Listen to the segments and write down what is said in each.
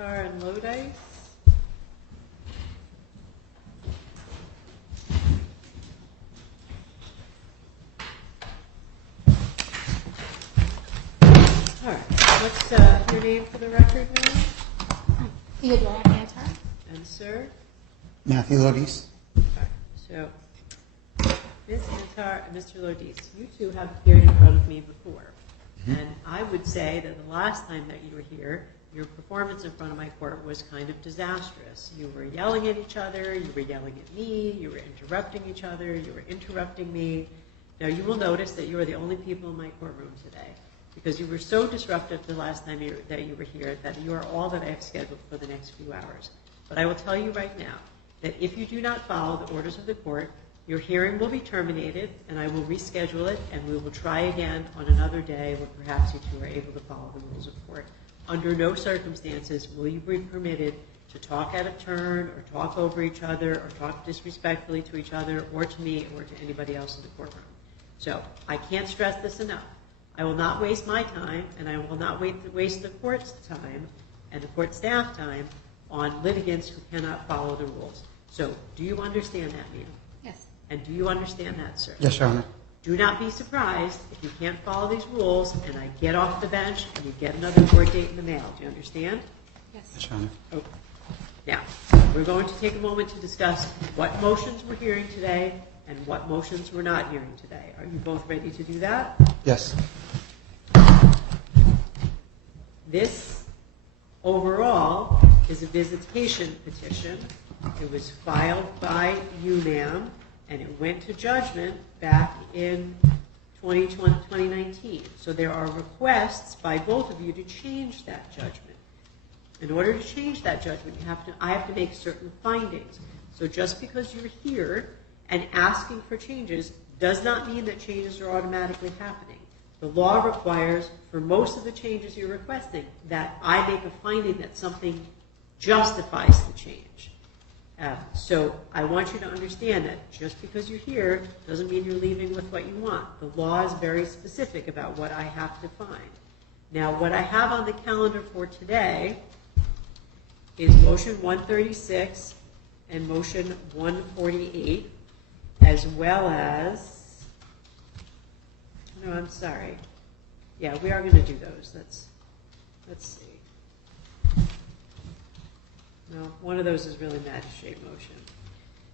Antar and Lodice. All right, what's your name for the record now? Theodora Antar. And sir? Matthew Lodice. Okay, so Ms. Antar and Mr. Lodice, you two have appeared in front of me before. And I would say that the last time that you were here, your performance in front of my court was kind of disastrous. You were yelling at each other, you were yelling at me, you were interrupting each other, you were interrupting me. Now you will notice that you are the only people in my courtroom today because you were so disruptive the last time that you were here that you are all that I have scheduled for the next few hours. But I will tell you right now that if you do not follow the orders of the court, your hearing will be terminated, and I will reschedule it, and we will try again on another day where perhaps you two are able to follow the rules of court. Under no circumstances will you be permitted to talk out of turn, or talk over each other, or talk disrespectfully to each other, or to me, or to anybody else in the courtroom. So I can't stress this enough. I will not waste my time, and I will not waste the court's time and the court staff time on litigants who cannot follow the rules. So do you understand that, ma'am? Yes. And do you understand that, sir? Yes, Your Honor. Do not be surprised if you can't follow these rules and I get off the bench and you get another court date in the mail. Do you understand? Yes. Yes, Your Honor. Okay. Now, we're going to take a moment to discuss what motions we're hearing today and what motions we're not hearing today. Are you both ready to do that? Yes. This, overall, is a visitation petition. It was filed by you, ma'am, and it went to judgment back in 2019. So there are requests by both of you to change that judgment. In order to change that judgment, I have to make certain findings. So just because you're here and asking for changes does not mean that changes are automatically happening. The law requires, for most of the changes you're requesting, that I make a finding that something justifies the change. So I want you to understand that just because you're here doesn't mean you're leaving with what you want. The law is very specific about what I have to find. Now, what I have on the calendar for today is motion 136 and motion 148, as well as, no, I'm sorry. Yeah, we are going to do those. Let's see. No, one of those is really magistrate motion.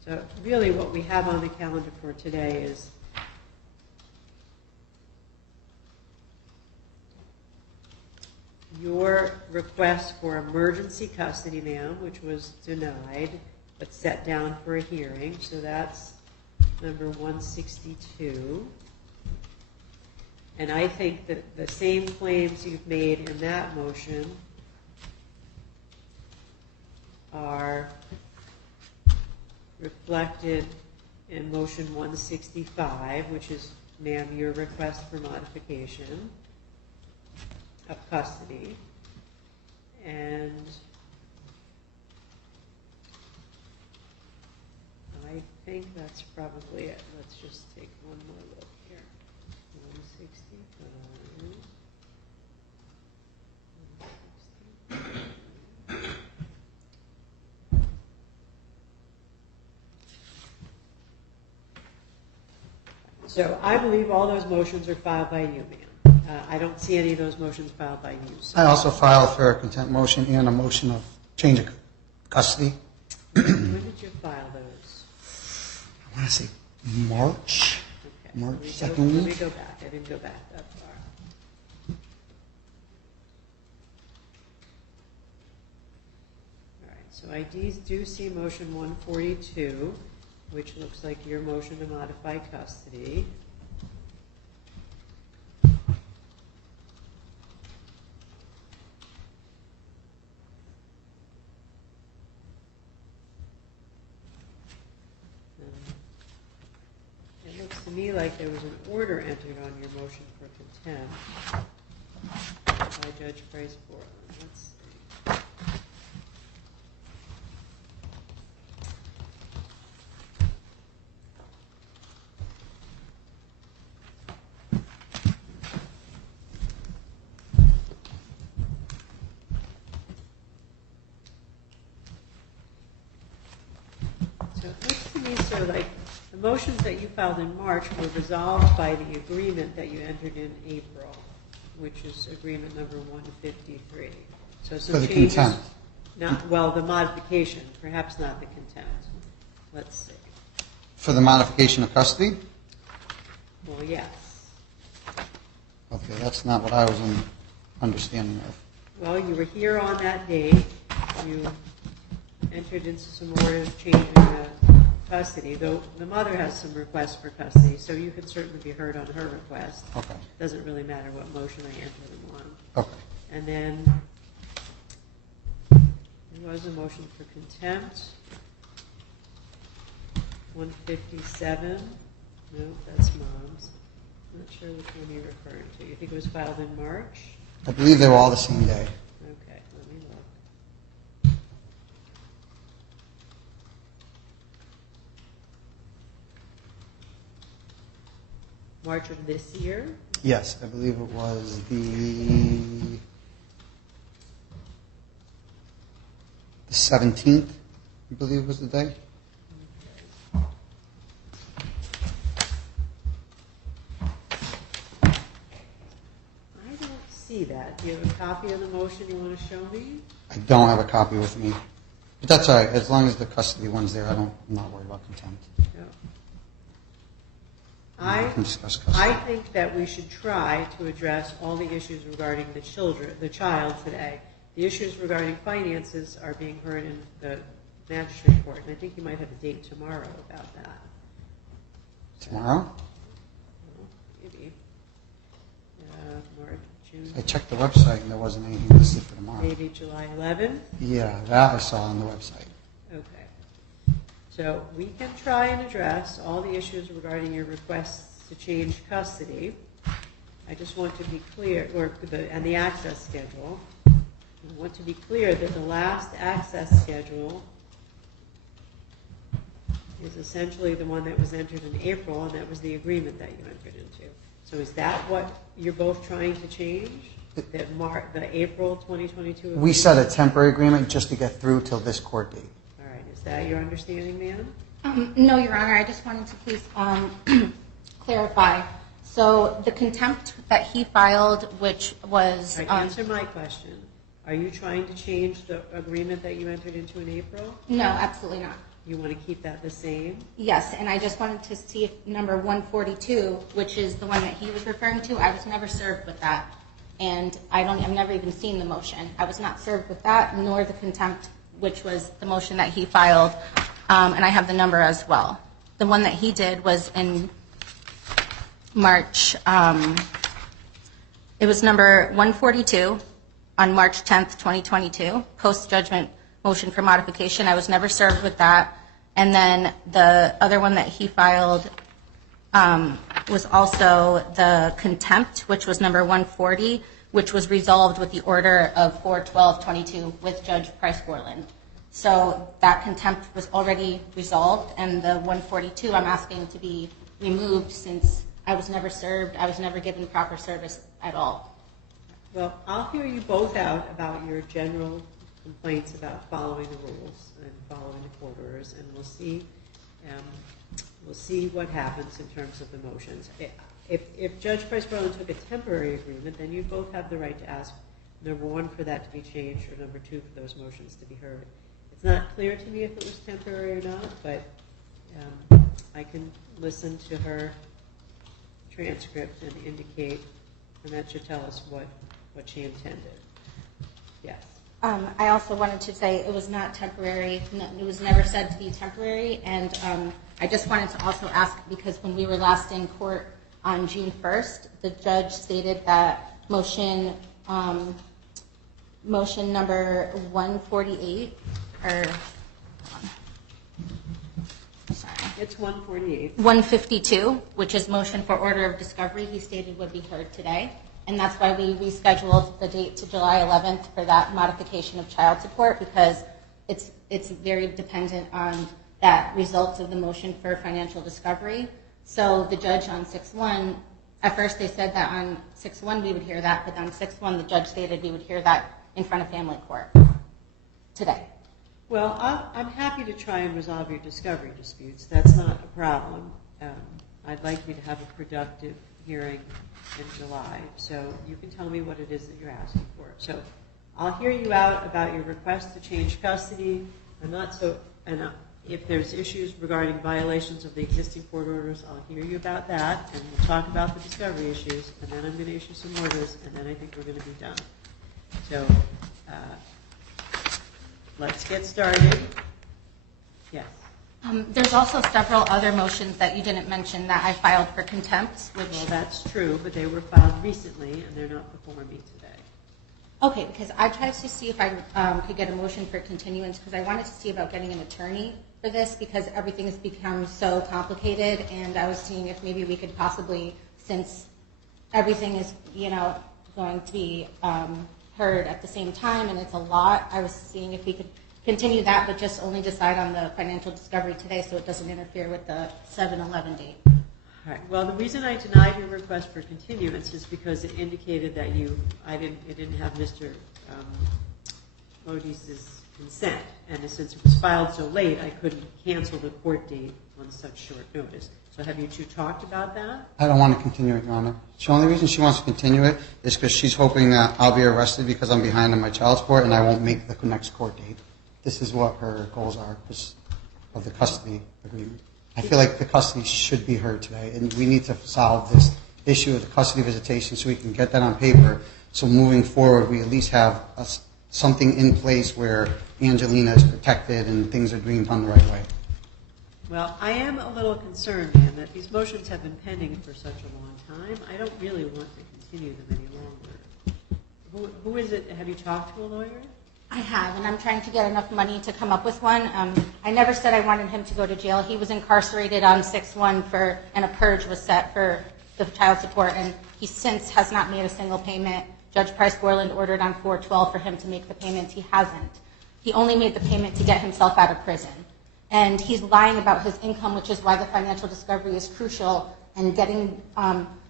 So really what we have on the calendar for today is your request for emergency custody, ma'am, which was denied, but set down for a hearing. So that's number 162. And I think that the same claims you've made in that motion are reflected in motion 165, which is, ma'am, your request for modification of custody. And I think that's probably it. Let's just take one more look here. 165. So I believe all those motions are filed by you, ma'am. I don't see any of those motions filed by you. So. I also filed for a contempt motion and a motion of change of custody. When did you file those? I want to say March. Okay. March Let 2nd me week. go back. I didn't go back that far. All right. So I do see motion 142, which looks like your motion to modify custody. It looks to me like there was an order entered on your motion for contempt by Judge Price Borland. Let's see. So it looks to me sort of like the motions that you filed in March were resolved by the agreement that you entered in April, which is agreement number 153. So some For the changes. contempt. Not, well, the modification, perhaps not the contempt. Let's see. For the modification of custody? Well, yes. Okay, that's not what I was understanding of. Well, you were here on that date. You entered into some orders changing custody, though the mother has some requests for custody, so you could certainly be heard on her request. Okay. Doesn't really matter what motion I enter them on. Okay. And then there was a motion for contempt. 157. No, that's Mom's. I'm not sure which one you're referring to. You think it was filed in March? I believe they were all the same day. Okay, let me look. March of this year? Yes, I believe it was the 17th, I believe was the day. I don't see that. Do you have a copy of the motion you want to show me? I don't have a copy with me. But that's all right. As long as the custody one's there, I'm not worried about contempt. No. We can discuss custody. I think that we should try to address all the issues regarding the child today. The issues regarding finances are being heard in the magistrate court, and I think you might have a date tomorrow about that. Tomorrow? Well, maybe. March, June, I checked the website and there wasn't anything listed for tomorrow. maybe July 11th? Yeah, that I saw on the website. Okay. So we can try and address all the issues regarding your requests to change custody. I just want to be clear, and the access schedule. I want to be clear that the last access schedule is essentially the one that was entered in April, and that was the agreement that you entered into. So is that what you're both trying to change? The April 2022 agreement? We set a temporary agreement just to get through till this court date. All right. Is that your understanding, ma'am? No, Your Honor. I just wanted to please clarify. So the contempt that he filed, which was... All right, answer my question. Are you trying to change the agreement that you entered into in April? No, absolutely not. You want to keep that the same? Yes, and I just wanted to see if number 142, which is the one that he was referring to, I was never served with that. And I've never even seen the motion. I was not served with that, nor the contempt, which was the motion that he filed. And I have the number as well. The one that he did was in March. It was number 142 on March 10th, 2022, post-judgment motion for modification. I was never served with that. And then the other one that he filed was also the contempt, which was number 140, which was resolved with the order of 4/12/22 with Judge Price Borland. So that contempt was already resolved, and the 142 I'm asking to be removed since I was never served, I was never given proper service at all. Well, I'll hear you both out about your general complaints about following the rules and following the court orders, and we'll see what happens in terms of the motions. If Judge Price Borland took a temporary agreement, then you both have the right to ask, number one, for that to be changed, or number two, for those motions to be heard. It's not clear to me if it was temporary or not, but I can listen to her transcript and indicate, and that should tell us what she intended. Yes. I also wanted to say it was not temporary. It was never said to be temporary. And I just wanted to also ask, because when we were last in court on June 1st, the judge stated that motion number 148, It's 148. 152, which is motion for order of discovery, he stated would be heard today. And that's why we rescheduled the date to July 11th for that modification of child support, because it's very dependent on that result of the motion for financial discovery. So the judge on 6/1, at first they said that on 6/1 we would hear that, but on 6/1 the judge stated we would hear that in front of family court today. Well, I'm happy to try and resolve your discovery disputes. That's not a problem. I'd like you to have a productive hearing in July, so you can tell me what it is that you're asking for. So I'll hear you out about your request to change custody. If there's issues regarding violations of the existing court orders, I'll hear you about that, and we'll talk about the discovery issues, and then I'm going to issue some orders, and then I think we're going to be done. So let's get started. Yes. There's also several other motions that you didn't mention that I filed for contempt, which... Well, that's true, but they were filed recently, and they're not before me today. Okay, because I tried to see if I could get a motion for continuance, because I wanted to see about getting an attorney for this, because everything has become so complicated, and I was seeing if maybe we could possibly, since everything is, going to be heard at the same time, and it's a lot, I was seeing if we could continue that, but just only decide on the financial discovery today so it doesn't interfere with the 7/11 date. All right. Well, the reason I denied your request for continuance is because it indicated that it didn't have Mr. Lodice's consent, and since it was filed so late, I couldn't cancel the court date on such short notice. So have you two talked about that? I don't want to continue it, Your Honor. The only reason she wants to continue it is because she's hoping that I'll be arrested because I'm behind on my child support and I won't make the next court date. This is what her goals are because of the custody agreement. I feel like the custody should be heard today, and we need to solve this issue of the custody visitation so we can get that on paper. So moving forward, we at least have something in place where Angelina is protected and things are being done the right way. Well, I am a little concerned, ma'am, that these motions have been pending for such a long time. I don't really want to continue them any longer. Who is it? Have you talked to a lawyer? I have, and I'm trying to get enough money to come up with one. I never said I wanted him to go to jail. He was incarcerated on 6/1 and a purge was set for the child support, and he since has not made a single payment. Judge Price Borland ordered on 4/12 for him to make the payments. He hasn't. He only made the payment to get himself out of prison. And he's lying about his income, which is why the financial discovery is crucial, and getting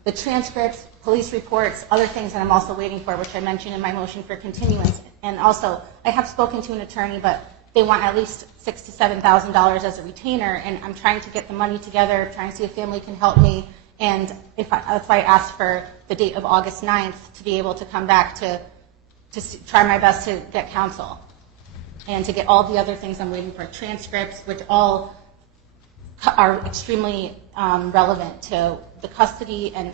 the transcripts, police reports, other things that I'm also waiting for, which I mentioned in my motion for continuance. And also, I have spoken to an attorney, but they want at least $6,000 to $7,000 as a retainer, and I'm trying to get the money together, trying to see if family can help me, and that's why I asked for the date of August 9th to be able to come back to try my best to get counsel, and to get all the other things I'm waiting for, transcripts, which all are extremely relevant to the custody and,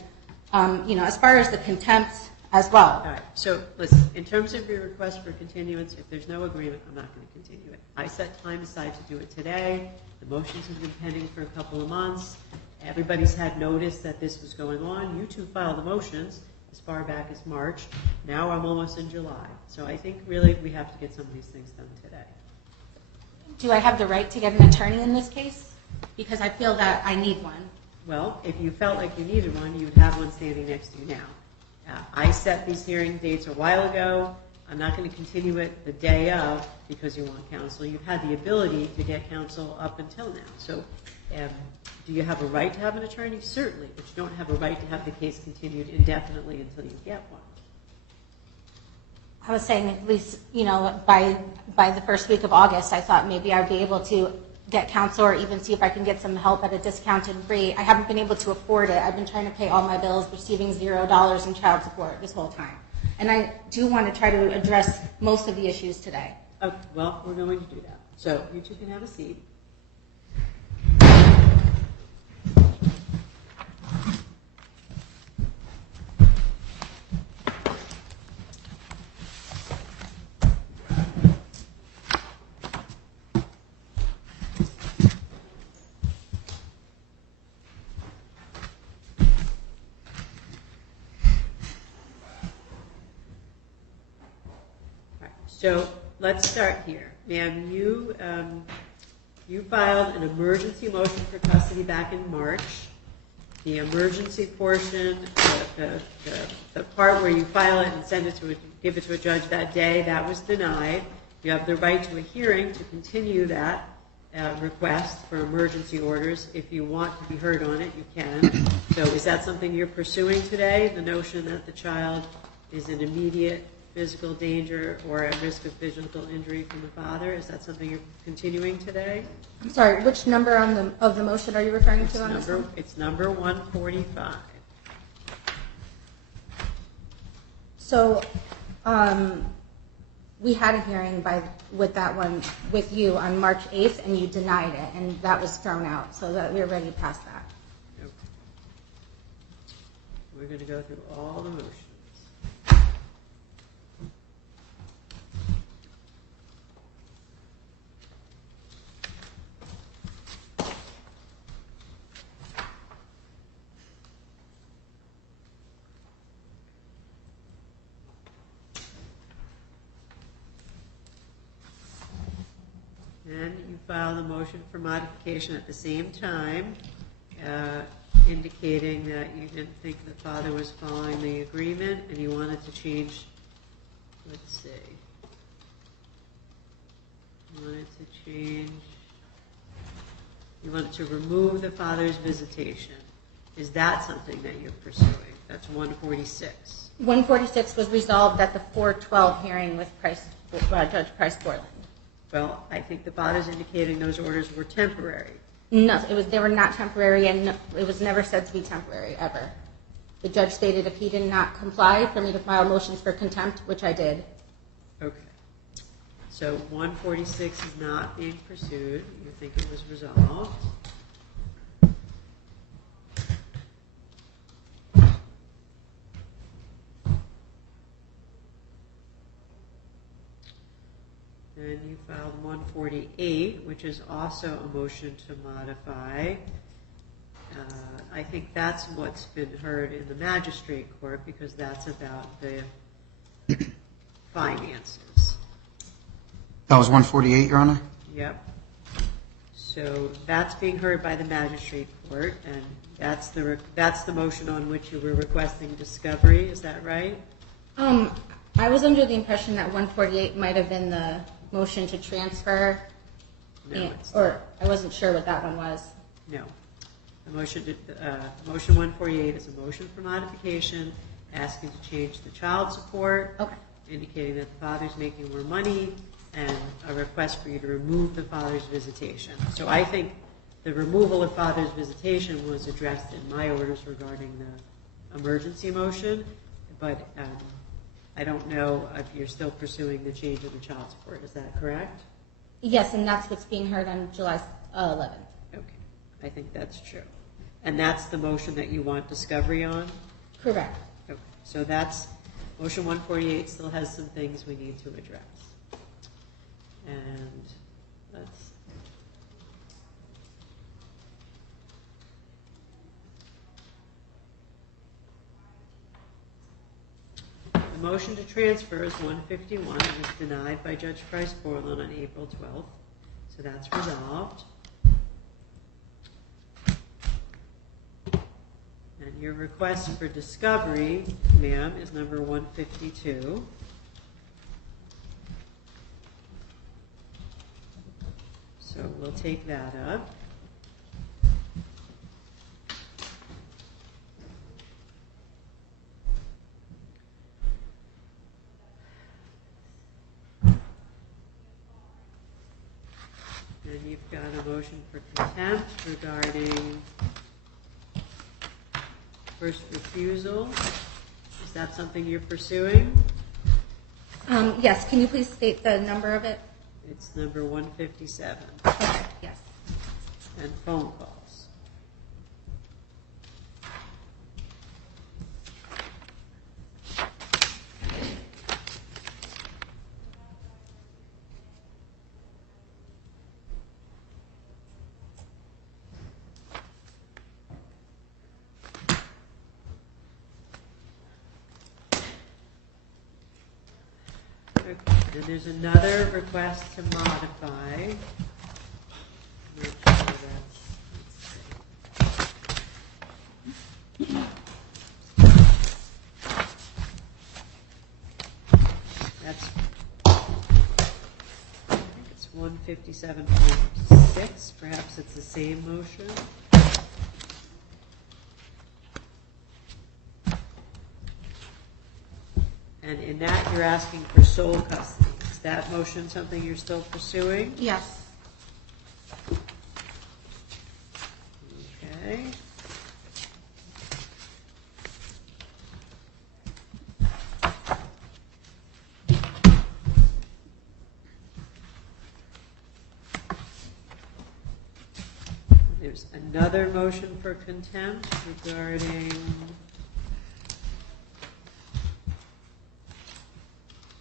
as far as the contempt as well. All right. So, listen, in terms of your request for continuance, if there's no agreement, I'm not going to continue it. I set time aside to do it today. The motions have been pending for a couple of months. Everybody's had notice that this was going on. You two filed the motions as far back as March. Now I'm almost in July. So I think really we have to get some of these things done today. Do I have the right to get an attorney in this case? Because I feel that I need one. Well, if you felt like you needed one, you'd have one standing next to you now. I set these hearing dates a while ago. I'm not going to continue it the day of because you want counsel. You've had the ability to get counsel up until now. So do you have a right to have an attorney? Certainly, but you don't have a right to have the case continued indefinitely until you get one. I was saying at least, by the first week of August, I thought maybe I'd be able to get counsel or even see if I can get some help at a discounted rate. I haven't been able to afford it. I've been trying to pay all my bills, receiving $0 in child support this whole time. And I do want to try to address most of the issues today. Okay, well, we're going to do that. So you two can have a seat. So let's start here. Ma'am, you filed an emergency motion for custody back in March. The emergency portion, the part where you file it and give it to a judge that day, that was denied. You have the right to a hearing to continue that request for emergency orders. If you want to be heard on it, you can. So is that something you're pursuing today, the notion that the child is in immediate physical danger or at risk of physical injury from the father. Is that something you're continuing today? I'm sorry, which number of the motion are you referring to on this one? It's number 145. So, we had a hearing with that one with you on March 8th, and you denied it, and that was thrown out, so that we're already past that. Okay. We're going to go through all the motions. And you filed a motion for modification at the same time, indicating that you didn't think the father was following the agreement and you wanted to change, let's see, you wanted to remove the father's visitation. Is that something that you're pursuing? That's 146. 146 was resolved at the 412 hearing with Judge Price Borland. Well, I think the father's indicating those orders were temporary. No, they were not temporary, and it was never said to be temporary, ever. The judge stated if he did not comply, for me to file motions for contempt, which I did. Okay. So 146 is not being pursued. You think it was resolved. And you filed 148, which is also a motion to modify. I think that's what's been heard in the magistrate court because that's about the finances. That was 148, Your Honor? Yep. So that's being heard by the magistrate court, and that's the motion on which you were requesting discovery. Is that right? I was under the impression that 148 might have been the motion to transfer, No, or I wasn't sure what that one was. No. The motion 148 is a motion for modification, asking to change the child support, Okay. indicating that the father's making more money, and a request for you to remove the father's visitation. So I think the removal of father's visitation was addressed in my orders regarding the emergency motion, but I don't know if you're still pursuing the change of the child support. Is that correct? Yes, and that's what's being heard on July 11th. Okay, I think that's true. And that's the motion that you want discovery on? Correct. Okay, so that's, motion 148 still has some things we need to address. And let's, the motion to transfer is 151. It was denied by Judge Price Borland on April 12th. So that's resolved. And your request for discovery, ma'am, is number 152. So we'll take that up. And you've got a motion for contempt regarding first refusal. Is that something you're pursuing? Yes, can you please state the number of it? It's number 157. Okay, yes. And phone calls. Okay, and there's another request to modify. Make sure that's- That's, I think it's 157.6, perhaps it's the same motion. And in that, you're asking for sole custody. Is that motion something you're still pursuing? Yes. Okay. There's another motion for contempt regarding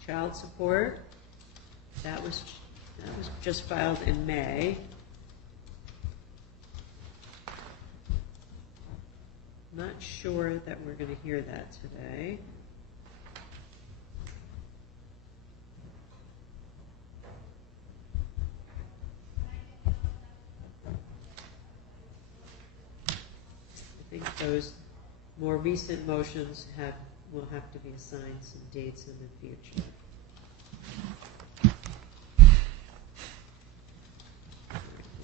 child support. That was just filed in May. I'm not sure that we're going to hear that today. I think those more recent motions will have to be assigned some dates in the future.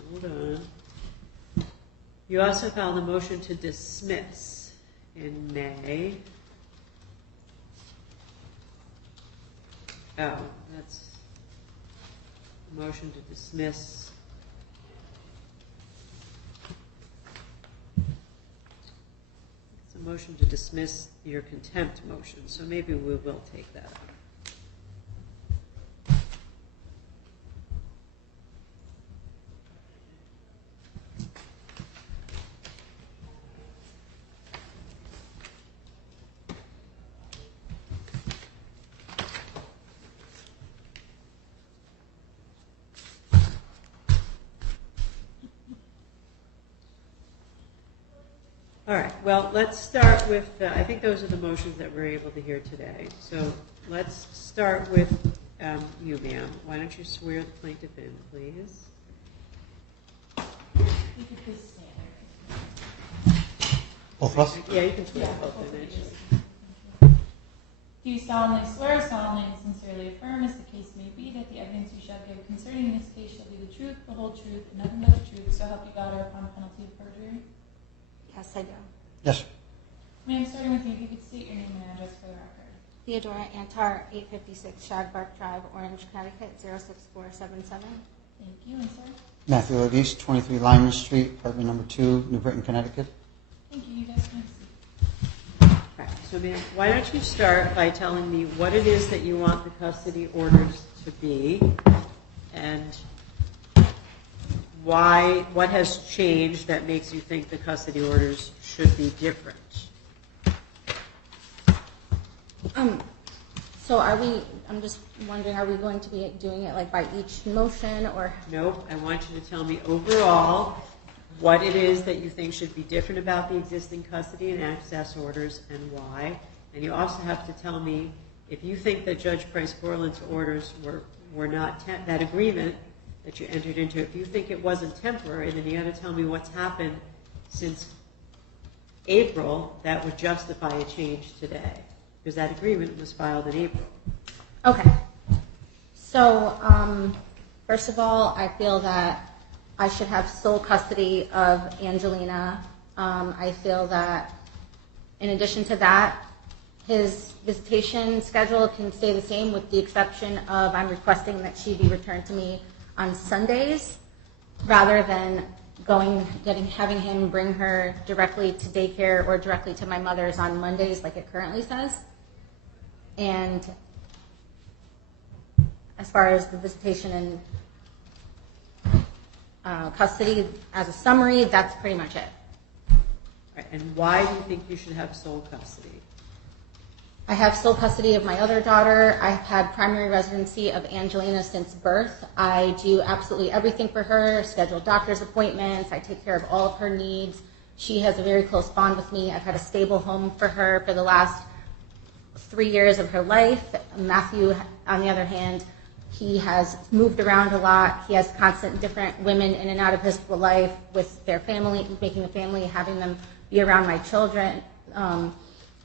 Hold on. You also filed a motion to dismiss in May. Oh, that's a motion to dismiss. It's a motion to dismiss your contempt motion, so maybe we will take that up. All right, well, let's start with, I think those are the motions that we're able to hear today. So let's start with you, ma'am. Why don't you swear the plaintiff in, please? You could please stand. Both of us? Yeah, you can swear both of them. Do you solemnly swear, solemnly and sincerely affirm, as the case may be, that the evidence you shall give concerning this case shall be the truth, the whole truth, and nothing but the truth, so help you God, or upon penalty of perjury? Yes, I do. Yes. Ma'am, starting with you, if you could state your name and address for the record. Theodora Antar, 856 Shagbark Drive, Orange, Connecticut, 06477. Thank you, and sir? Matthew Lodice, 23 Lyman Street, apartment number 2, New Britain, Connecticut. Thank you, you guys can see. All right, so ma'am, why don't you start by telling me what it is that you want the custody orders to be, and what has changed that makes you think the custody orders should be different? So I'm just wondering, are we going to be doing it like by each motion, or? Nope, I want you to tell me overall what it is that you think should be different about the existing custody and access orders and why. And you also have to tell me if you think that Judge Price-Borland's orders were not, that agreement that you entered into, if you think it wasn't temporary, then you got to tell me what's happened since April that would justify a change today, because that agreement was filed in April. Okay. So, first of all, I feel that I should have sole custody of Angelina. I feel that, in addition to that, his visitation schedule can stay the same, with the exception of I'm requesting that she be returned to me on Sundays, rather than having him bring her directly to daycare or directly to my mother's on Mondays, like it currently says. And as far as the visitation and custody, as a summary, that's pretty much it. All right, and why do you think you should have sole custody? I have sole custody of my other daughter. I've had primary residency of Angelina since birth. I do absolutely everything for her, schedule doctor's appointments. I take care of all of her needs. She has a very close bond with me. I've had a stable home for her for the last 3 years of her life. Matthew, on the other hand, he has moved around a lot. He has constant different women in and out of his life with their family, making a family, having them be around my children.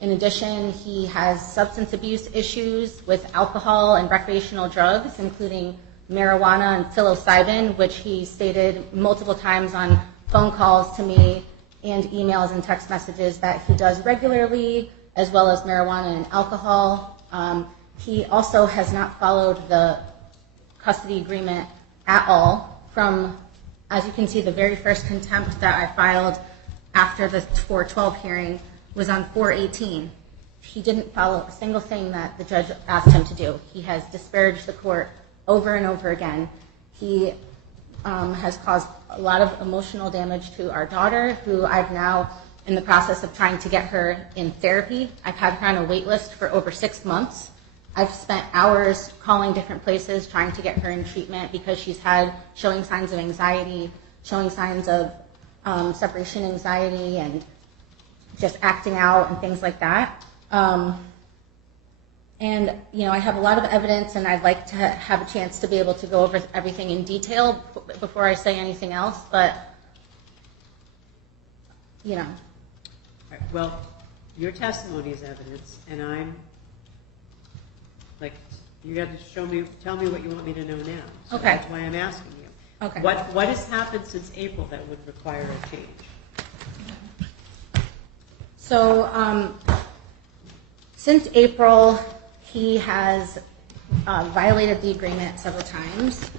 In addition, he has substance abuse issues with alcohol and recreational drugs, including marijuana and psilocybin, which he stated multiple times on phone calls to me and emails and text messages that he does regularly, as well as marijuana and alcohol. He also has not followed the custody agreement at all from, as you can see, the very first contempt that I filed after the 412 hearing was on 418. He didn't follow a single thing that the judge asked him to do. He has disparaged the court over and over again. He has caused a lot of emotional damage to our daughter, who I've now in the process of trying to get her in therapy. I've had her on a wait list for over 6 months. I've spent hours calling different places trying to get her in treatment because she's had showing signs of anxiety, showing signs of separation anxiety, and just acting out and things like that. And, you know, I have a lot of evidence, and I'd like to have a chance to be able to go over everything in detail before I say anything else, but, you know. All right, well, your testimony is evidence, and I'm, like, you got to tell me what you want me to know now. So Okay. That's why I'm asking you. Okay. What has happened since April that would require a change? So, since April, he has violated the agreement several times.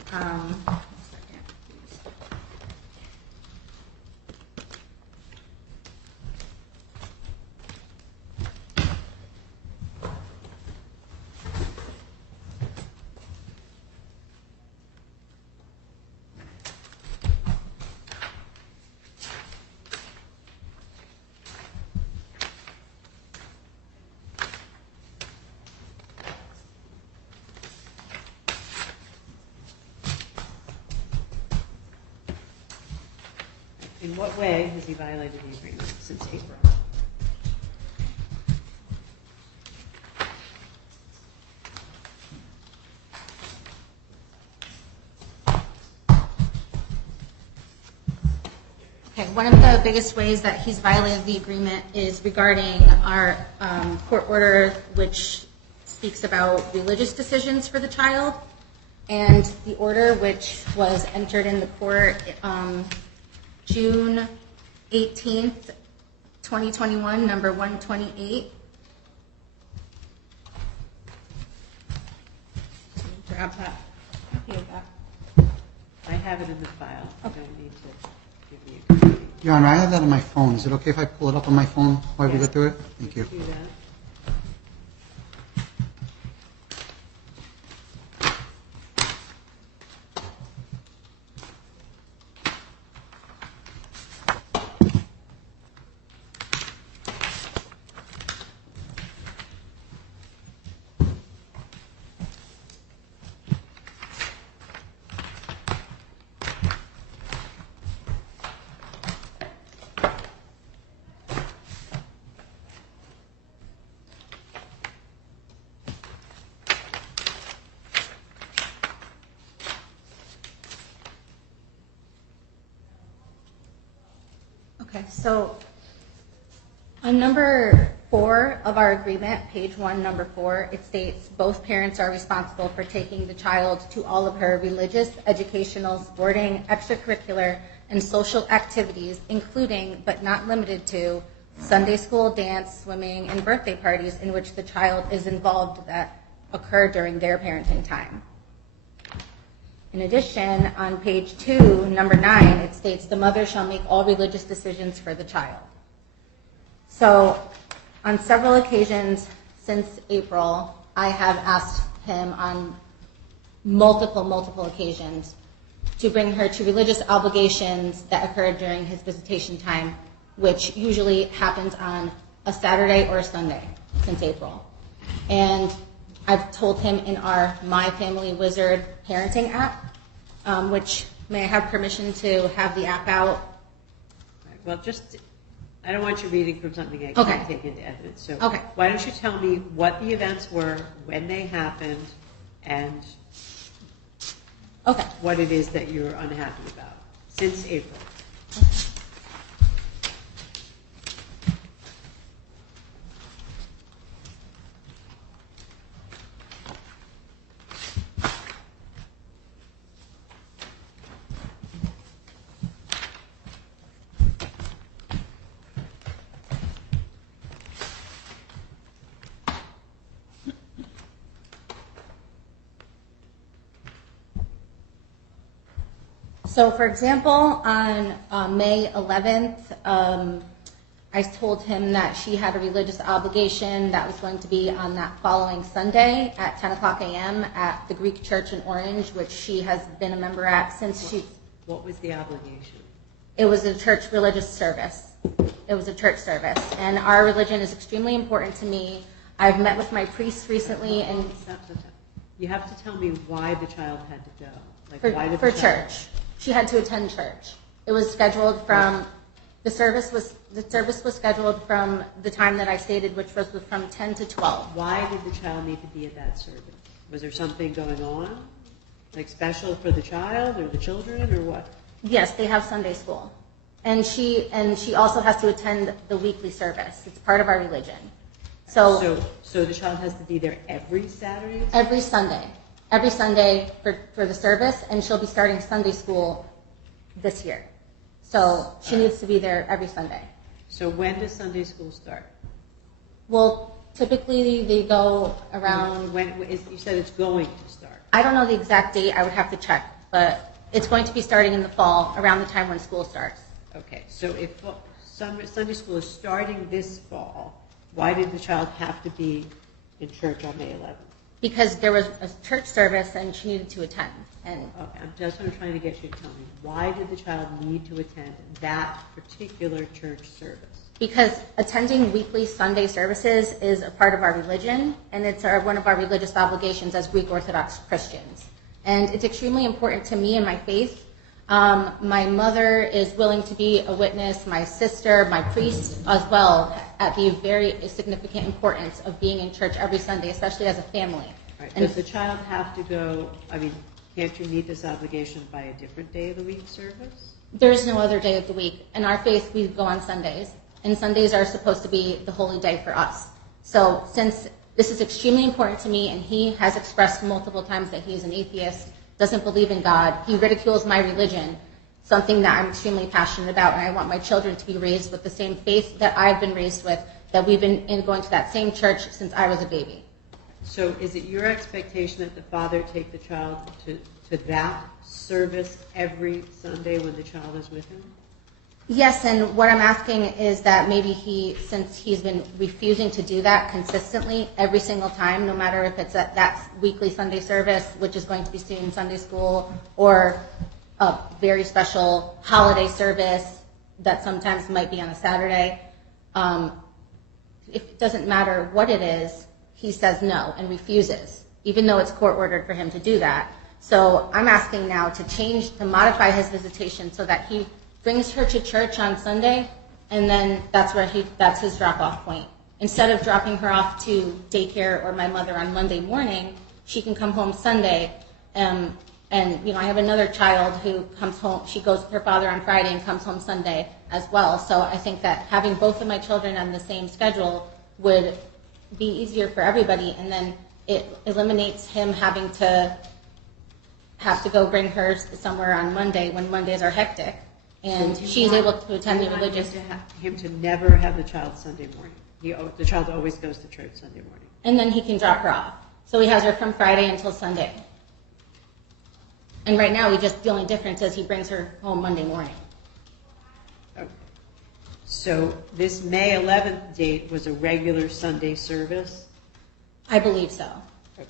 In what way has he violated the agreement since April? Okay, one of the biggest ways that he's violated the agreement is regarding our court order, which speaks about religious decisions for the child, and the order which was entered in the court June 18th, 2021, number 128. Grab that. Copy of that. I have it in the file. I don't need to give you a copy. Your Honor, I have that on my phone. Is it okay if I pull it up on my phone while we Yeah. go through it? Thank you. Do that. Okay, so on number 4 of our agreement, page 1, number 4, it states both parents are responsible for taking the child to all of her religious, educational, sporting, extracurricular, and social activities, including but not limited to Sunday school, dance, swimming, and birthday parties in which the child is involved that occur during their parenting time. In addition, on page 2, number 9, it states the mother shall make all religious decisions for the child. So, on several occasions since April, I have asked him on multiple occasions to bring her to religious obligations that occurred during his visitation time, which usually happens on a Saturday or a Sunday since April. And I've told him in our My Family Wizard parenting app, which may I have permission to have the app out? Right, well, just, I don't want you reading from something I can't Okay. take into evidence. So Okay. why don't you tell me what the events were, when they happened, and Okay. what it is that you're unhappy about since April. So, for example, on May 11th, I told him that she had a religious obligation that was going to be on that following Sunday at 10 o'clock a.m. at the Greek Church in Orange, which she has been a member at since she... What was the obligation? It was a church religious service. It was a church service. And our religion is extremely important to me. I've met with my priest recently and... You have to tell me why the child had to go. Like, for church. She had to attend church. It was scheduled from... The service was scheduled from the time that I stated, which was from 10 to 12. Why did the child need to be at that service? Was there something going on? Like special for the child or the children or what? Yes, they have Sunday school. And she also has to attend the weekly service. It's part of our religion. So the child has to be there every Saturday? Every Sunday. Every Sunday for the service, and she'll be starting Sunday school this year. So she needs to be there every Sunday. So when does Sunday school start? Well, typically they go around... You said it's going to start. I don't know the exact date. I would have to check. But it's going to be starting in the fall, around the time when school starts. Okay, so if Sunday school is starting this fall, why did the child have to be in church on May 11th? Because there was a church service and she needed to attend. Okay, that's what I'm trying to get you to tell me. Why did the child need to attend that particular church service? Because attending weekly Sunday services is a part of our religion, and it's one of our religious obligations as Greek Orthodox Christians. And it's extremely important to me and my faith. My mother is willing to be a witness, my sister, my priest as well, at the very significant importance of being in church every Sunday, especially as a family. Right. Does the child have to go, can't you meet this obligation by a different day of the week service? There's no other day of the week. In our faith, we go on Sundays, and Sundays are supposed to be the holy day for us. So since this is extremely important to me, and he has expressed multiple times that he is an atheist, doesn't believe in God, he ridicules my religion, something that I'm extremely passionate about, and I want my children to be raised with the same faith that I've been raised with, that we've been going to that same church since I was a baby. So is it your expectation that the father take the child to that service every Sunday when the child is with him? Yes, and what I'm asking is that maybe since he's been refusing to do that consistently every single time, no matter if it's at that weekly Sunday service, which is going to be student Sunday school, or a very special holiday service that sometimes might be on a Saturday, if it doesn't matter what it is, he says no and refuses, even though it's court ordered for him to do that. So I'm asking now to modify his visitation so that he brings her to church on Sunday, and then that's his drop-off point. Instead of dropping her off to daycare or my mother on Monday morning, she can come home Sunday. And I have another child who comes home. She goes with her father on Friday and comes home Sunday as well. So I think that having both of my children on the same schedule would be easier for everybody, and then it eliminates him having to go bring her somewhere on Monday when Mondays are hectic. And so she's able to attend the religious... him to never have the child Sunday morning. The child always goes to church Sunday morning. And then he can drop her off. So he has her from Friday until Sunday. And right now, the only difference is he brings her home Monday morning. Okay. So this May 11th date was a regular Sunday service? I believe so. Okay.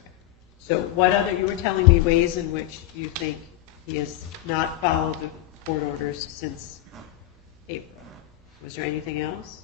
So you were telling me ways in which you think he has not followed the court orders since April. Was there anything else?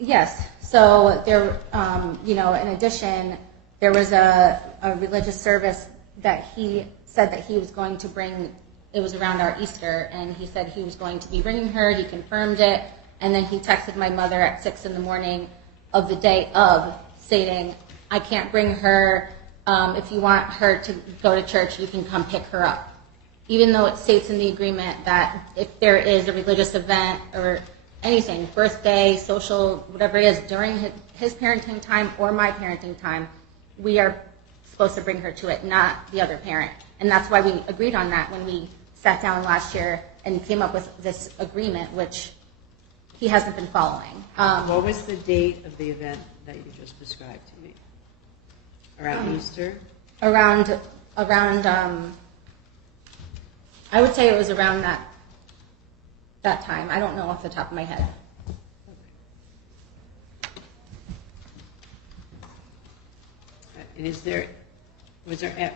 Yes. So there, in addition, there was a religious service that he said that he was going to bring. It was around our Easter, and he said he was going to be bringing her. He confirmed it, and then he texted my mother at 6 a.m. of the day of, stating, "I can't bring her. If you want her to go to church, you can come pick her up." Even though it states in the agreement that if there is a religious event or anything, birthday, social, whatever it is, during his parenting time or my parenting time, we are supposed to bring her to it, not the other parent. And that's why we agreed on that when we sat down last year and came up with this agreement, which he hasn't been following. What was the date of the event that you just described to me? Around Easter? Around I would say it was around that time. I don't know off the top of my head. And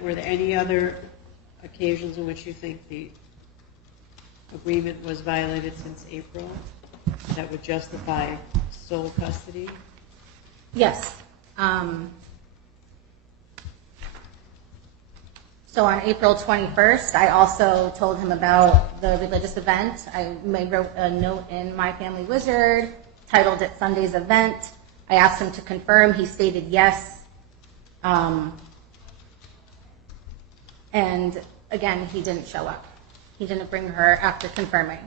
were there any other occasions in which you think the agreement was violated since April that would justify sole custody? Yes. So on April 21st, I also told him about the religious event. I wrote a note in My Family Wizard, titled it Sunday's Event. I asked him to confirm. He stated yes. And again, he didn't show up. He didn't bring her after confirming.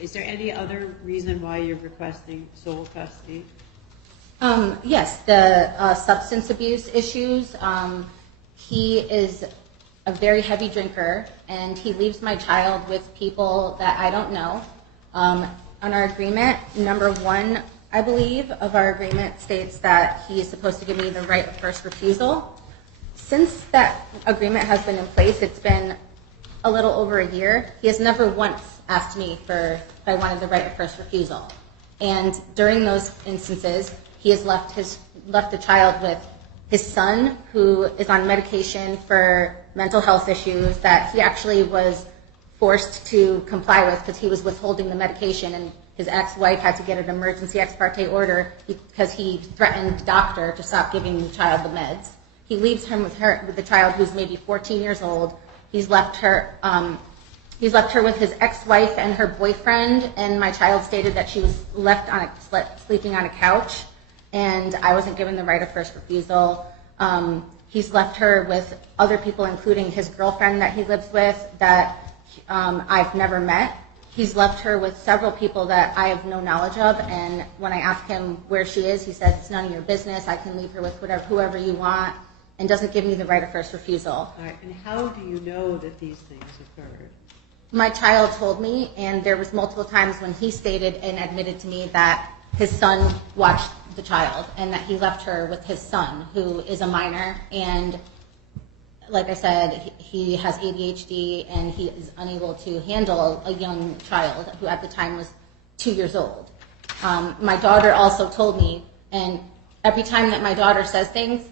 Is there any other reason why you're requesting sole custody? Yes, the substance abuse issues. He is a very heavy drinker, and he leaves my child with people that I don't know. On our agreement, number 1, I believe, of our agreement states that he is supposed to give me the right of first refusal. Since that agreement has been in place, it's been a little over a year. He has never once asked me if I wanted the right of first refusal. And during those instances, he has left the child with his son, who is on medication for mental health issues that he actually was forced to comply with because he was withholding the medication, and his ex-wife had to get an emergency ex parte order because he threatened the doctor to stop giving the child the meds. He leaves him with the child, who's maybe 14 years old. He's left her with his ex-wife and her boyfriend, and my child stated that she was left sleeping on a couch, and I wasn't given the right of first refusal. He's left her with other people, including his girlfriend that he lives with that I've never met. He's left her with several people that I have no knowledge of, and when I ask him where she is, he says it's none of your business. I can leave her with whoever you want, and doesn't give me the right of first refusal. All right, and how do you know that these things occurred? My child told me, and there was multiple times when he stated and admitted to me that his son watched the child and that he left her with his son, who is a minor, and like I said, he has ADHD and he is unable to handle a young child who at the time was 2 years old. My daughter also told me, and every time that my daughter says things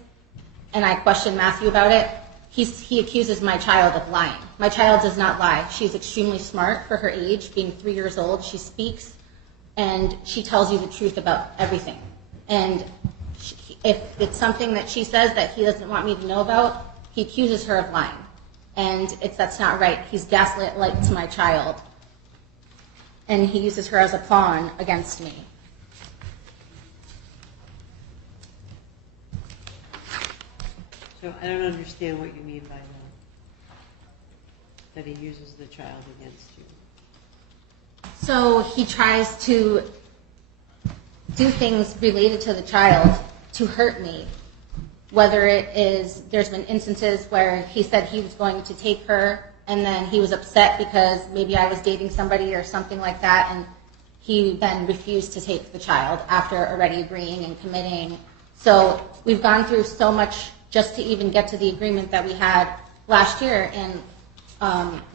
and I question Matthew about it, he accuses my child of lying. My child does not lie. She's extremely smart for her age, being 3 years old. She speaks and she tells you the truth about everything. And if it's something that she says that he doesn't want me to know about, he accuses her of lying. And that's not right. He's gaslit to my child. And he uses her as a pawn against me. So I don't understand what you mean by that he uses the child against you. So he tries to do things related to the child to hurt me. Whether it is, there's been instances where he said he was going to take her, and then he was upset because maybe I was dating somebody or something like that, and he then refused to take the child after already agreeing and committing. So we've gone through so much just to even get to the agreement that we had last year. And,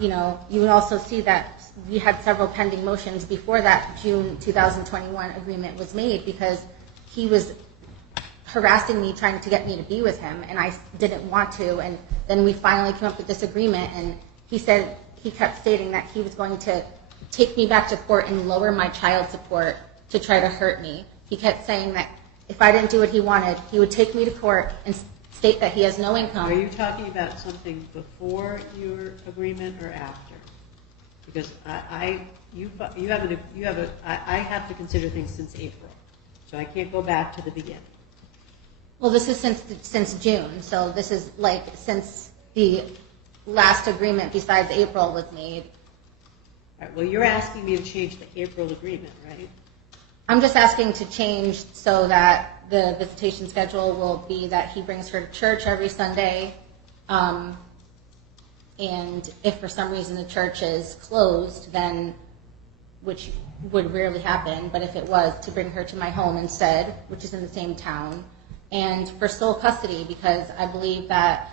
you would also see that we had several pending motions before that June 2021 agreement was made because he was harassing me, trying to get me to be with him, and I didn't want to. And then we finally came up with this agreement, and he kept stating that he was going to take me back to court and lower my child support to try to hurt me. He kept saying that if I didn't do what he wanted, he would take me to court and state that he has no income. Are you talking about something before your agreement or after? Because I have to consider things since April, so I can't go back to the beginning. Well, this is since June, so this is since the last agreement besides April was made. All right, well, you're asking me to change the April agreement, right? I'm just asking to change so that the visitation schedule will be that he brings her to church every Sunday, and if for some reason the church is closed, then which would rarely happen, but if it was, to bring her to my home instead, which is in the same town, and for sole custody, because I believe that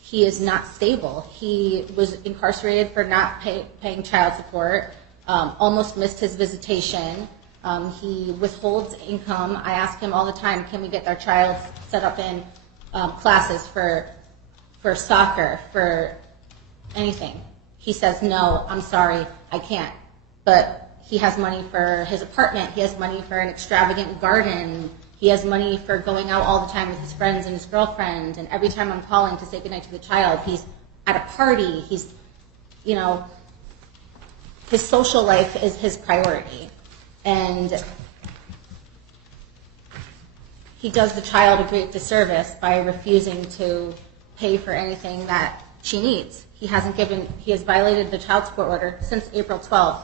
he is not stable. He was incarcerated for not paying child support, almost missed his visitation. He withholds income. I ask him all the time, can we get our child set up in classes for soccer, for anything? He says, no, I'm sorry, I can't. But he has money for his apartment. He has money for an extravagant garden. He has money for going out all the time with his friends and his girlfriend. And every time I'm calling to say goodnight to the child, he's at a party. He's, his social life is his priority. And he does the child a great disservice by refusing to pay for anything that she needs. He has violated the child support order since April 12th.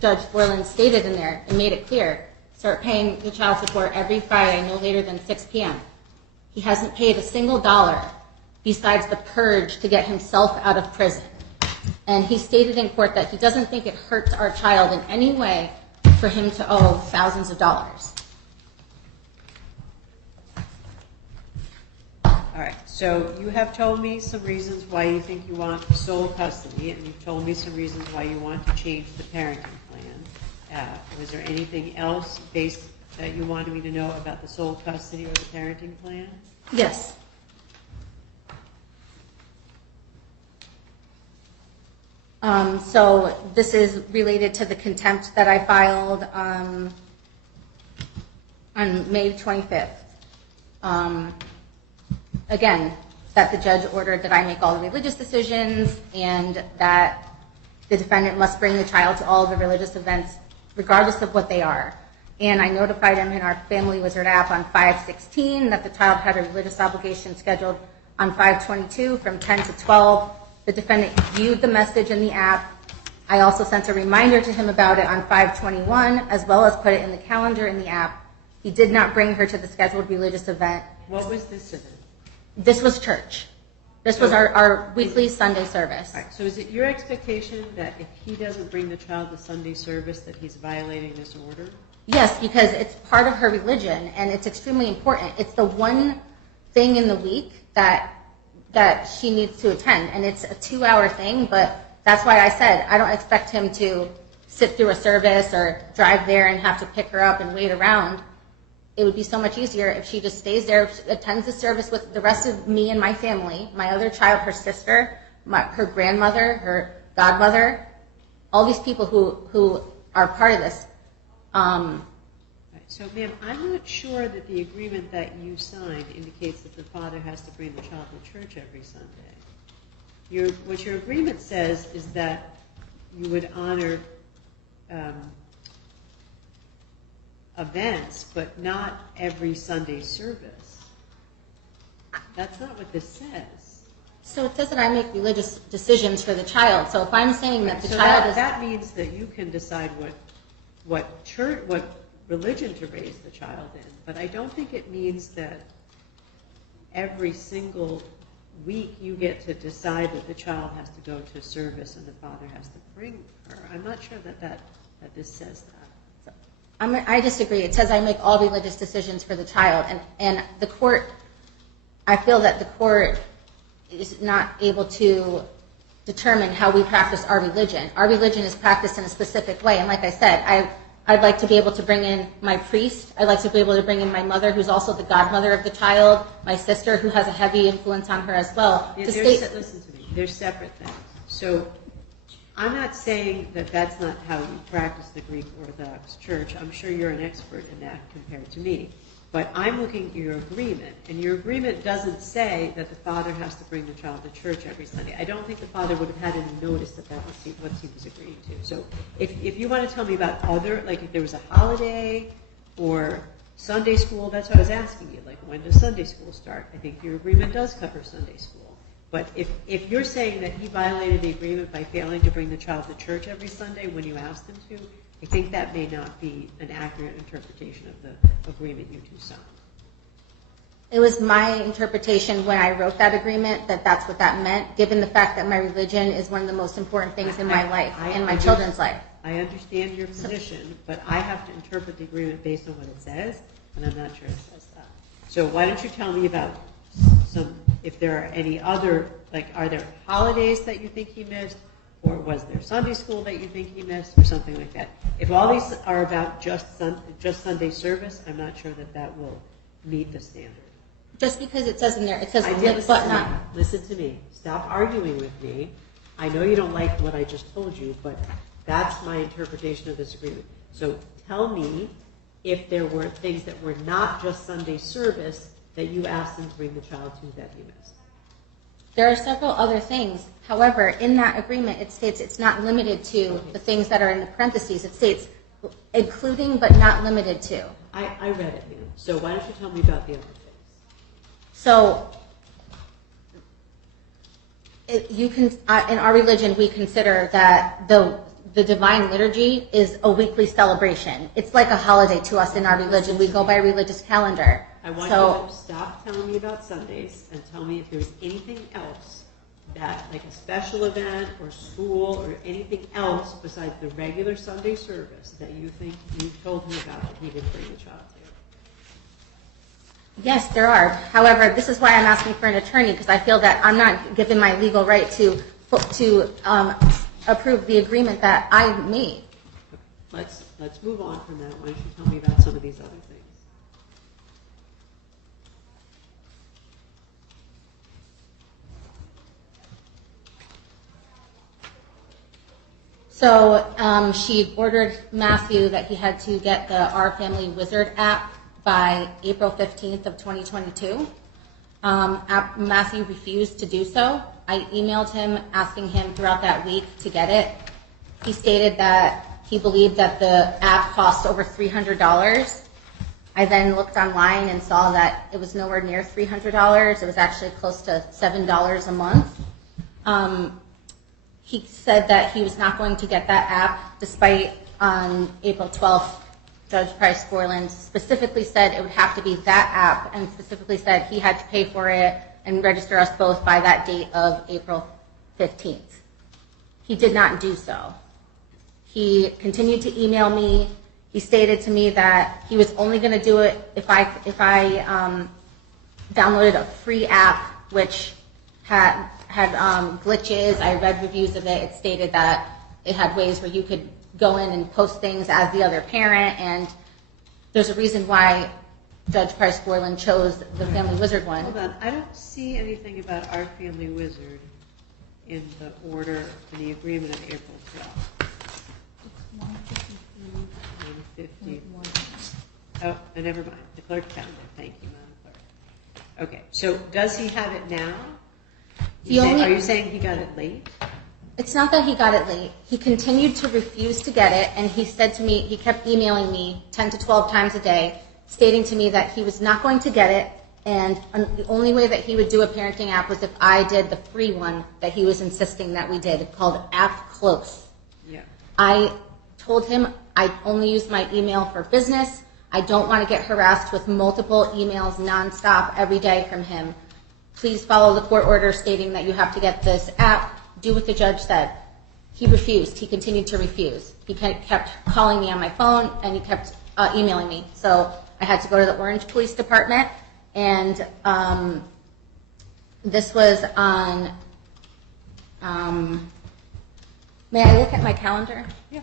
Judge Borland stated in there and made it clear, start paying the child support every Friday, no later than 6 p.m. He hasn't paid a single dollar besides the purge to get himself out of prison. And he stated in court that he doesn't think it hurts our child in any way for him to owe thousands of dollars. All right, so you have told me some reasons why you think you want sole custody, and you've told me some reasons why you want to change the parenting plan. Was there anything else that you wanted me to know about the sole custody or the parenting plan? Yes. So this is related to the contempt that I filed on May 25th. Again, that the judge ordered that I make all the religious decisions and that the defendant must bring the child to all the religious events regardless of what they are. And I notified him in our Family Wizard app on 5/16 that the child had a religious obligation scheduled on 5/22 from 10 to 12. The defendant viewed the message in the app. I also sent a reminder to him about it on 5/21, as well as put it in the calendar in the app. He did not bring her to the scheduled religious event. What was this event? This was church. This was our weekly Sunday service. All right, so is it your expectation that if he doesn't bring the child to Sunday service that he's violating this order? Yes, because it's part of her religion and it's extremely important. It's the one thing in the week that she needs to attend, and it's a 2-hour thing, but that's why I said I don't expect him to sit through a service or drive there and have to pick her up and wait around. It would be so much easier if she just stays there, attends the service with the rest of me and my family, my other child, her sister, her grandmother, her godmother, all these people who are part of this. Right, so, ma'am, I'm not sure that the agreement that you signed indicates that the father has to bring the child to church every Sunday. What your agreement says is that you would honor events, but not every Sunday service. That's not what this says. So it says that I make religious decisions for the child. So if I'm saying that the child is... that means that you can decide what religion to raise the child in, but I don't think it means that every single week you get to decide that the child has to go to service and the father has to bring her. I'm not sure that this says that. I disagree. It says I make all religious decisions for the child, and the court, I feel that the court is not able to determine how we practice our religion. Our religion is practiced in a specific way, and like I said, I'd like to be able to bring in my priest. I'd like to be able to bring in my mother, who's also the godmother of the child, my sister, who has a heavy influence on her as well. Listen to me. They're separate things. So I'm not saying that that's not how you practice the Greek Orthodox Church. I'm sure you're an expert in that compared to me. But I'm looking at your agreement, and your agreement doesn't say that the father has to bring the child to church every Sunday. I don't think the father would have had any notice that that was what he was agreeing to. So if you want to tell me about other, like if there was a holiday or Sunday school, that's what I was asking you. Like, when does Sunday school start? I think your agreement does cover Sunday school. But if you're saying that he violated the agreement by failing to bring the child to church every Sunday when you asked him to, I think that may not be an accurate interpretation of the agreement you two signed. It was my interpretation when I wrote that agreement that that's what that meant, given the fact that my religion is one of the most important things in my life and my children's life. I understand your position, but I have to interpret the agreement based on what it says, and I'm not sure it says that. So why don't you tell me about if there are any other, like, are there holidays that you think he missed, or was there Sunday school that you think he missed, or something like that? If all these are about just Sunday service, I'm not sure that will meet the standard. Just because it says in there, it says Listen to me. Stop arguing with me. I know you don't like what I just told you, but that's my interpretation of this agreement. So tell me if there were things that were not just Sunday service that you asked him to bring the child to that he missed. There are several other things. However, in that agreement, it states it's not limited to the things that are in the parentheses. It states including but not limited to. I read it, ma'am. So why don't you tell me about the other things? So, in our religion, we consider that the Divine Liturgy is a weekly celebration. It's like a holiday to us in our religion. We go by a religious calendar. I want you to stop telling me about Sundays and tell me if there's anything else that, like a special event or school or anything else besides the regular Sunday service that you think you told him about that he didn't bring the child to. Yes, there are. However, this is why I'm asking for an attorney, because I feel that I'm not given my legal right to approve the agreement that I made. Let's move on from that. Why don't you tell me about some of these other things? So she ordered Matthew that he had to get the Our Family Wizard app by April 15th of 2022. Matthew refused to do so. I emailed him asking him throughout that week to get it. He stated that he believed that the app cost over $300. I then looked online and saw that it was nowhere near $300. It was actually close to $7 a month. He said that he was not going to get that app, despite on April 12th, Judge Price Borland specifically said it would have to be that app, and specifically said he had to pay for it and register us both by that date of April 15th. He did not do so. He continued to email me. He stated to me that he was only going to do it if I downloaded a free app, which had glitches. I read reviews of it. It stated that it had ways where you could go in and post things as the other parent, and there's a reason why Judge Price Borland chose the Family Wizard one. Hold on. I don't see anything about Our Family Wizard in the order, in the agreement of April 12th. 150. Oh, never mind. The clerk found it. Thank you, Madam Clerk. Okay, so does he have it now? Are you saying he got it late? It's not that he got it late. He continued to refuse to get it, and he said to me, he kept emailing me 10 to 12 times a day, stating to me that he was not going to get it, and the only way that he would do a parenting app was if I did the free one that he was insisting that we did, called App Close. Yeah. I told him I only use my email for business. I don't want to get harassed with multiple emails nonstop every day from him. Please follow the court order stating that you have to get this app. Do what the judge said. He refused. He continued to refuse. He kept calling me on my phone, and he kept emailing me. So I had to go to the Orange Police Department, and this was on, may I look at my calendar? Yeah.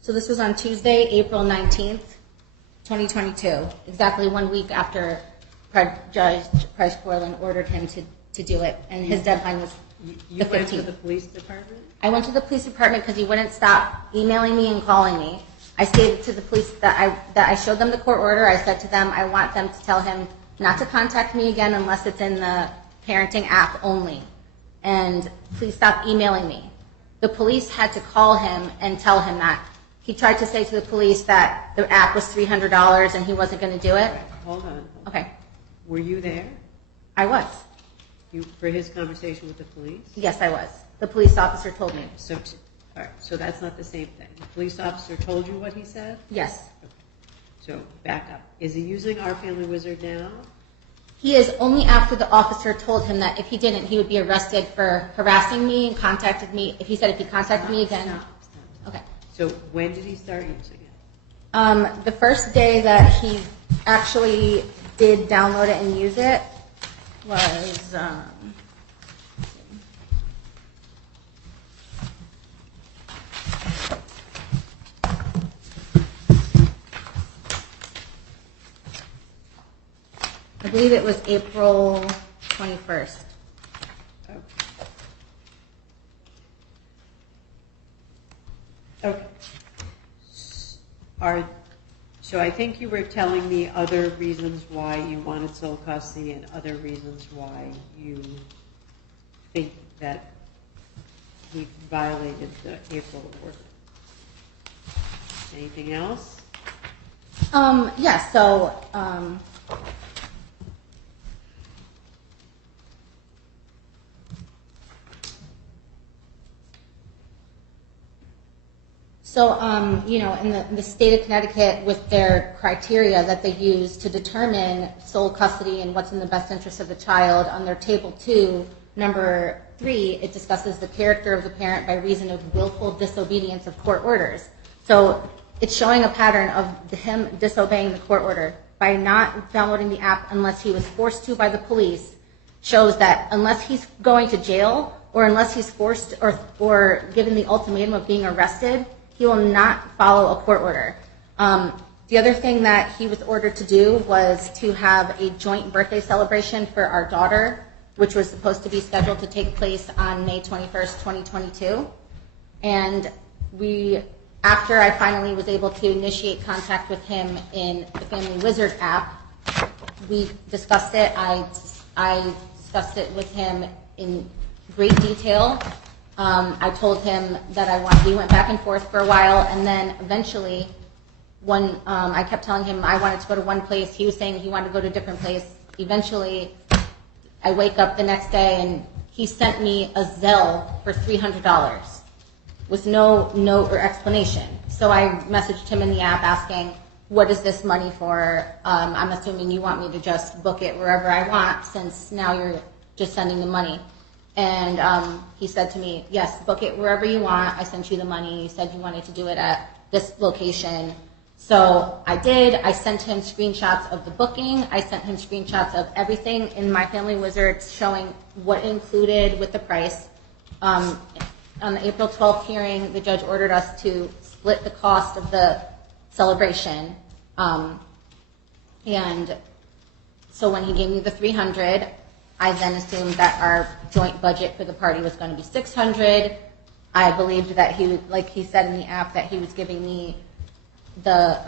So this was on Tuesday, April 19th, 2022, exactly 1 week after Judge Price Borland ordered him to do it, and his deadline was You the 15th. went to the police department? I went to the police department because he wouldn't stop emailing me and calling me. I stated to the police that I showed them the court order. I said to them I want them to tell him not to contact me again unless it's in the parenting app only, and please stop emailing me. The police had to call him and tell him that. He tried to say to the police that the app was $300 and he wasn't going to do it. Right, hold on. Okay. Were you there? I was. For his conversation with the police? Yes, I was. The police officer told me. So, all right, so that's not the same thing. The police officer told you what he said? Yes. Okay. So back up. Is he using Our Family Wizard now? He is only after the officer told him that if he didn't, he would be arrested for harassing me and contacted me. If he contacted me again. Stop. Okay. So when did he start using it? The first day that he actually did download it and use it was I believe it was April 21st. Okay. So I think you were telling me other reasons why you wanted sole custody and other reasons why you think that he violated the April order. Anything else? Yeah, so you know, in the state of Connecticut, with their criteria that they use to determine sole custody and what's in the best interest of the child, on their table 2, number 3, it discusses the character of the parent by reason of willful disobedience of court orders. So it's showing a pattern of him disobeying the court order by not downloading the app unless he was forced to by the police. Shows that unless he's going to jail or unless he's forced or given the ultimatum of being arrested, he will not follow a court order. The other thing that he was ordered to do was to have a joint birthday celebration for our daughter, which was supposed to be scheduled to take place on May 21st, 2022. And after I finally was able to initiate contact with him in the Family Wizard app, we discussed it. I discussed it with him in great detail. I told him that we went back and forth for a while, and then eventually, when I kept telling him I wanted to go to one place, he was saying he wanted to go to a different place. Eventually, I wake up the next day and he sent me a Zelle for $300 with no note or explanation. So I messaged him in the app asking, what is this money for? I'm assuming you want me to just book it wherever I want, since now you're just sending the money. And he said to me, yes, book it wherever you want. I sent you the money. You said you wanted to do it at this location. So I did. I sent him screenshots of the booking. I sent him screenshots of everything in My Family Wizard showing what included with the price. On the April 12th hearing, the judge ordered us to split the cost of the celebration. And so when he gave me the $300, I then assumed that our joint budget for the party was going to be $600. I believed that he, like he said in the app, that he was giving me the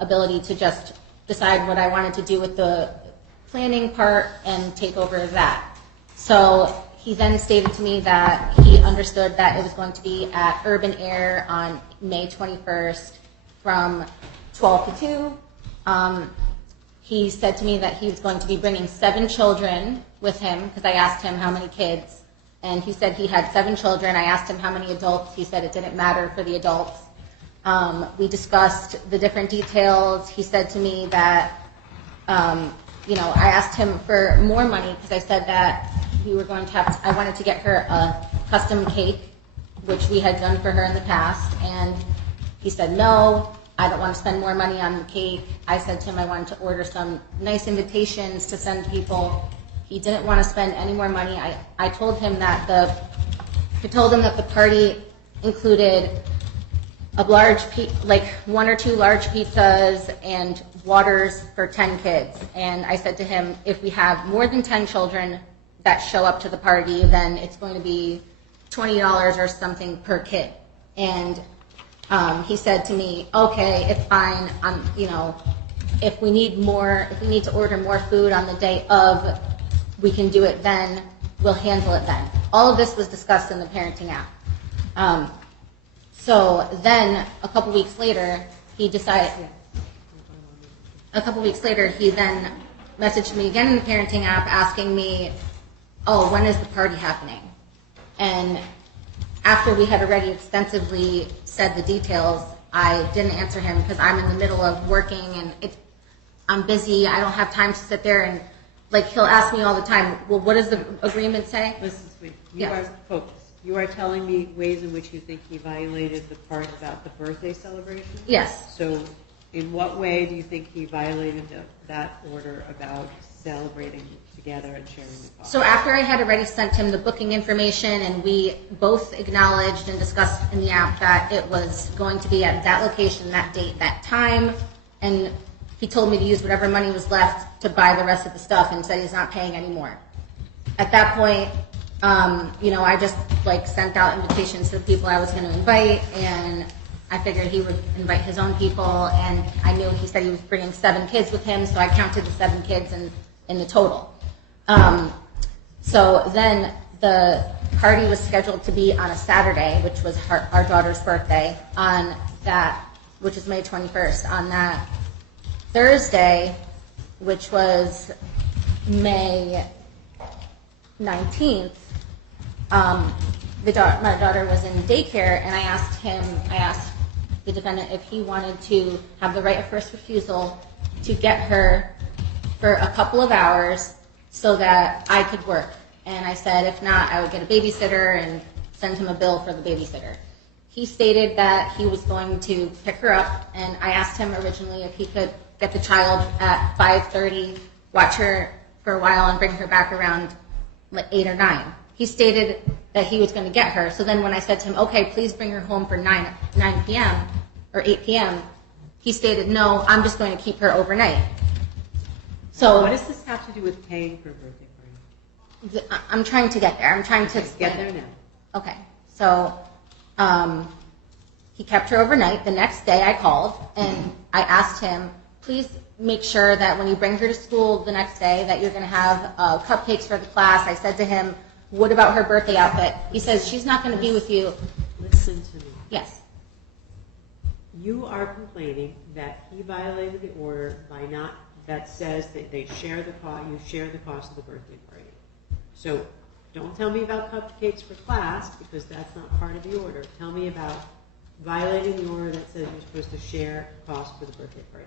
ability to just decide what I wanted to do with the planning part and take over that. So he then stated to me that he understood that it was going to be at Urban Air on May 21st from 12 to 2. He said to me that he was going to be bringing 7 children with him, because I asked him how many kids, and he said he had 7 children. I asked him how many adults. He said it didn't matter for the adults. We discussed the different details. He said to me that, you know, I asked him for more money because I said that we were going to have I wanted to get her a custom cake, which we had done for her in the past, and he said no. I don't want to spend more money on the cake. I said to him I wanted to order some nice invitations to send people. He didn't want to spend any more money. I told him that the party included a large, like 1 or 2 large pizzas and waters for 10 kids. And I said to him, if we have more than 10 children that show up to the party, then it's going to be $20 or something per kid. And he said to me, okay, it's fine. You know, if we need to order more food on the day of, we can do it then. We'll handle it then. All of this was discussed in the parenting app. So then, a couple weeks later, he then messaged me again in the parenting app asking me, oh, when is the party happening? And after we had already extensively said the details, I didn't answer him because I'm in the middle of working and I'm busy. I don't have time to sit there and, like, he'll ask me all the time, well, what does the agreement say? Listen to me. You Yes. are focused. You are telling me ways in which you think he violated the part about the birthday celebration? Yes. So in what way do you think he violated that order about celebrating together and sharing the cost? So after I had already sent him the booking information and we both acknowledged and discussed in the app that it was going to be at that location, that date, that time, and he told me to use whatever money was left to buy the rest of the stuff and said he's not paying anymore. At that point, I just sent out invitations to the people I was going to invite, and I figured he would invite his own people, and I knew he said he was bringing 7 kids with him, so I counted the 7 kids in the total. So then the party was scheduled to be on a Saturday, which was our daughter's birthday, which is May 21st. On that Thursday, which was May 19th, my daughter was in daycare, and I asked the defendant if he wanted to have the right of first refusal to get her for a couple of hours so that I could work. And I said, if not, I would get a babysitter and send him a bill for the babysitter. He stated that he was going to pick her up, and I asked him originally if he could get the child at 5:30, watch her for a while, and bring her back around 8 or 9. He stated that he was going to get her. So then when I said to him, okay, please bring her home for 9 p.m. or 8 p.m., he stated, no, I'm just going to keep her overnight. So what does this have to do with paying for a birthday party? I'm trying to get there. I'm trying to Get there now. Okay. So he kept her overnight. The next day I called and I asked him, please make sure that when you bring her to school the next day that you're going to have cupcakes for the class. I said to him, what about her birthday outfit? He says, she's not going to be with you. Listen to me. Yes. You are complaining that he violated the order that says that they share the cost. You share the cost of the birthday party. So don't tell me about cupcakes for class because that's not part of the order. Tell me about violating the order that says you're supposed to share cost for the birthday party.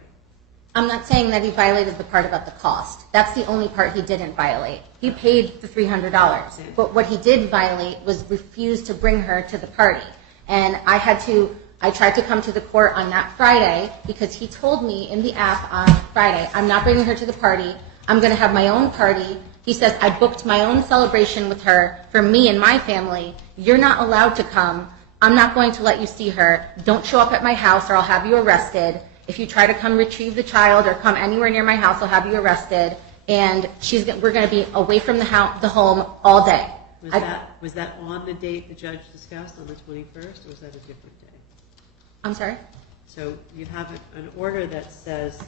I'm not saying that he violated the part about the cost. That's the only part he didn't violate. He paid the $300. But what he did violate was refuse to bring her to the party. And I tried to come to the court on that Friday because he told me in the app on Friday, I'm not bringing her to the party. I'm going to have my own party. He says, I booked my own celebration with her for me and my family. You're not allowed to come. I'm not going to let you see her. Don't show up at my house or I'll have you arrested. If you try to come retrieve the child or come anywhere near my house, I'll have you arrested. And we're going to be away from the home all day. Was that on the date the judge discussed, on the 21st, or was that a different day? I'm sorry? So you have an order that says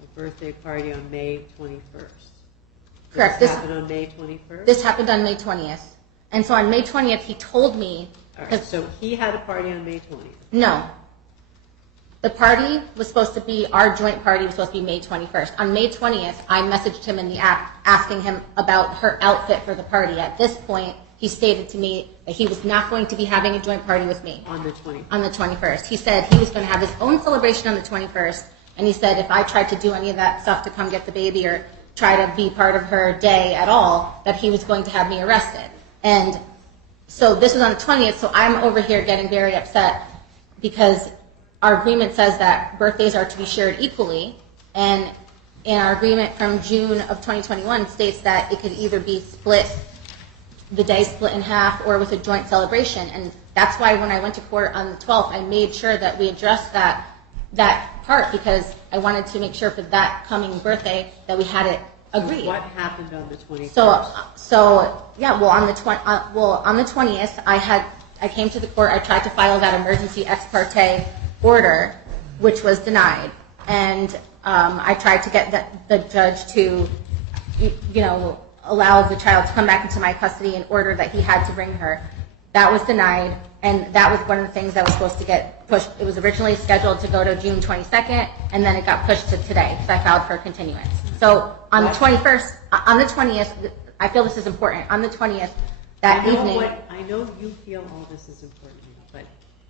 a birthday party on May 21st. Correct. This happened on May 21st? This happened on May 20th. And so on May 20th, he told me... All right, so he had a party on May 20th. No. The party was supposed to be, our joint party was supposed to be May 21st. On May 20th, I messaged him in the app asking him about her outfit for the party. At this point, he stated to me that he was not going to be having a joint party with me. On the 21st. On the 21st. He said he was going to have his own celebration on the 21st, and he said if I tried to do any of that stuff to come get the baby or try to be part of her day at all, that he was going to have me arrested. And so this was on the 20th, so I'm over here getting very upset because our agreement says that birthdays are to be shared equally, and in our agreement from June of 2021 states that it could either be split, the day split in half, or with a joint celebration. And that's why when I went to court on the 12th, I made sure that we addressed that part because I wanted to make sure for that coming birthday that we had it agreed. What happened on the 21st? On the 20th, I came to the court. I tried to file that emergency ex parte order, which was denied, and I tried to get the judge to, allow the child to come back into my custody in order that he had to bring her. That was denied, and that was one of the things that was supposed to get pushed. It was originally scheduled to go to June 22nd, and then it got pushed to today because I filed for a continuance. So on the 20th, I feel this is important. On the 20th, that evening. I know you feel all this is important, but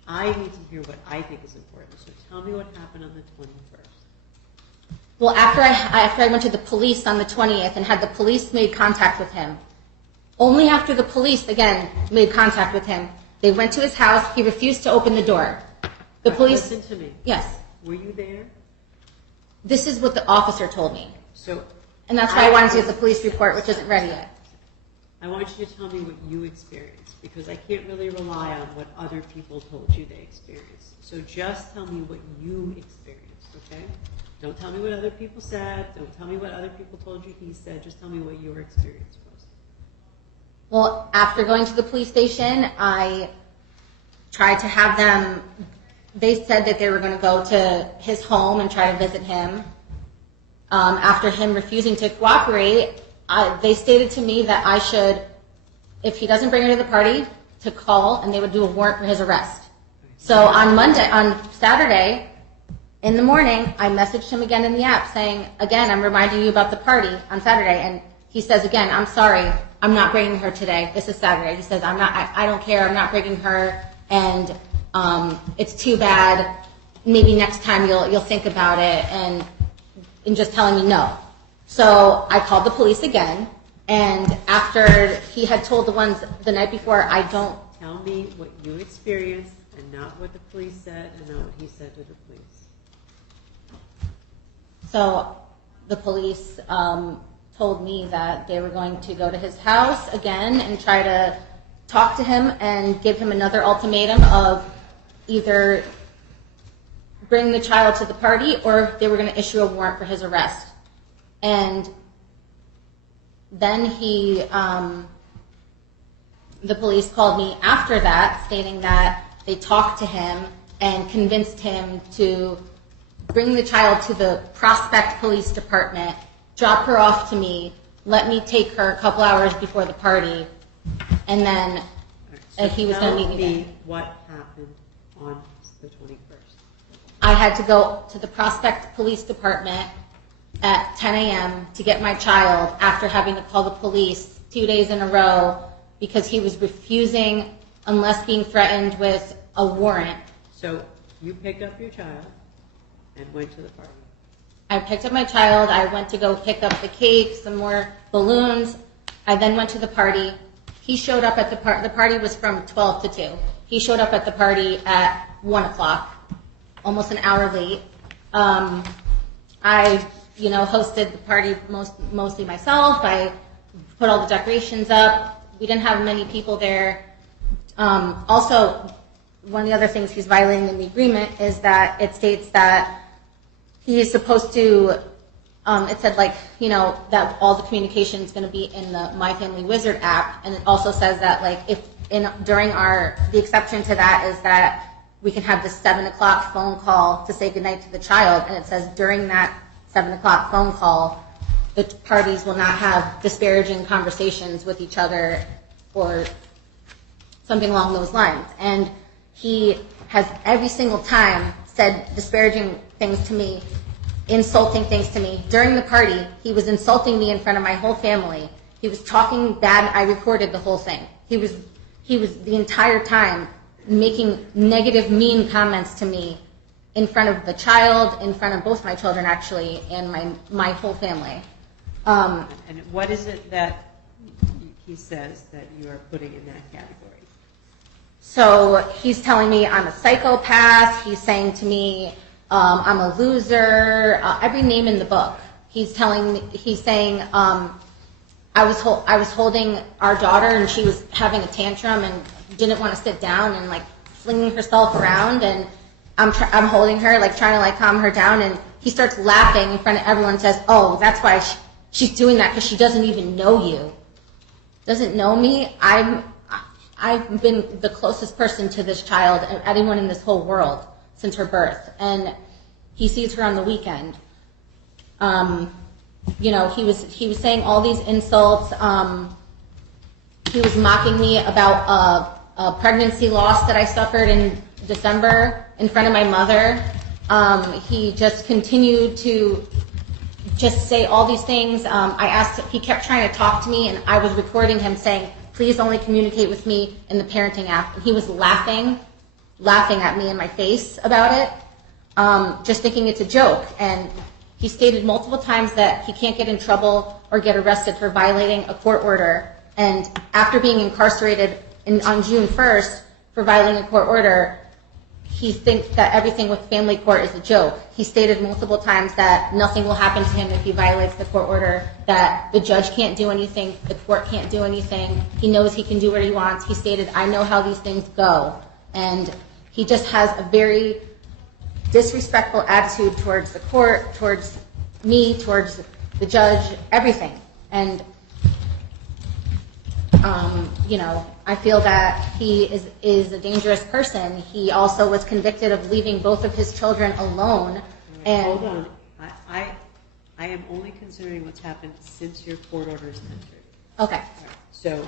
I need to hear what I think is important. So tell me what happened on the 21st. Well, after I went to the police on the 20th and had the police made contact with him, only after the police, again, made contact with him, they went to his house. He refused to open the door. The police... Listen to me. Yes. Were you there? This is what the officer told me. So, And that's why I wanted to get the police report, which isn't ready yet. I want you to tell me what you experienced, because I can't really rely on what other people told you they experienced. So just tell me what you experienced, okay? Don't tell me what other people said. Don't tell me what other people told you he said. Just tell me what your experience was. Well, after going to the police station, I tried to have them... They said that they were going to go to his home and try to visit him. After him refusing to cooperate, they stated to me that I should, if he doesn't bring her to the party, to call and they would do a warrant for his arrest. So on Saturday, in the morning, I messaged him again in the app saying, again, I'm reminding you about the party on Saturday. And he says again, I'm sorry, I'm not bringing her today. This is Saturday. He says, I don't care, I'm not bringing her, and it's too bad. Maybe next time you'll think about it, and just telling me no. So I called the police again, and after he had told the ones the night before, I don't... Tell me what you experienced and not what the police said and not what he said to the police. So the police told me that they were going to go to his house again and try to talk to him and give him another ultimatum of either bring the child to the party or they were going to issue a warrant for his arrest. And then the police called me after that, stating that they talked to him and convinced him to bring the child to the Prospect Police Department, drop her off to me, let me take her a couple hours before the party, and then he was going to meet me there. Tell me what happened on the 21st. I had to go to the Prospect Police Department at 10 a.m. to get my child after having to call the police 2 days in a row because he was refusing unless being threatened with a warrant. So you picked up your child and went to the party. I picked up my child. I went to go pick up the cake, some more balloons. I then went to the party. He showed up at the party. The party was from 12 to 2. He showed up at the party at 1 o'clock, almost an hour late. I hosted the party mostly myself. I put all the decorations up. We didn't have many people there. Also, one of the other things he's violating in the agreement is that it states that he is supposed to, it said that all the communication is going to be in the My Family Wizard app, and it also says that the exception to that is that we can have the 7 o'clock phone call to say goodnight to the child, and it says during that 7 o'clock phone call, the parties will not have disparaging conversations with each other or something along those lines. And he has every single time said disparaging things to me, insulting things to me. During the party, he was insulting me in front of my whole family. He was talking bad. I recorded the whole thing. He was the entire time making negative, mean comments to me in front of the child, in front of both my children actually, and my whole family. And what is it that he says that you are putting in that category? So he's telling me I'm a psychopath. He's saying to me I'm a loser. Every name in the book. He's saying I was holding our daughter and she was having a tantrum and didn't want to sit down and flinging herself around, and I'm holding her trying to calm her down, and he starts laughing in front of everyone and says, "Oh, that's why she's doing that, because she doesn't even know you." Doesn't know me. I've been the closest person to this child and anyone in this whole world since her birth, and he sees her on the weekend. He was saying all these insults. He was mocking me about a pregnancy loss that I suffered in December in front of my mother. He just continued to just say all these things. He kept trying to talk to me, and I was recording him saying, "Please only communicate with me in the parenting app." And he was laughing. laughing at me in my face about it, just thinking it's a joke. And he stated multiple times that he can't get in trouble or get arrested for violating a court order. And after being incarcerated on June 1st for violating a court order, he thinks that everything with family court is a joke. He stated multiple times that nothing will happen to him if he violates the court order, that the judge can't do anything, the court can't do anything. He knows he can do what he wants. He stated, I know how these things go. And he just has a very disrespectful attitude towards the court, towards me, towards the judge, everything. And I feel that he is a dangerous person. He also was convicted of leaving both of his children alone. And hold on. I am only considering what's happened since your court order is entered. Okay. Right. So,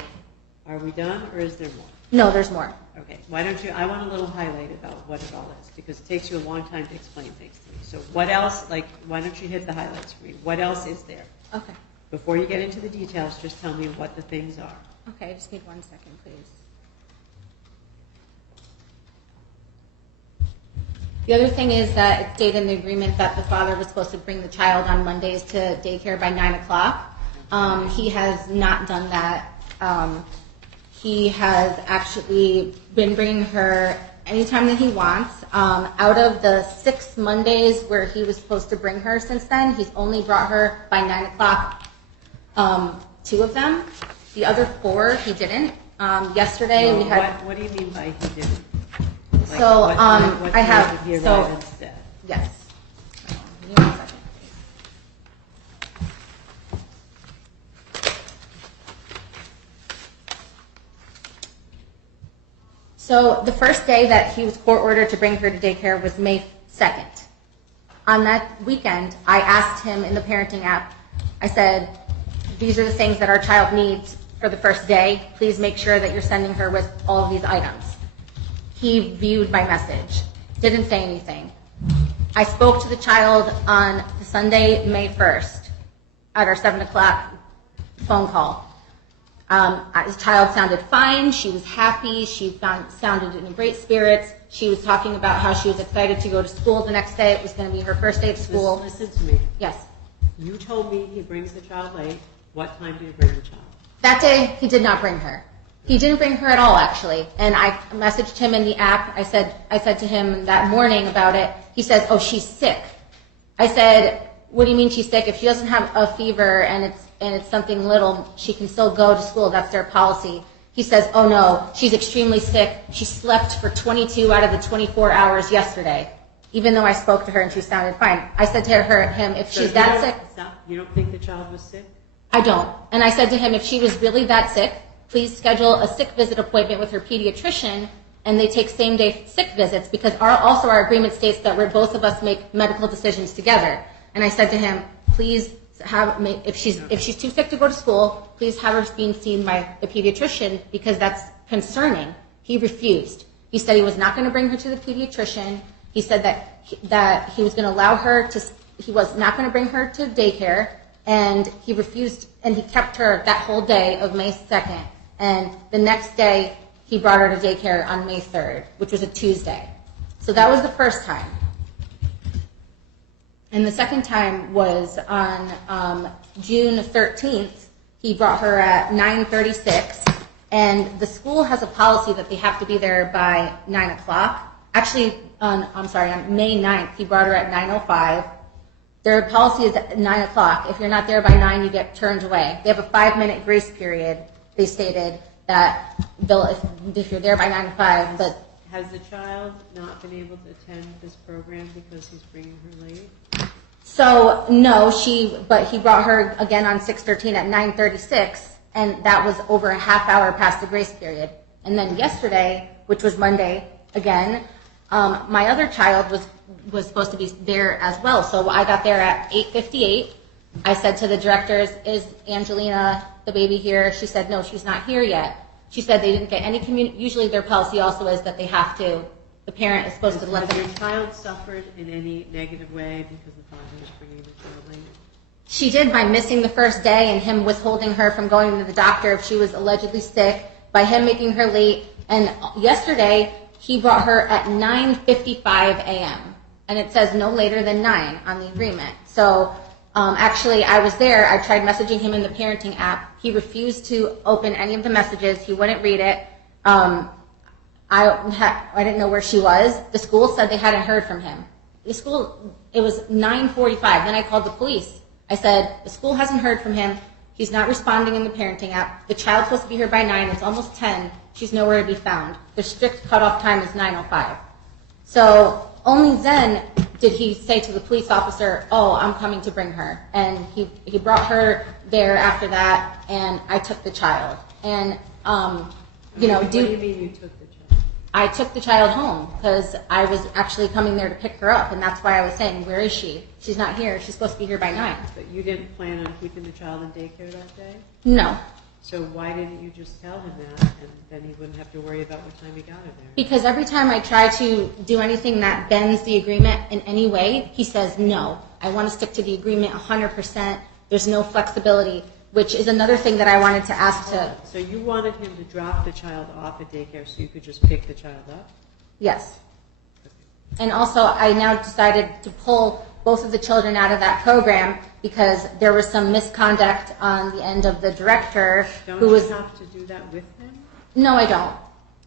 are we done, or is there more? No, there's more. Okay. Why don't you? I want a little highlight about what it all is, because it takes you a long time to explain things to me. So, what else? Why don't you hit the highlights for me? What else is there? Okay. Before you get into the details, just tell me what the things are. Okay, I just need 1 second, please. The other thing is that it stated in the agreement that the father was supposed to bring the child on Mondays to daycare by 9 o'clock. He has not done that. He has actually been bringing her anytime that he wants. Out of the 6 Mondays where he was supposed to bring her since then, he's only brought her by 9 o'clock, 2 of them. The other 4, he didn't. Yesterday we had... What do you mean by he didn't? So, what I have... He So, arrived instead? yes. Give me 1 second. So, the first day that he was court ordered to bring her to daycare was May 2nd. On that weekend, I asked him in the parenting app, I said, these are the things that our child needs for the first day. Please make sure that you're sending her with all of these items. He viewed my message, didn't say anything. I spoke to the child on Sunday, May 1st, at our 7 o'clock phone call. The child sounded fine. She was happy. She sounded in great spirits. She was talking about how she was excited to go to school the next day. It was going to be her first day of school. Listen to me. Yes. You told me he brings the child late. What time did he bring the child? That day, he did not bring her. He didn't bring her at all, actually. And I messaged him in the app. I said to him that morning about it. He says, oh, she's sick. I said, what do you mean she's sick? If she doesn't have a fever and it's something little, she can still go to school. That's their policy. He says, oh, no, she's extremely sick. She slept for 22 out of the 24 hours yesterday, even though I spoke to her and she sounded fine. I said to him, if she's that sick. You don't think the child was sick? I don't. And I said to him, if she was really that sick, please schedule a sick visit appointment with her pediatrician, and they take same-day sick visits, because our agreement states that both of us make medical decisions together. And I said to him, please if she's too sick to go to school, please have her being seen by the pediatrician, because that's concerning. He refused. He said he was not going to bring her to the pediatrician. He said that he was going to allow her to. He was not going to bring her to daycare, and he refused. And he kept her that whole day of May 2nd. And the next day, he brought her to daycare on May 3rd, which was a Tuesday. So that was the first time. And the second time was on June 13th. He brought her at 9:36. And the school has a policy that they have to be there by 9 o'clock. Actually, on May 9th, he brought her at 9:05. Their policy is at 9 o'clock. If you're not there by 9, you get turned away. They have a 5-minute grace period. They stated that if you're there by 9:05, but... Has the child not been able to attend this program because he's bringing her late? So, no, but he brought her again on 6/13 at 9:36, and that was over a half hour past the grace period. And then yesterday, which was Monday, again, my other child was supposed to be there as well. So I got there at 8:58. I said to the directors, is Angelina, the baby, here? She said, no, she's not here yet. She said they didn't get any usually their policy also is that they have to, the parent is supposed to let them. Has your child suffered in any negative way because the father is bringing the child late? She did by missing the first day and him withholding her from going to the doctor if she was allegedly sick, by him making her late. And yesterday, he brought her at 9:55 a.m. and it says no later than 9 on the agreement. So actually, I was there. I tried messaging him in the parenting app. He refused to open any of the messages. He wouldn't read it. I didn't know where she was. The school said they hadn't heard from him. It was 9:45. Then I called the police. I said, the school hasn't heard from him. He's not responding in the parenting app. The child's supposed to be here by 9. It's almost 10. She's nowhere to be found. The strict cutoff time is 9:05. So only then did he say to the police officer, oh, I'm coming to bring her. And he brought her there after that, and I took the child. And, What do you mean you took the child? I took the child home because I was actually coming there to pick her up, and that's why I was saying, where is she? She's not here. She's supposed to be here by 9. But you didn't plan on keeping the child in daycare that day? No, So why didn't you just tell him that, and then he wouldn't have to worry about what time he got her there? because every time I try to do anything that bends the agreement in any way, he says no. I want to stick to the agreement 100%. There's no flexibility, which is another thing that I wanted to ask to. So you wanted him to drop the child off at daycare so you could just pick the child up? Yes. And also, I now decided to pull both of the children out of that program because there was some misconduct on the end of the director Don't you have to do that with him? No, I don't.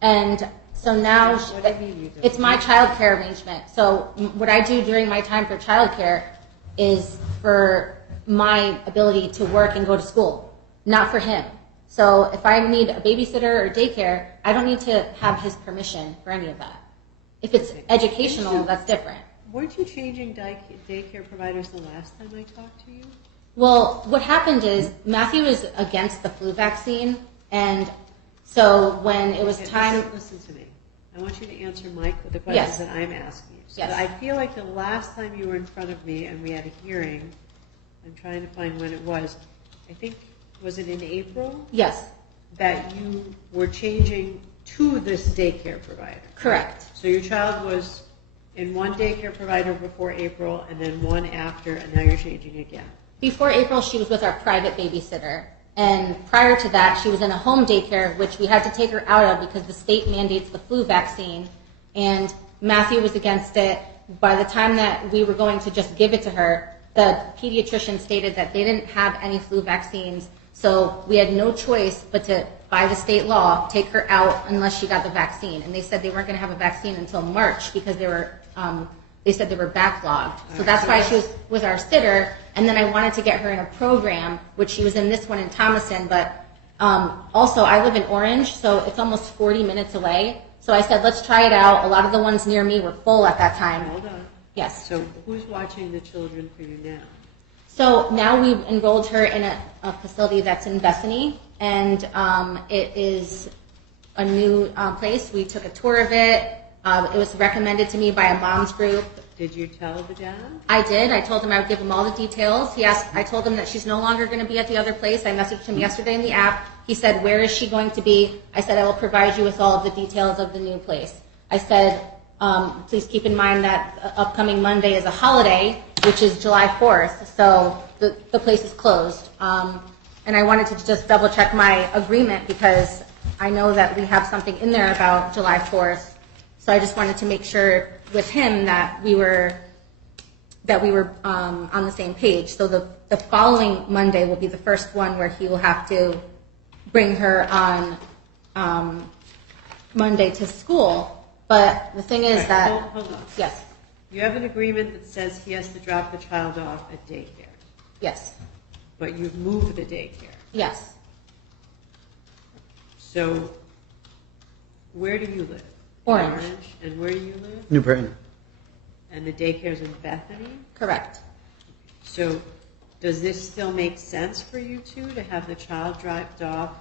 And so now What do you mean you don't? it's my child care arrangement. So what I do during my time for child care is for my ability to work and go to school, not for him. So if I need a babysitter or daycare, I don't need to have his permission for any of that. If it's educational, that's different. Weren't you changing daycare providers the last time I talked to you? Well, what happened is Matthew was against the flu vaccine, and so when it was time... Listen to me. I want you to answer the questions Yes. that I'm asking you. So Yes. I feel like the last time you were in front of me and we had a hearing, I'm trying to find when it was, I think, was it in April? Yes, That you were changing to this daycare provider. correct. So your child was in one daycare provider before April and then one after, and now you're changing again. Before April, she was with our private babysitter. And prior to that, she was in a home daycare, which we had to take her out of because the state mandates the flu vaccine. And Matthew was against it. By the time that we were going to just give it to her, the pediatrician stated that they didn't have any flu vaccines. So we had no choice but to, by the state law, take her out unless she got the vaccine. And they said they weren't going to have a vaccine until March because they said they were backlogged. So that's why she was our sitter. And then I wanted to get her in a program, which she was in this one in Thomason. But also, I live in Orange, so it's almost 40 minutes away. So I said, let's try it out. A lot of the ones near me were full at that time. Hold on. Yes. So who's watching the children for you now? So now we've enrolled her in a facility that's in Bethany, and it is a new place. We took a tour of it. It was recommended to me by a mom's group. Did you tell the dad? I did. I told him I would give him all the details. I told him that she's no longer going to be at the other place. I messaged him yesterday in the app. He said, where is she going to be? I said, I will provide you with all of the details of the new place. I said, please keep in mind that upcoming Monday is a holiday, which is July 4th, so the place is closed. And I wanted to just double check my agreement because I know that we have something in there about July 4th. So I just wanted to make sure with him that we were on the same page. So the following Monday will be the first one where he will have to bring her on Monday to school. But the thing is that... Hold on. Yes. You have an agreement that says he has to drop the child off at daycare, Yes. but you've moved the daycare. Yes. So where do you live? Orange. And where do you live? New Britain. And the daycare's in Bethany? Correct. So does this still make sense for you two to have the child dropped off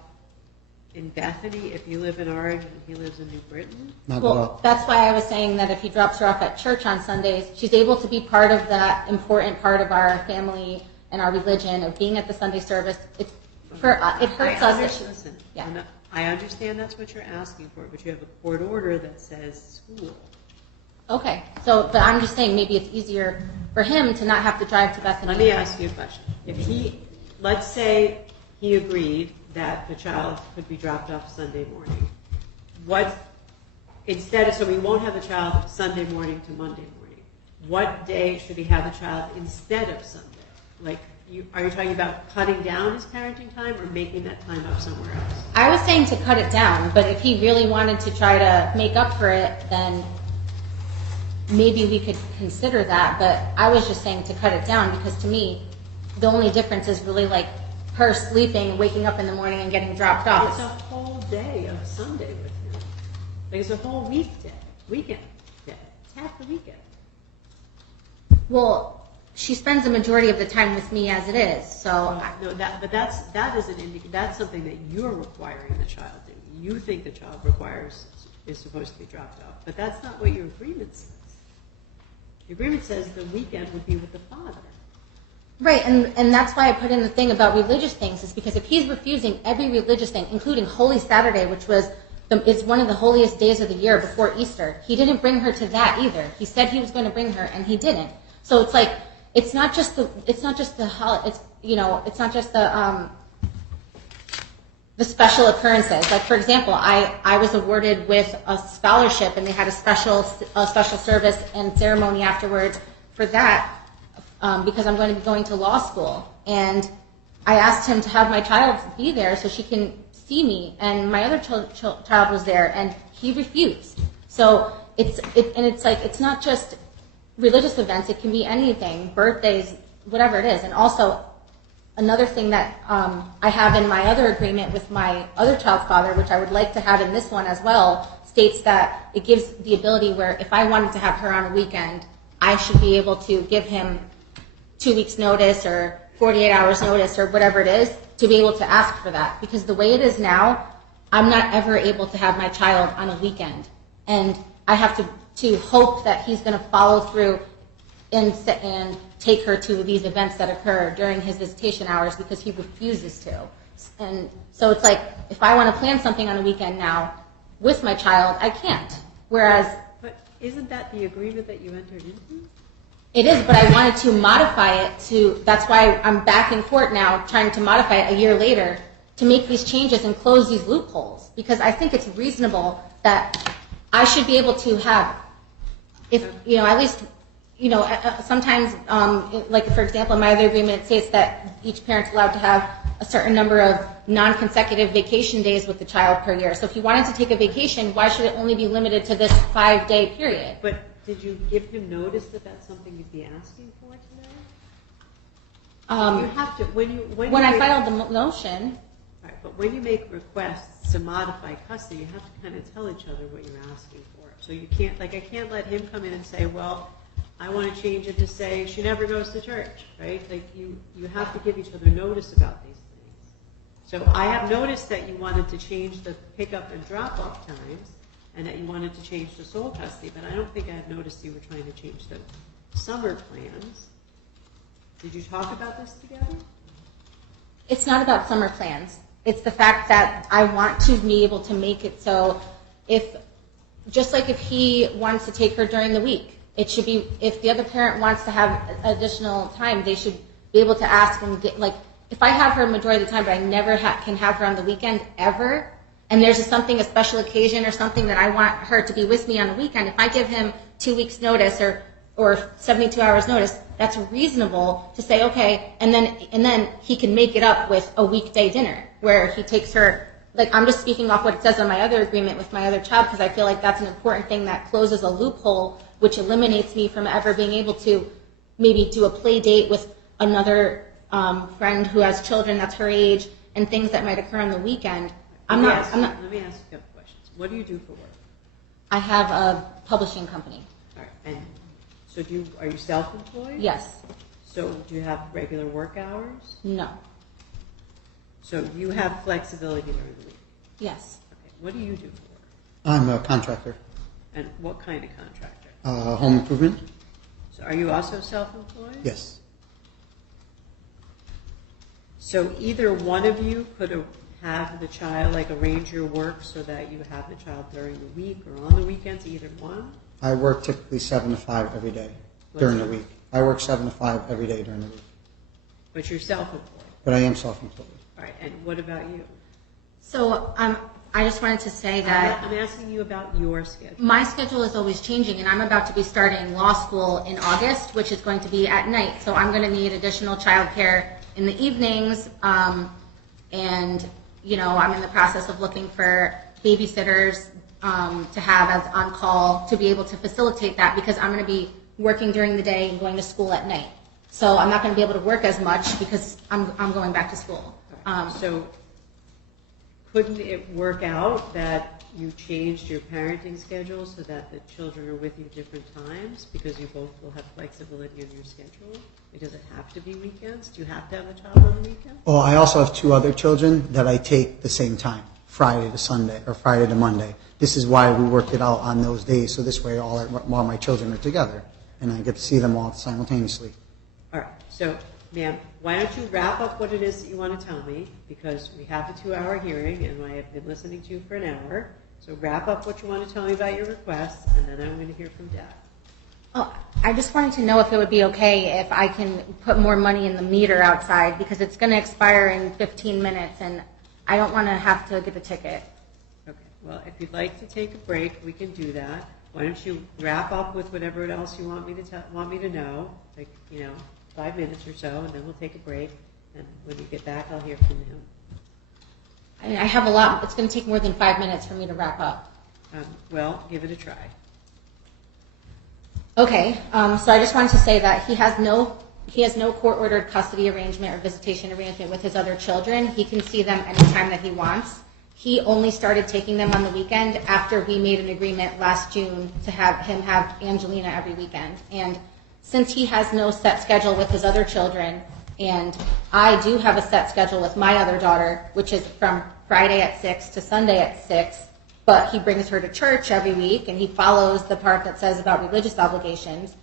in Bethany if you live in Orange and he lives in New Britain? Not at Well, all. that's why I was saying that if he drops her off at church on Sundays, she's able to be part of that important part of our family and our religion of being at the Sunday service. It hurts us. Listen, Yeah. I understand that's what you're asking for, but you have a court order that says school. Okay, so, but I'm just saying maybe it's easier for him to not have to drive to Bethany. Let me ask you a question. Let's say he agreed that the child could be dropped off Sunday morning. What so we won't have the child Sunday morning to Monday morning. What day should he have the child instead of Sunday? Like, are you talking about cutting down his parenting time or making that time up somewhere else? I was saying to cut it down, but if he really wanted to try to make up for it, then maybe we could consider that. But I was just saying to cut it down because to me, the only difference is really like her sleeping and waking up in the morning and getting dropped off. It's a whole day of Sunday with him. Like it's a whole weekend day. It's half the weekend. Well, she spends the majority of the time with me as it is, so. No, that's something that you're requiring the child to. You think the child is supposed to be dropped off, but that's not what your agreement says. Your agreement says the weekend would be with the father. Right, and that's why I put in the thing about religious things, is because if he's refusing every religious thing, including Holy Saturday, which is one of the holiest days of the year before Easter, he didn't bring her to that either. He said he was going to bring her, and he didn't. So it's like, it's not just the special occurrences. Like for example, I was awarded with a scholarship, and they had a special service and ceremony afterwards for that because I'm going to be going to law school. And I asked him to have my child be there so she can see me, and my other child was there, and he refused. So it's not just religious events, it can be anything, birthdays, whatever it is. And also, another thing that I have in my other agreement with my other child's father, which I would like to have in this one as well, states that it gives the ability where if I wanted to have her on a weekend, I should be able to give him 2 weeks notice or 48 hours notice or whatever it is to be able to ask for that. Because the way it is now, I'm not ever able to have my child on a weekend. And I have to hope that he's going to follow through and take her to these events that occur during his visitation hours because he refuses to. And so it's like, if I want to plan something on a weekend now with my child, I can't. Whereas... But isn't that the agreement that you entered into? It is, but I wanted to modify it to... That's why I'm back in court now trying to modify it a year later to make these changes and close these loopholes. Because I think it's reasonable that I should be able to have... at least, sometimes, like for example, in my other agreement, it states that each parent's allowed to have a certain number of non-consecutive vacation days with the child per year. So if you wanted to take a vacation, why should it only be limited to this 5-day period? But did you give him notice that that's something you'd be asking for today? You have to, when I filed the motion. Right, but when you make requests to modify custody, you have to kind of tell each other what you're asking for. So you can't, I can't let him come in and say, well, I want to change it to say she never goes to church, right? Like you have to give each other notice about these things. So I have noticed that you wanted to change the pickup and drop-off times and that you wanted to change the sole custody, but I don't think I have noticed you were trying to change the summer plans. Did you talk about this together? It's not about summer plans. It's the fact that I want to be able to make it so just like if he wants to take her during the week, it should be, if the other parent wants to have additional time, they should be able to ask and get, like, if I have her majority of the time, but I never can have her on the weekend ever, and there's a special occasion or something that I want her to be with me on the weekend, if I give him 2 weeks notice or 72 hours notice, that's reasonable to say, okay, and then he can make it up with a weekday dinner where he takes her. Like, I'm just speaking off what it says on my other agreement with my other child because I feel like that's an important thing that closes a loophole which eliminates me from ever being able to maybe do a play date with another friend who has children that's her age and things that might occur on the weekend. Let me ask you a couple questions. What do you do for work? I have a publishing company. All right. And so are you self-employed? Yes. So do you have regular work hours? No. So you have flexibility during the week? Yes. Okay. What do you do for work? I'm a contractor. And what kind of contractor? Home improvement? So are you also self-employed? Yes. So either one of you could have the child, like arrange your work so that you have the child during the week or on the weekends, either one? I work typically 7 to 5 every day during the week. I work 7 to 5 every day during the week. But you're self-employed? But I am self-employed. All right. And what about you? So I just wanted to say that I'm asking you about your schedule. my schedule is always changing, and I'm about to be starting law school in August, which is going to be at night. So I'm going to need additional childcare in the evenings, and I'm in the process of looking for babysitters to have as on call to be able to facilitate that, because I'm going to be working during the day and going to school at night. So I'm not going to be able to work as much because I'm going back to school. So couldn't it work out that you changed your parenting schedule so that the children are with you different times, because you both will have flexibility in your schedule? It doesn't have to be weekends. Do you have to have a child on the weekend? Well, I also have 2 other children that I take the same time, Friday to Sunday, or Friday to Monday. This is why we worked it out on those days, so this way all my children are together, and I get to see them all simultaneously. All right. So, ma'am, why don't you wrap up what it is that you want to tell me, because we have the 2-hour hearing, and I have been listening to you for an hour. So wrap up what you want to tell me about your requests, and then I'm going to hear from Dad. Oh, I just wanted to know if it would be okay if I can put more money in the meter outside, because it's going to expire in 15 minutes, and I don't want to have to get a ticket. Okay. Well, if you'd like to take a break, we can do that. Why don't you wrap up with whatever else you want me to know, like 5 minutes or so, and then we'll take a break. And when you get back, I'll hear from him. I have a lot. It's going to take more than 5 minutes for me to wrap up. Well, give it a try. Okay, so I just wanted to say that he has no court-ordered custody arrangement or visitation arrangement with his other children. He can see them anytime that he wants. He only started taking them on the weekend after we made an agreement last June to have him have Angelina every weekend. And since he has no set schedule with his other children, and I do have a set schedule with my other daughter, which is from Friday at 6 to Sunday at 6, but he brings her to church every week, and he follows the part that says about religious obligations.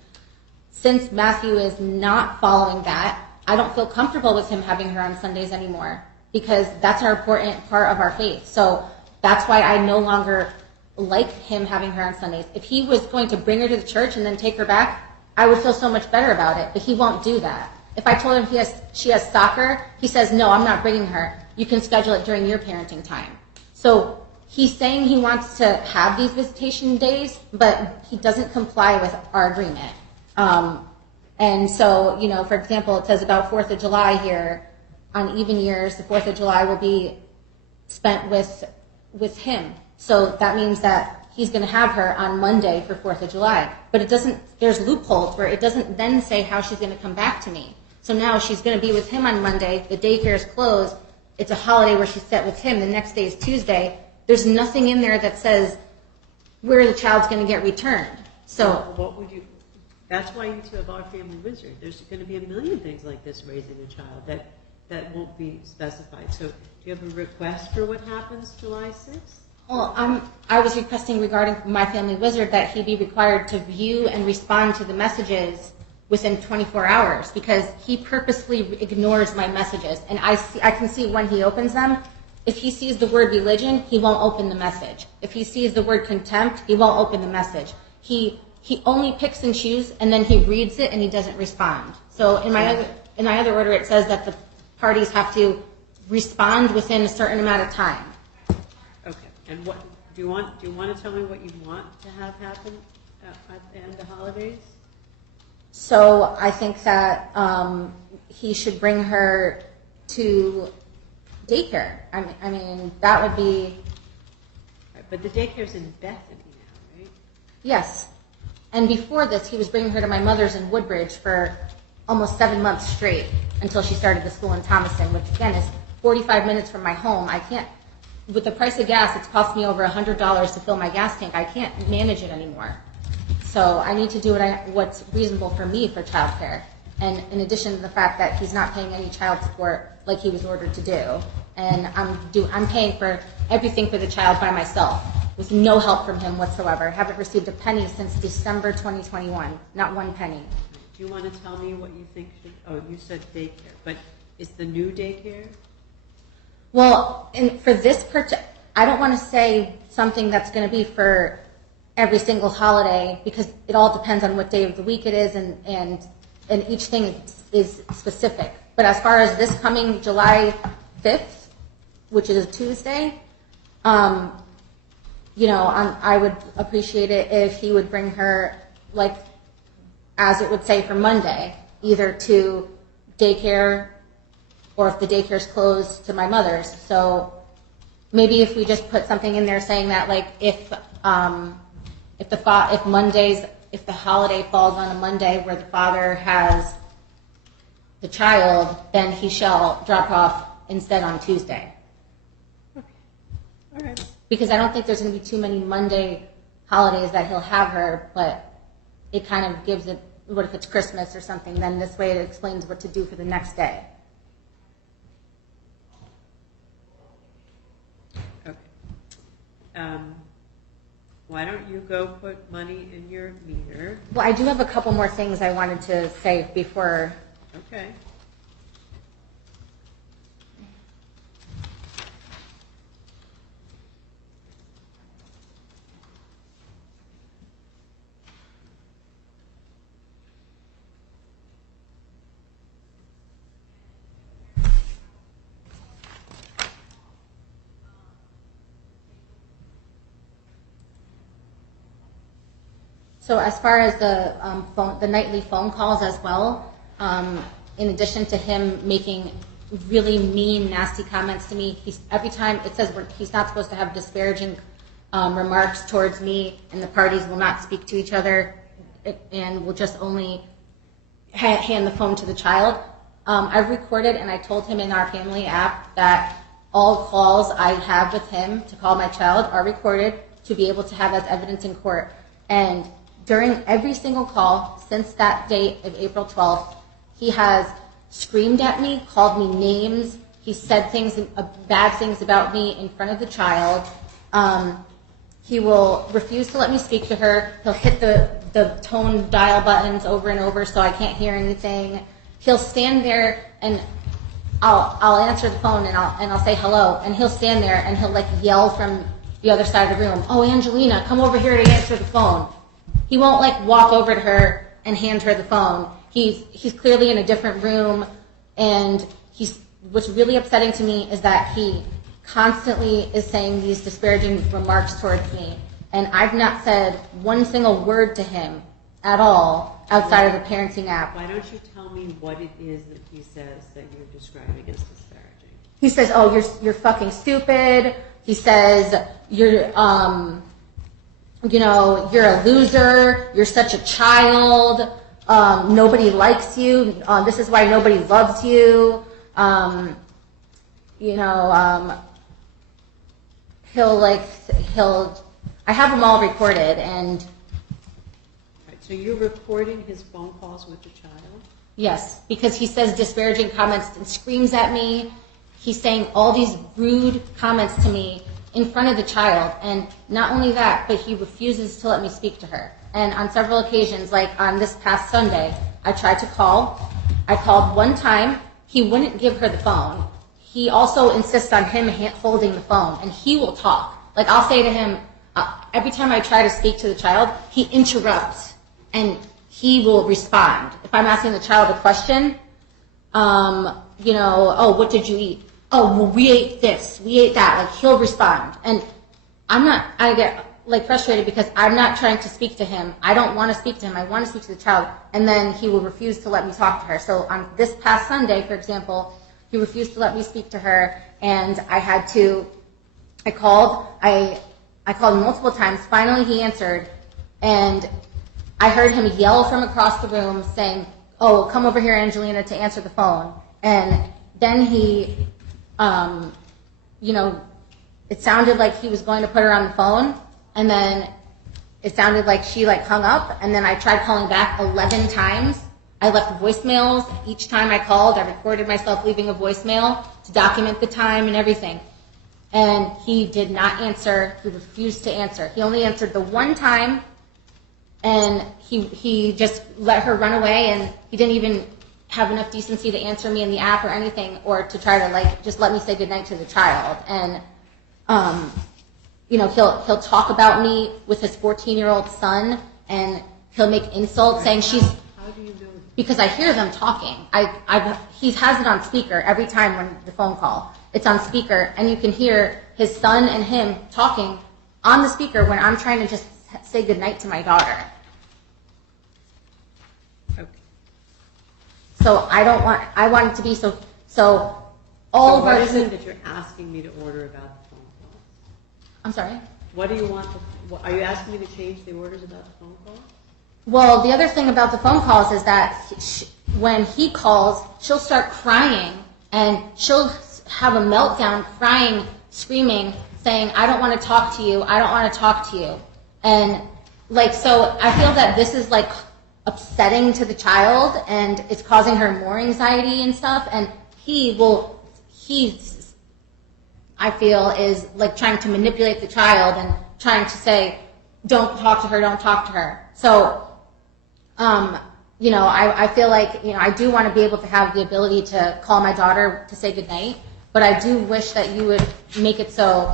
Since Matthew is not following that, I don't feel comfortable with him having her on Sundays anymore, because that's an important part of our faith. So that's why I no longer like him having her on Sundays. If he was going to bring her to the church and then take her back, I would feel so much better about it, but he won't do that. If I told him she has soccer, he says, no, I'm not bringing her. You can schedule it during your parenting time. So he's saying he wants to have these visitation days, but he doesn't comply with our agreement. And so, for example, it says about 4th of July here, on even years, the 4th of July will be spent with him. So that means that he's going to have her on Monday for 4th of July. But there's loopholes where it doesn't then say how she's going to come back to me. So now she's going to be with him on Monday, the daycare is closed, it's a holiday where she's set with him, the next day is Tuesday. There's nothing in there that says where the child's going to get returned. So what would you? That's why you two have our family wizard. There's going to be a million things like this raising a child that won't be specified. So do you have a request for what happens July 6th? Well, I was requesting regarding my family wizard that he be required to view and respond to the messages within 24 hours, because he purposely ignores my messages. And I can see when he opens them. If he sees the word religion, he won't open the message. If he sees the word contempt, he won't open the message. He only picks and chooses, and then he reads it and he doesn't respond. So in my other order, it says that the parties have to respond within a certain amount of time. Okay. And what do you want to tell me what you want to have happen at the end of the holidays? So I think that he should bring her to daycare. I mean, that would be... But the daycare's in Bethany now, right? Yes. And before this, he was bringing her to my mother's in Woodbridge for almost 7 months straight until she started the school in Thomaston, which again is 45 minutes from my home. I can't, with the price of gas, it's cost me over $100 to fill my gas tank. I can't manage it anymore. So I need to do what's reasonable for me for childcare. And in addition to the fact that he's not paying any child support like he was ordered to do. And I'm paying for everything for the child by myself with no help from him whatsoever. I haven't received a penny since December 2021, not one penny. Do you want to tell me what you think should... Oh, you said daycare, but is the new daycare? Well, for this I don't want to say something that's going to be for every single holiday, because it all depends on what day of the week it is, and each thing is specific. But as far as this coming July 5th, which is a Tuesday, I would appreciate it if he would bring her, like, as it would say for Monday, either to daycare or if the daycare's closed to my mother's. So maybe if we just put something in there saying that, like, if the holiday falls on a Monday where the father has the child, then he shall drop off instead on Tuesday. Okay. All right. Because I don't think there's going to be too many Monday holidays that he'll have her, but it kind of gives it, what if it's Christmas or something, then this way it explains what to do for the next day. Okay. Why don't you go put money in your meter? Well, I do have a couple more things I wanted to say before. Okay. So as far as the nightly phone calls as well, in addition to him making really mean, nasty comments to me, every time it says he's not supposed to have disparaging remarks towards me, and the parties will not speak to each other, and will just only hand the phone to the child. I've recorded, and I told him in our family app that all calls I have with him to call my child are recorded to be able to have as evidence in court. And during every single call since that date of April 12th, he has screamed at me, called me names. He said things, bad things about me in front of the child. He will refuse to let me speak to her. He'll hit the tone dial buttons over and over so I can't hear anything. He'll stand there and I'll answer the phone and I'll say hello, and he'll stand there and he'll like yell from the other side of the room, "Oh, Angelina, come over here to answer the phone." He won't like walk over to her and hand her the phone. He's clearly in a different room, and what's really upsetting to me is that he constantly is saying these disparaging remarks towards me, and I've not said one single word to him at all outside of the parenting app. Why don't you tell me what it is that he says that you're describing as disparaging? He says, "Oh, you're fucking stupid." He says, "You're a loser. You're such a child. Nobody likes you. This is why nobody loves you." I have them all recorded, and Right, so you're recording his phone calls with the child? yes, because he says disparaging comments and screams at me. He's saying all these rude comments to me in front of the child, and not only that, but he refuses to let me speak to her. And on several occasions, like on this past Sunday, I tried to call. I called one time. He wouldn't give her the phone. He also insists on him holding the phone, and he will talk. Like, I'll say to him, every time I try to speak to the child, he interrupts, and he will respond. If I'm asking the child a question, "Oh, what did you eat?" "Oh, well, we ate this, we ate that." Like, he'll respond. And I get like frustrated because I'm not trying to speak to him. I don't want to speak to him. I want to speak to the child. And then he will refuse to let me talk to her. So on this past Sunday, for example, he refused to let me speak to her, and I called multiple times. Finally, he answered, and I heard him yell from across the room saying, "Oh, come over here, Angelina, to answer the phone." And then he, it sounded like he was going to put her on the phone, and then it sounded like she hung up, and then I tried calling back 11 times. I left voicemails. Each time I called, I recorded myself leaving a voicemail to document the time and everything. And he did not answer. He refused to answer. He only answered the one time, and he just let her run away, and he didn't even have enough decency to answer me in the app or anything, or to try to just let me say goodnight to the child. And he'll talk about me with his 14-year-old son, and he'll make insults saying she's. How do you know that? Because I hear them talking. He has it on speaker every time when the phone call, it's on speaker, and you can hear his son and him talking on the speaker when I'm trying to just say goodnight to my daughter. Okay. So I want it to be so all of our... What is it that you're asking me to order about the phone calls? I'm sorry? What do you want, are you asking me to change the orders about the phone calls? Well, the other thing about the phone calls is that when he calls, she'll start crying, and she'll have a meltdown, crying, screaming, saying, I don't want to talk to you, I don't want to talk to you. And, like, so I feel that this is, like, upsetting to the child, and it's causing her more anxiety and stuff, and he's, I feel, is, like, trying to manipulate the child and trying to say, don't talk to her, don't talk to her. So, you know, I feel like, you know, I do want to be able to have the ability to call my daughter to say goodnight, but I do wish that you would make it so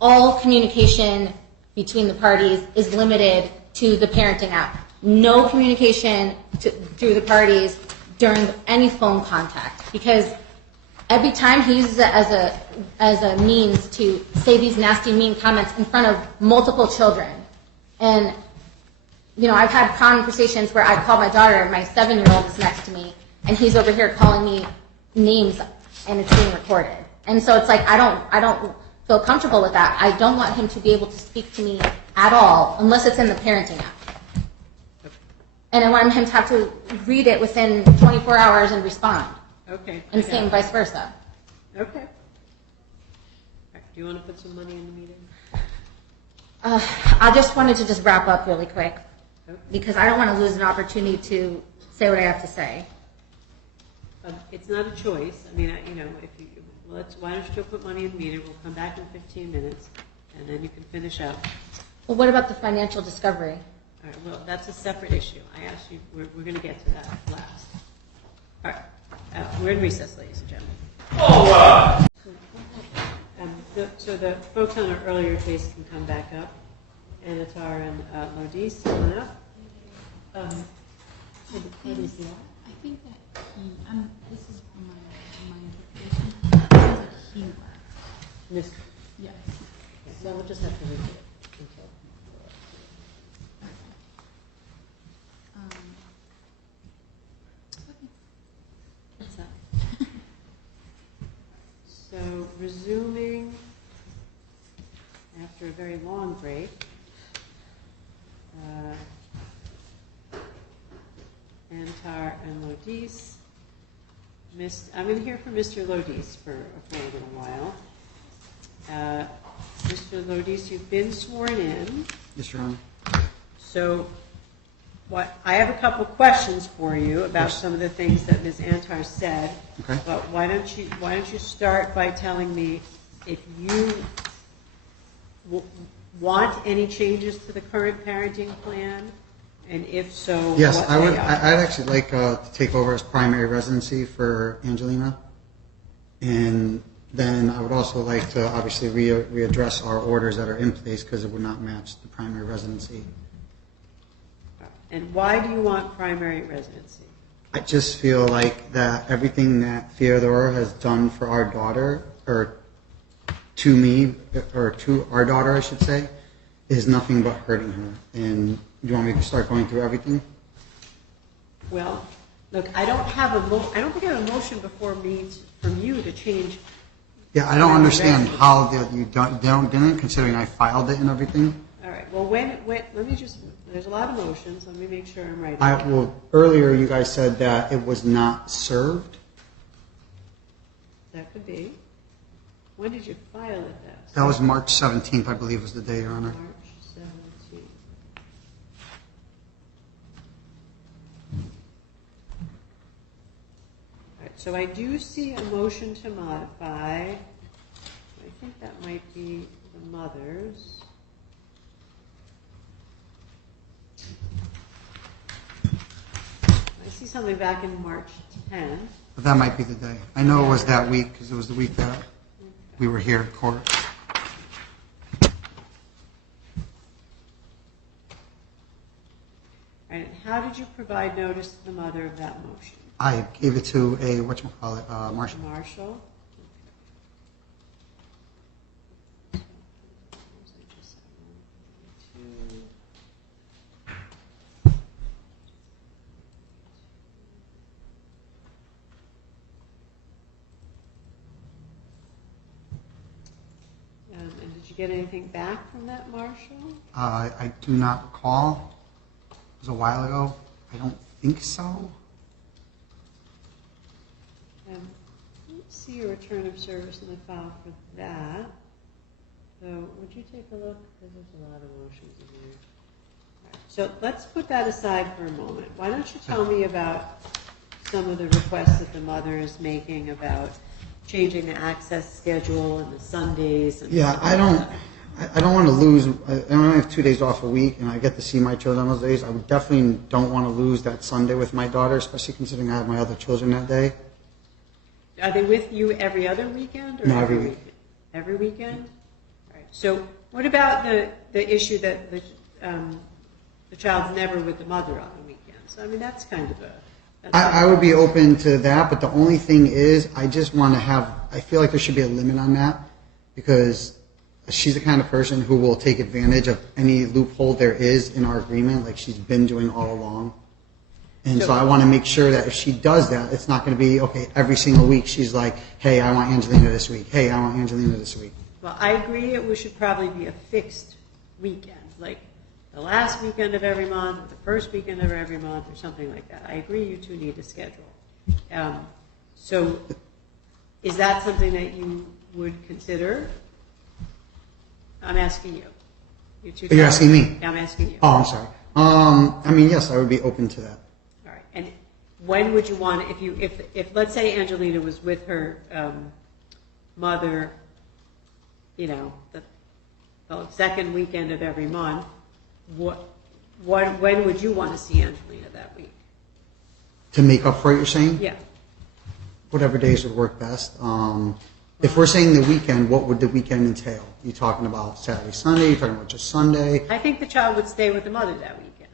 all communication between the parties is limited to the parenting app. No communication through the parties during any phone contact, because every time he uses it as a means to say these nasty, mean comments in front of multiple children. And, you know, I've had conversations where I call my daughter, my 7-year-old is next to me, and he's over here calling me names, and it's being recorded. And so it's like, I don't feel comfortable with that. I don't want him to be able to speak to me at all, unless it's in the parenting app. And I want him to have to read it within 24 hours and respond. Okay. And same vice versa. Okay. Do you want to put some money in the meeting? I just wanted to just wrap up really quick, Okay. because I don't want to lose an opportunity to say what I have to say. It's not a choice. I mean, you know, if you why don't you put money in the meeting? We'll come back in 15 minutes, and then you can finish up. Well, what about the financial discovery? All right. Well, that's a separate issue. I asked you. We're going to get to that last. All right. We're in recess, ladies and gentlemen. So the folks on our earlier case can come back up. Antar and Lodice, come on up. I think that this is my interpretation. It sounds like he left. Miss. Yes. So we'll just have to read it until. What's that? So resuming after a very long break. Antar and Lodice. I'm going to hear from Mr. Lodice for a little while. Mr. Lodice, you've been sworn in. Yes, Your Honor. So I have a couple questions for you about some of the things that Ms. Antar said. Okay. But why don't you start by telling me if you want any changes to the current parenting plan, and if so, Yes, what I would. they are. I'd actually like to take over as primary residency for Angelina, and then I would also like to obviously readdress our orders that are in place because it would not match the primary residency. And why do you want primary residency? I just feel like that everything that Theodora has done for our daughter, or to me, or to our daughter, I should say, is nothing but hurting her. And do you want me to start going through everything? Well, look, I don't think I have a motion before me from you to change. Yeah, I don't understand how you didn't, considering I filed it and everything. All right. Well, let me just. There's a lot of motions. Let me make sure I'm right. Earlier you guys said that it was not served. That could be. When did you file it? That was March 17th, I believe, was the day, Your Honor. March 17th. All right, so I do see a motion to modify. I think that might be the mother's. I see something back in March 10th. But that might be the day. I know it was that week because it was the week that we were here in court. And how did you provide notice to the mother of that motion? I gave it to a, Marshall. Marshall? Did you get anything back from that, Marshall? I do not recall. It was a while ago. I don't think so. Let's see a return of service in the file for that. So would you take a look? Because there's a lot of motions in here. All right, so let's put that aside for a moment. Why don't you tell me about some of the requests that the mother is making about changing the access schedule and the Sundays? And Yeah, I don't want to lose. I only have 2 days off a week, and I get to see my children on those days. I would definitely don't want to lose that Sunday with my daughter, especially considering I have my other children that day. Are they with you every other weekend? Or No, every week. Every weekend? All right. So what about the issue that the child's never with the mother on the weekends? I mean, that's kind of a... I would be open to that, but the only thing is I just want to have, I feel like there should be a limit on that because she's the kind of person who will take advantage of any loophole there is in our agreement, like she's been doing all along. And so I want to make sure that if she does that, it's not going to be, okay, every single week she's like, hey, I want Angelina this week. Hey, I want Angelina this week. Well, I agree it should probably be a fixed weekend, like the last weekend of every month, or the first weekend of every month, or something like that. I agree you two need a schedule. So is that something that you would consider? I'm asking you. You're asking me? Yeah, I'm asking you. Oh, I'm sorry. I mean, yes, I would be open to that. All right. And when would you want, if let's say Angelina was with her mother, the second weekend of every month, when would you want to see Angelina that week? To make up for it, you're saying? Yeah. Whatever days would work best. If we're saying the weekend, what would the weekend entail? You talking about Saturday, Sunday? You talking about just Sunday? I think the child would stay with the mother that weekend.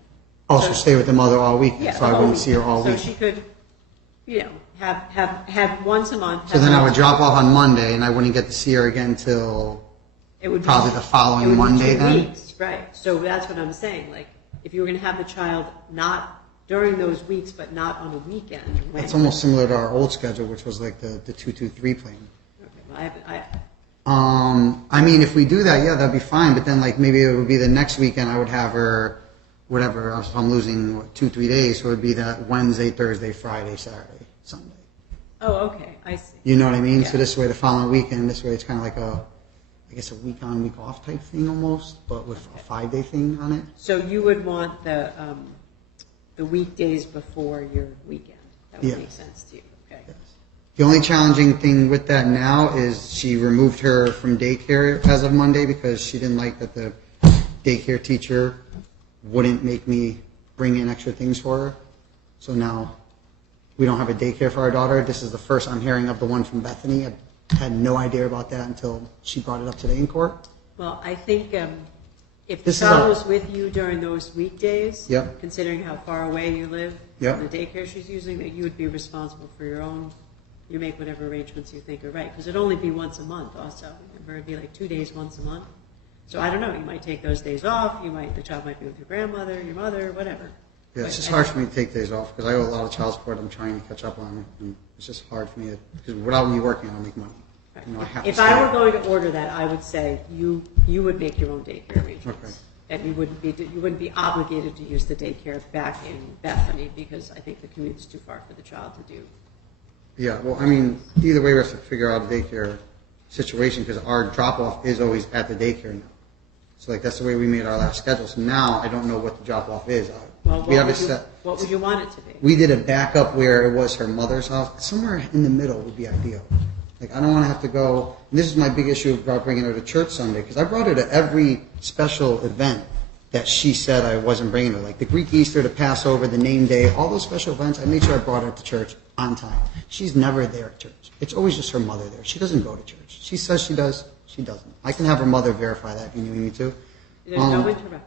Also, stay with the mother all weekend, Yeah, so I wouldn't see her all week. So she could, have once a month. So then I would drop off on Monday, and I wouldn't get to see her again till probably the following Monday then? Weeks, right. So that's what I'm saying. Like, if you were going to have the child not during those weeks, but not on a weekend. It's almost similar to our old schedule, which was like the 2-2-3 plan. Okay, well, I mean, if we do that, yeah, that'd be fine. But then, like, maybe it would be the next weekend I would have her, whatever. If I'm losing 2-3 days, so it would be that Wednesday, Thursday, Friday, Saturday, Sunday. Oh, okay, I see. You know what I mean? Yeah. So this way, the following weekend, this way, it's kind of like a week on, week off type thing almost, but with a 5-day thing on it. So you would want the weekdays before your weekend. That would make sense to you. Okay. Yes. The only challenging thing with that now is she removed her from daycare as of Monday because she didn't like that the daycare teacher wouldn't make me bring in extra things for her. So now we don't have a daycare for our daughter. This is the first I'm hearing of the one from Bethany. I had no idea about that until she brought it up today in court. Well, I think if the child was with you during those weekdays, Yep. considering how far away you live, Yep. and the daycare she's using, that you would be responsible for your own. You make whatever arrangements you think are right, because it'd only be once a month. Also, remember, it'd be like 2 days once a month. So I don't know. You might take those days off. The child might be with your grandmother, your mother, whatever. Yeah, it's just hard for me to take days off because I owe a lot of child support I'm trying to catch up on. And it's just hard for me because without me working, I don't make money. Right. You know, I have If to I stay. were going to order that, I would say you would make your own daycare arrangements, Okay. and you wouldn't be obligated to use the daycare back in Bethany because I think the commute's too far for the child to do. Yeah, well, I mean, either way, we have to figure out a daycare situation because our drop-off is always at the daycare now. So, like, that's the way we made our last schedule. So now I don't know what the drop-off is. Well, we have it set. What would you want it to be? We did a backup where it was her mother's house. Somewhere in the middle would be ideal. Like, I don't want to have to go. And this is my big issue about bringing her to church Sunday because I brought her to every special event that she said I wasn't bringing her. Like the Greek Easter, the Passover, the name day, all those special events, I made sure I brought her to church on time. She's never there at church. It's always just her mother there. She doesn't go to church. She says she does. She doesn't. I can have her mother verify that if you need me to. There's no interrupting.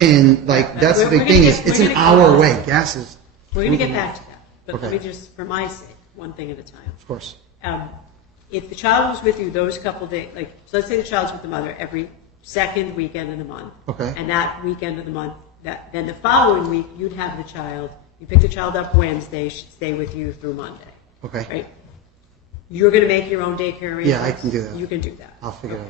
And, like, that's the big thing is it's an hour away. Gas is... We're going to get back to that. But Okay. let me just, for my sake, one thing at a time. Of course. If the child was with you those couple days, like, so let's say the child's with the mother every second weekend of the month. Okay. And that weekend of the month, then the following week, you'd have the child, you pick the child up Wednesday, she'd stay with you through Monday. Okay. Right? You're going to make your own daycare arrangements? Yeah, I can do that. You can do that. I'll figure it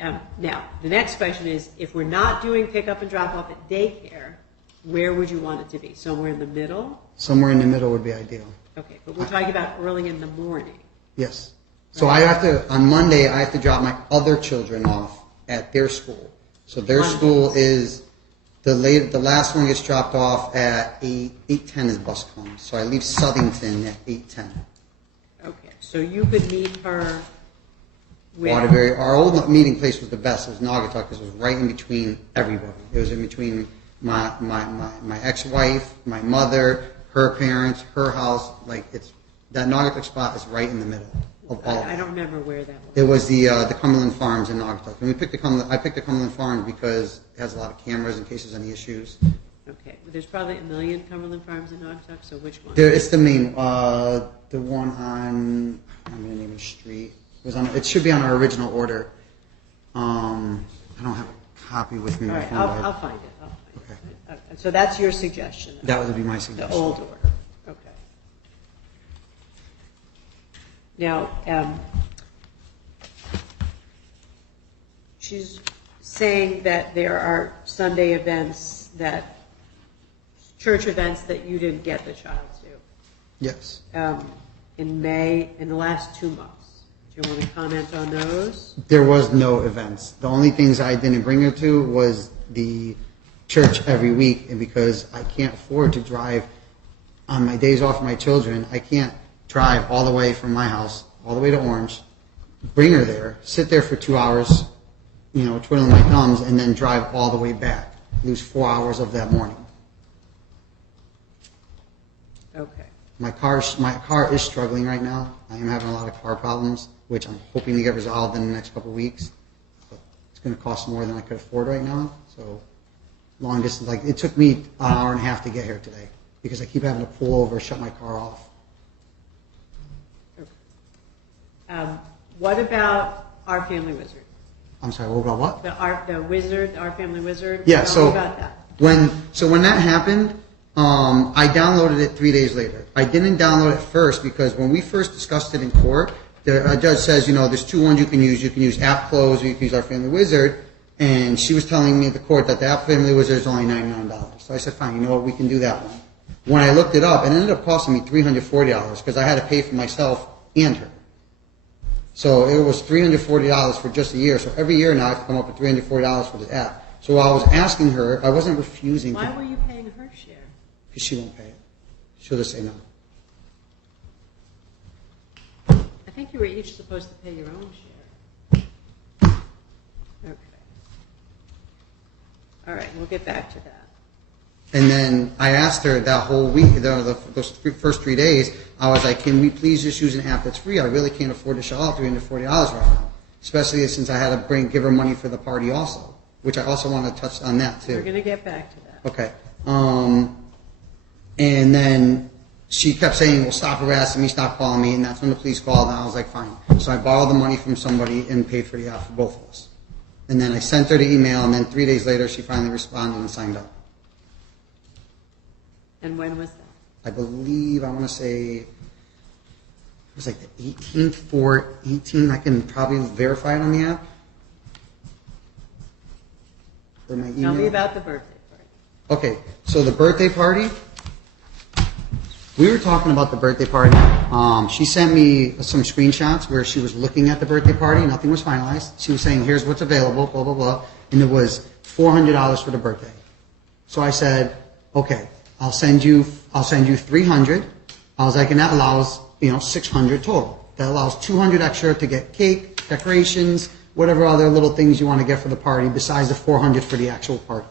out. Now, the next question is, if we're not doing pick-up and drop-off at daycare, where would you want it to be? Somewhere in the middle? Somewhere in the middle would be ideal. Okay, but we're talking about early in the morning. Yes. So I have to, on Monday, I have to drop my other children off at their school. So their school is, the last one gets dropped off at 8:10 is bus comes. So I leave Southington at 8:10. Okay, so you could meet her with... Waterbury. Our old meeting place was the best. It was Naugatuck because it was right in between everybody. It was in between my ex-wife, my mother, her parents, her house. Like that Naugatuck spot is right in the middle of all of I it. don't remember where that was. It was the Cumberland Farms in Naugatuck. And I picked the Cumberland Farms because it has a lot of cameras in case there's any issues. Okay, but there's probably a million Cumberland Farms in Naugatuck, so which one? It's the main, the one on, I'm going to name the street. It should be on our original order. I don't have a copy with me. All right, I'll find it. Okay. Okay, so that's your suggestion? That would be my suggestion. The old order, okay. Now, she's saying that there are Sunday events, church events that you didn't get the child to. Yes. In May, in the last 2 months. Do you want to comment on those? There was no events. The only things I didn't bring her to was the church every week, and because I can't afford to drive on my days off for my children, I can't drive all the way from my house, all the way to Orange, bring her there, sit there for 2 hours, twiddling my thumbs, and then drive all the way back. Lose 4 hours of that morning. Okay. My car is struggling right now. I am having a lot of car problems, which I'm hoping to get resolved in the next couple of weeks. But it's going to cost more than I could afford right now. So long distance, it took me an hour and a half to get here today because I keep having to pull over, shut my car off. Okay. What about Our Family Wizard? I'm sorry, what about what? The wizard, Our Family Wizard? Yeah, Tell me so about that. when that happened, I downloaded it 3 days later. I didn't download it first because when we first discussed it in court, the judge says, there's 2 ones you can use. You can use App Close or you can use Our Family Wizard. And she was telling me at the court that the App Family Wizard is only $99. So I said, fine, you know what, we can do that one. When I looked it up, it ended up costing me $340 because I had to pay for myself and her. So it was $340 for just a year. So every year now I have to come up with $340 for the app. So I was asking her, I wasn't refusing. Why were you paying her share? Because she won't pay it. She'll just say no. I think you were each supposed to pay your own share. Okay. All right, we'll get back to that. And then I asked her that whole week, those first 3 days, I was like, can we please just use an app that's free? I really can't afford to shell out $340 right now, especially since I had to give her money for the party also, which I also want to touch on that too. We're going to get back to that. Okay. And then she kept saying, well, stop harassing me, stop calling me, and that's when the police called, and I was like, fine. So I borrowed the money from somebody and paid for the app for both of us. And then I sent her the email, and then 3 days later, she finally responded and signed up. And when was that? I believe, I want to say, it was like the 18th, 4/18. I can probably verify it on the app. Or my email. Tell me about the birthday party. Okay, so the birthday party, we were talking about the birthday party. She sent me some screenshots where she was looking at the birthday party. Nothing was finalized. She was saying, here's what's available, blah, blah, blah. And it was $400 for the birthday. So I said, okay, I'll send you 300. I was like, and that allows, 600 total. That allows 200 extra to get cake, decorations, whatever other little things you want to get for the party besides the 400 for the actual party.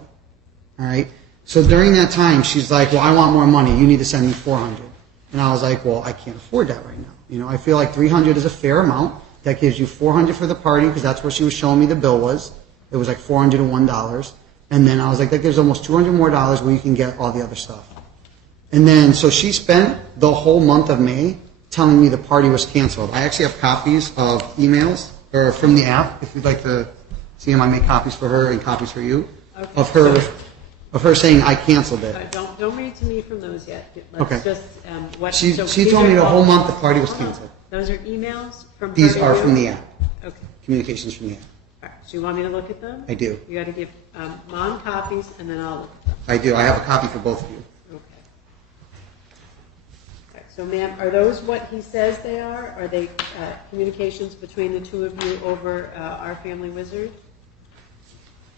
All right? So during that time, she's like, well, I want more money. You need to send me 400. And I was like, well, I can't afford that right now. I feel like 300 is a fair amount. That gives you 400 for the party because that's what she was showing me the bill was. It was like $401. And then I was like, that gives almost $200 more where you can get all the other stuff. And then, so she spent the whole month of May telling me the party was canceled. I actually have copies of emails or from the app, if you'd like to see them. I made copies for her and copies for you. Okay. Of her saying I canceled it. Don't read to me from those yet. Let's Okay. just, She told me the whole month the party was canceled. Those are emails from her These to are you? from the app, Okay. communications from the app. All right. So you want me to look at them? I do. You got to give Mom copies, and then I'll look at them. I do. I have a copy for both of you. Okay. All right. So, ma'am, are those what he says they are? Are they communications between the two of you over our family wizard?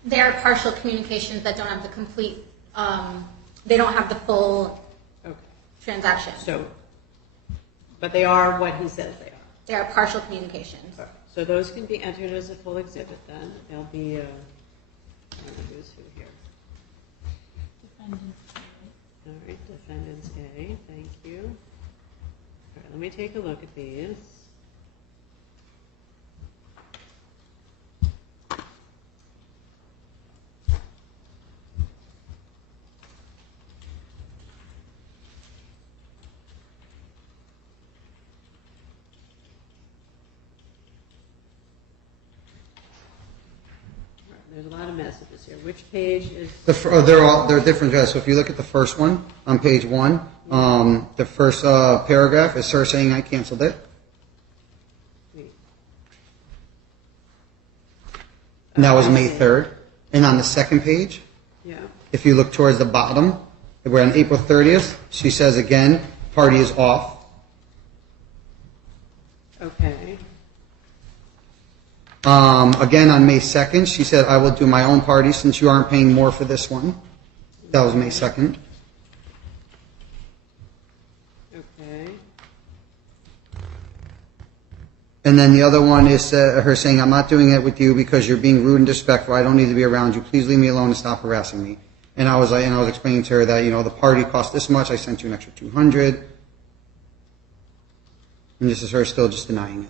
They are partial communications that don't have the complete, they don't have the full Okay. transaction. So, but they are what he says they are. They are partial communications. Okay. So those can be entered as a full exhibit then. They'll be, who's who here? Defendants. All right, defendants A, thank you. All right, let me take a look at these. There's a lot of messages here. Which page is? They're different. So if you look at the first one on page 1, the first paragraph is her saying I canceled it. And that was May 3rd. And on the second page, Yeah. if you look towards the bottom, we're on April 30th. She says again, party is off. Okay. Again on May 2nd, she said, I will do my own party since you aren't paying more for this one. That was May 2nd. Okay. And then the other one is her saying, I'm not doing it with you because you're being rude and disrespectful. I don't need to be around you. Please leave me alone and stop harassing me. And I was explaining to her that, the party cost this much. I sent you an extra $200. And this is her still just denying it,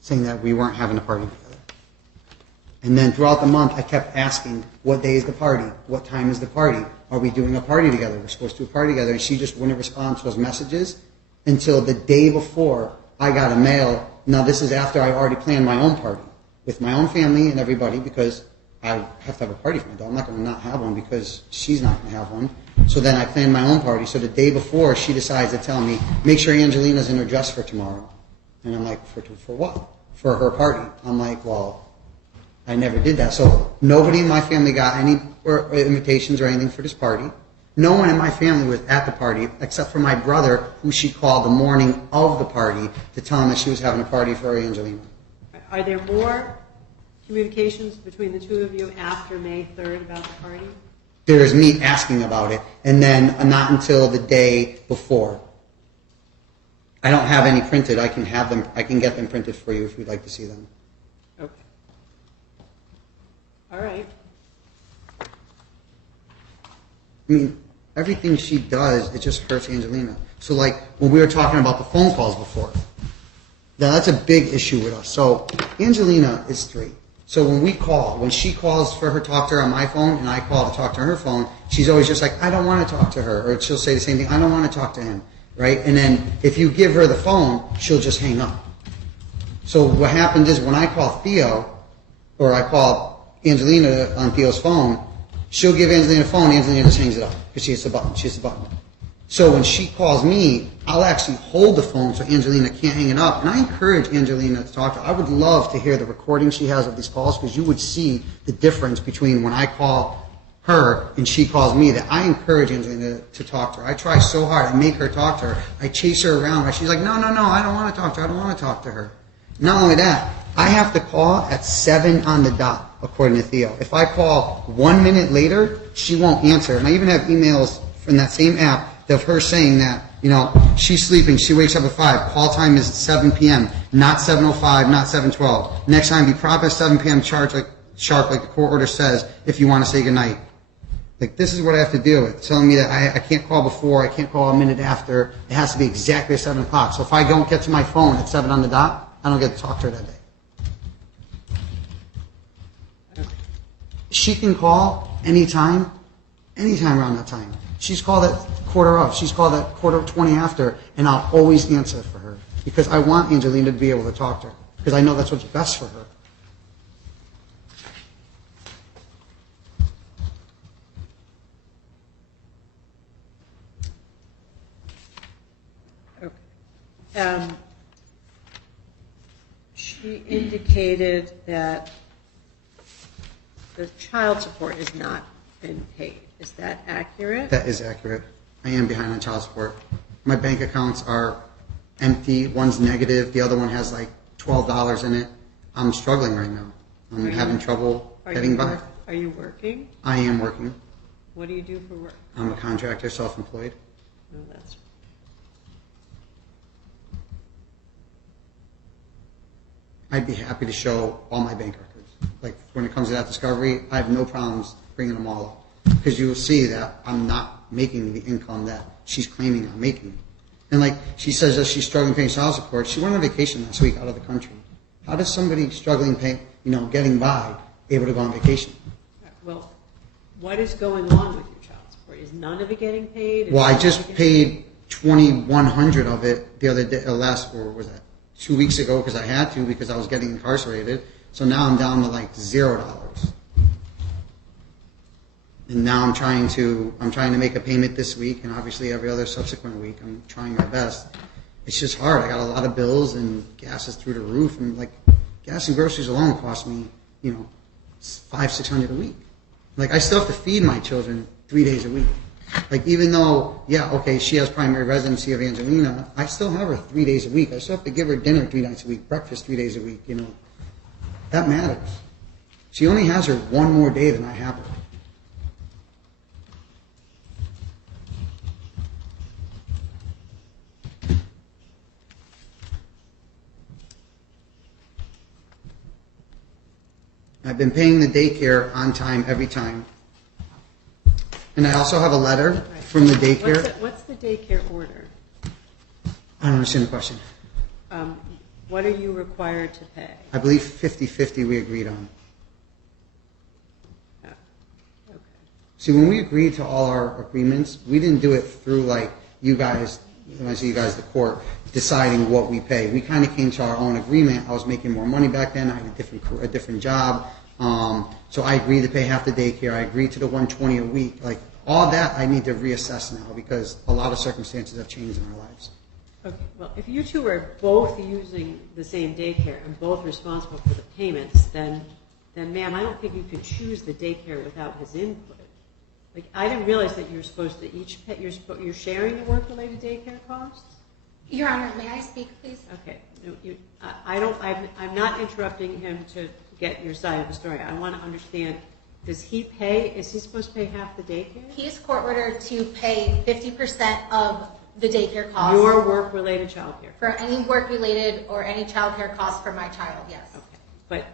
saying that we weren't having a party together. And then throughout the month, I kept asking, what day is the party? What time is the party? Are we doing a party together? We're supposed to do a party together. And she just wouldn't respond to those messages until the day before I got a mail. Now, this is after I already planned my own party with my own family and everybody because I have to have a party for my daughter. I'm not going to not have one because she's not going to have one. So then I planned my own party. So the day before, she decides to tell me, make sure Angelina's in her dress for tomorrow. And I'm like, for what? For her party. I'm like, well, I never did that. So nobody in my family got any invitations or anything for this party. No one in my family was at the party except for my brother, who she called the morning of the party to tell him that she was having a party for Angelina. Are there more communications between the two of you after May 3rd about the party? There's me asking about it, and then not until the day before. I don't have any printed. I can have them. I can get them printed for you if you'd like to see them. Okay. All right. I mean, everything she does, it just hurts Angelina. So like when we were talking about the phone calls before, that's a big issue with us. So Angelina is 3. So when she calls for her to talk to her on my phone and I call to talk to her phone, she's always just like, I don't want to talk to her. Or she'll say the same thing, I don't want to talk to him. Right? And then if you give her the phone, she'll just hang up. So what happened is when I call Theo, or I call Angelina on Theo's phone, she'll give Angelina the phone, Angelina just hangs it up because she hits the button. She hits the button. So when she calls me, I'll actually hold the phone so Angelina can't hang it up. And I encourage Angelina to talk to her. I would love to hear the recording she has of these calls because you would see the difference between when I call her and she calls me. That I encourage Angelina to talk to her. I try so hard. I make her talk to her. I chase her around. She's like, no, I don't want to talk to her. I don't want to talk to her. Not only that, I have to call at 7 on the dot, according to Theo. If I call 1 minute later, she won't answer. And I even have emails from that same app of her saying that, she's sleeping, she wakes up at 5, call time is 7 p.m., not 7:05, not 7:12. Next time, be prompt at 7 p.m. sharp like the court order says, if you want to say goodnight. Like, this is what I have to deal with, telling me that I can't call before, I can't call a minute after, it has to be exactly at 7 o'clock. So if I don't get to my phone at 7 on the dot, I don't get to talk to her that day. She can call anytime around that time. She's called at quarter of. She's called at quarter of 20 after, and I'll always answer for her because I want Angelina to be able to talk to her because I know that's what's best for her. Okay. She indicated that the child support has not been paid. Is that accurate? That is accurate. I am behind on child support. My bank accounts are empty. One's negative. The other one has like $12 in it. I'm struggling right now. I'm having trouble getting by. Are you working? I am working. What do you do for work? I'm a contractor, self-employed. Oh, that's. I'd be happy to show all my bank records. Like when it comes to that discovery, I have no problems bringing them all up. Because you will see that I'm not making the income that she's claiming I'm making. And like she says that she's struggling paying child support. She went on vacation last week out of the country. How does somebody struggling paying, getting by, able to go on vacation? Well, what is going on with your child support? Is none of it getting paid? Well, I just paid $2,100 of it the other day, or was that 2 weeks ago because I had to because I was getting incarcerated. So now I'm down to like $0. And now I'm trying to make a payment this week, and obviously every other subsequent week I'm trying my best. It's just hard. I got a lot of bills, and gas is through the roof, and like gas and groceries alone cost me, $500-600 a week. Like I still have to feed my children 3 days a week. Like even though, she has primary residency of Angelina, I still have her 3 days a week. I still have to give her dinner 3 nights a week, breakfast 3 days a week. That matters. She only has her one more day than I have her. I've been paying the daycare on time every time. And I also have a letter from the daycare. What's the daycare order? I don't understand the question. What are you required to pay? I believe 50-50 we agreed on. Oh, okay. See, when we agreed to all our agreements, we didn't do it through like you guys, when I say you guys, the court, deciding what we pay. We kind of came to our own agreement. I was making more money back then. I had a different job. So I agreed to pay half the daycare. I agreed to the $120 a week. Like all that I need to reassess now because a lot of circumstances have changed in our lives. Okay, well, if you two are both using the same daycare and both responsible for the payments, then ma'am, I don't think you can choose the daycare without his input. Like, I didn't realize that you're supposed to each pay, you're sharing the work-related daycare costs? Your Honor, may I speak, please? Okay, no, I'm not interrupting him to get your side of the story. I want to understand, is he supposed to pay half the daycare? He is court ordered to pay 50% of the daycare costs. Your work-related child care? For any work-related or any child care costs for my child, yes. Okay, but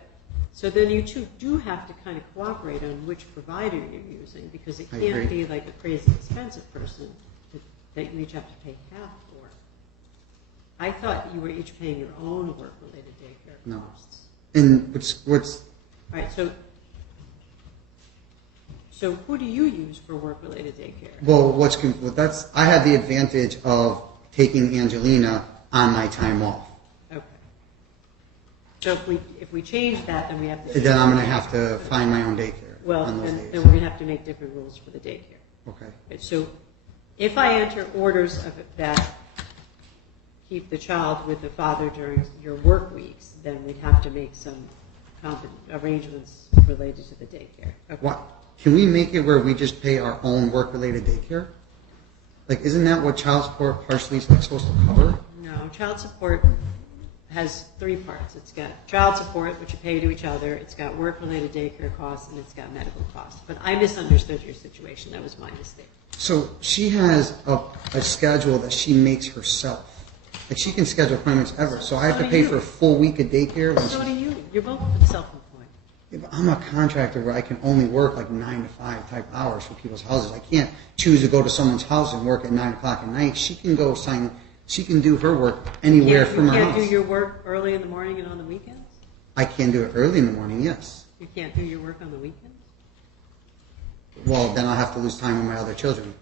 so then you two do have to kind of cooperate on which provider you're using because it can't be like a crazy expensive person that you each have to pay half for. I thought you were each paying your own work-related daycare costs. And what's all right, so who do you use for work-related daycare? well, I had the advantage of taking Angelina on my time off. Okay. So if we change that, then we have to. Then I'm going to have to find my own daycare on those days. Then we're going to have to make different rules for the daycare. Okay. So if I enter orders of that keep the child with the father during your work weeks, then we'd have to make some arrangements related to the daycare. Okay. What? Can we make it where we just pay our own work-related daycare? Like, isn't that what child support partially is supposed to cover? No, child support has three parts. It's got child support, which you pay to each other. It's got work-related daycare costs, and it's got medical costs. But I misunderstood your situation. That was my mistake. So she has a schedule that she makes herself. Like, she can schedule appointments ever. So I have to pay for a full week of daycare. So do you. You're both self-employed. Yeah, but I'm a contractor where I can only work like 9 to 5 type hours for people's houses. I can't choose to go to someone's house and work at 9 o'clock at night. She can go she can do her work anywhere from her house. You can't do your work early in the morning and on the weekends? I can do it early in the morning, yes. You can't do your work on the weekends? Well, then I'll have to lose time with my other children.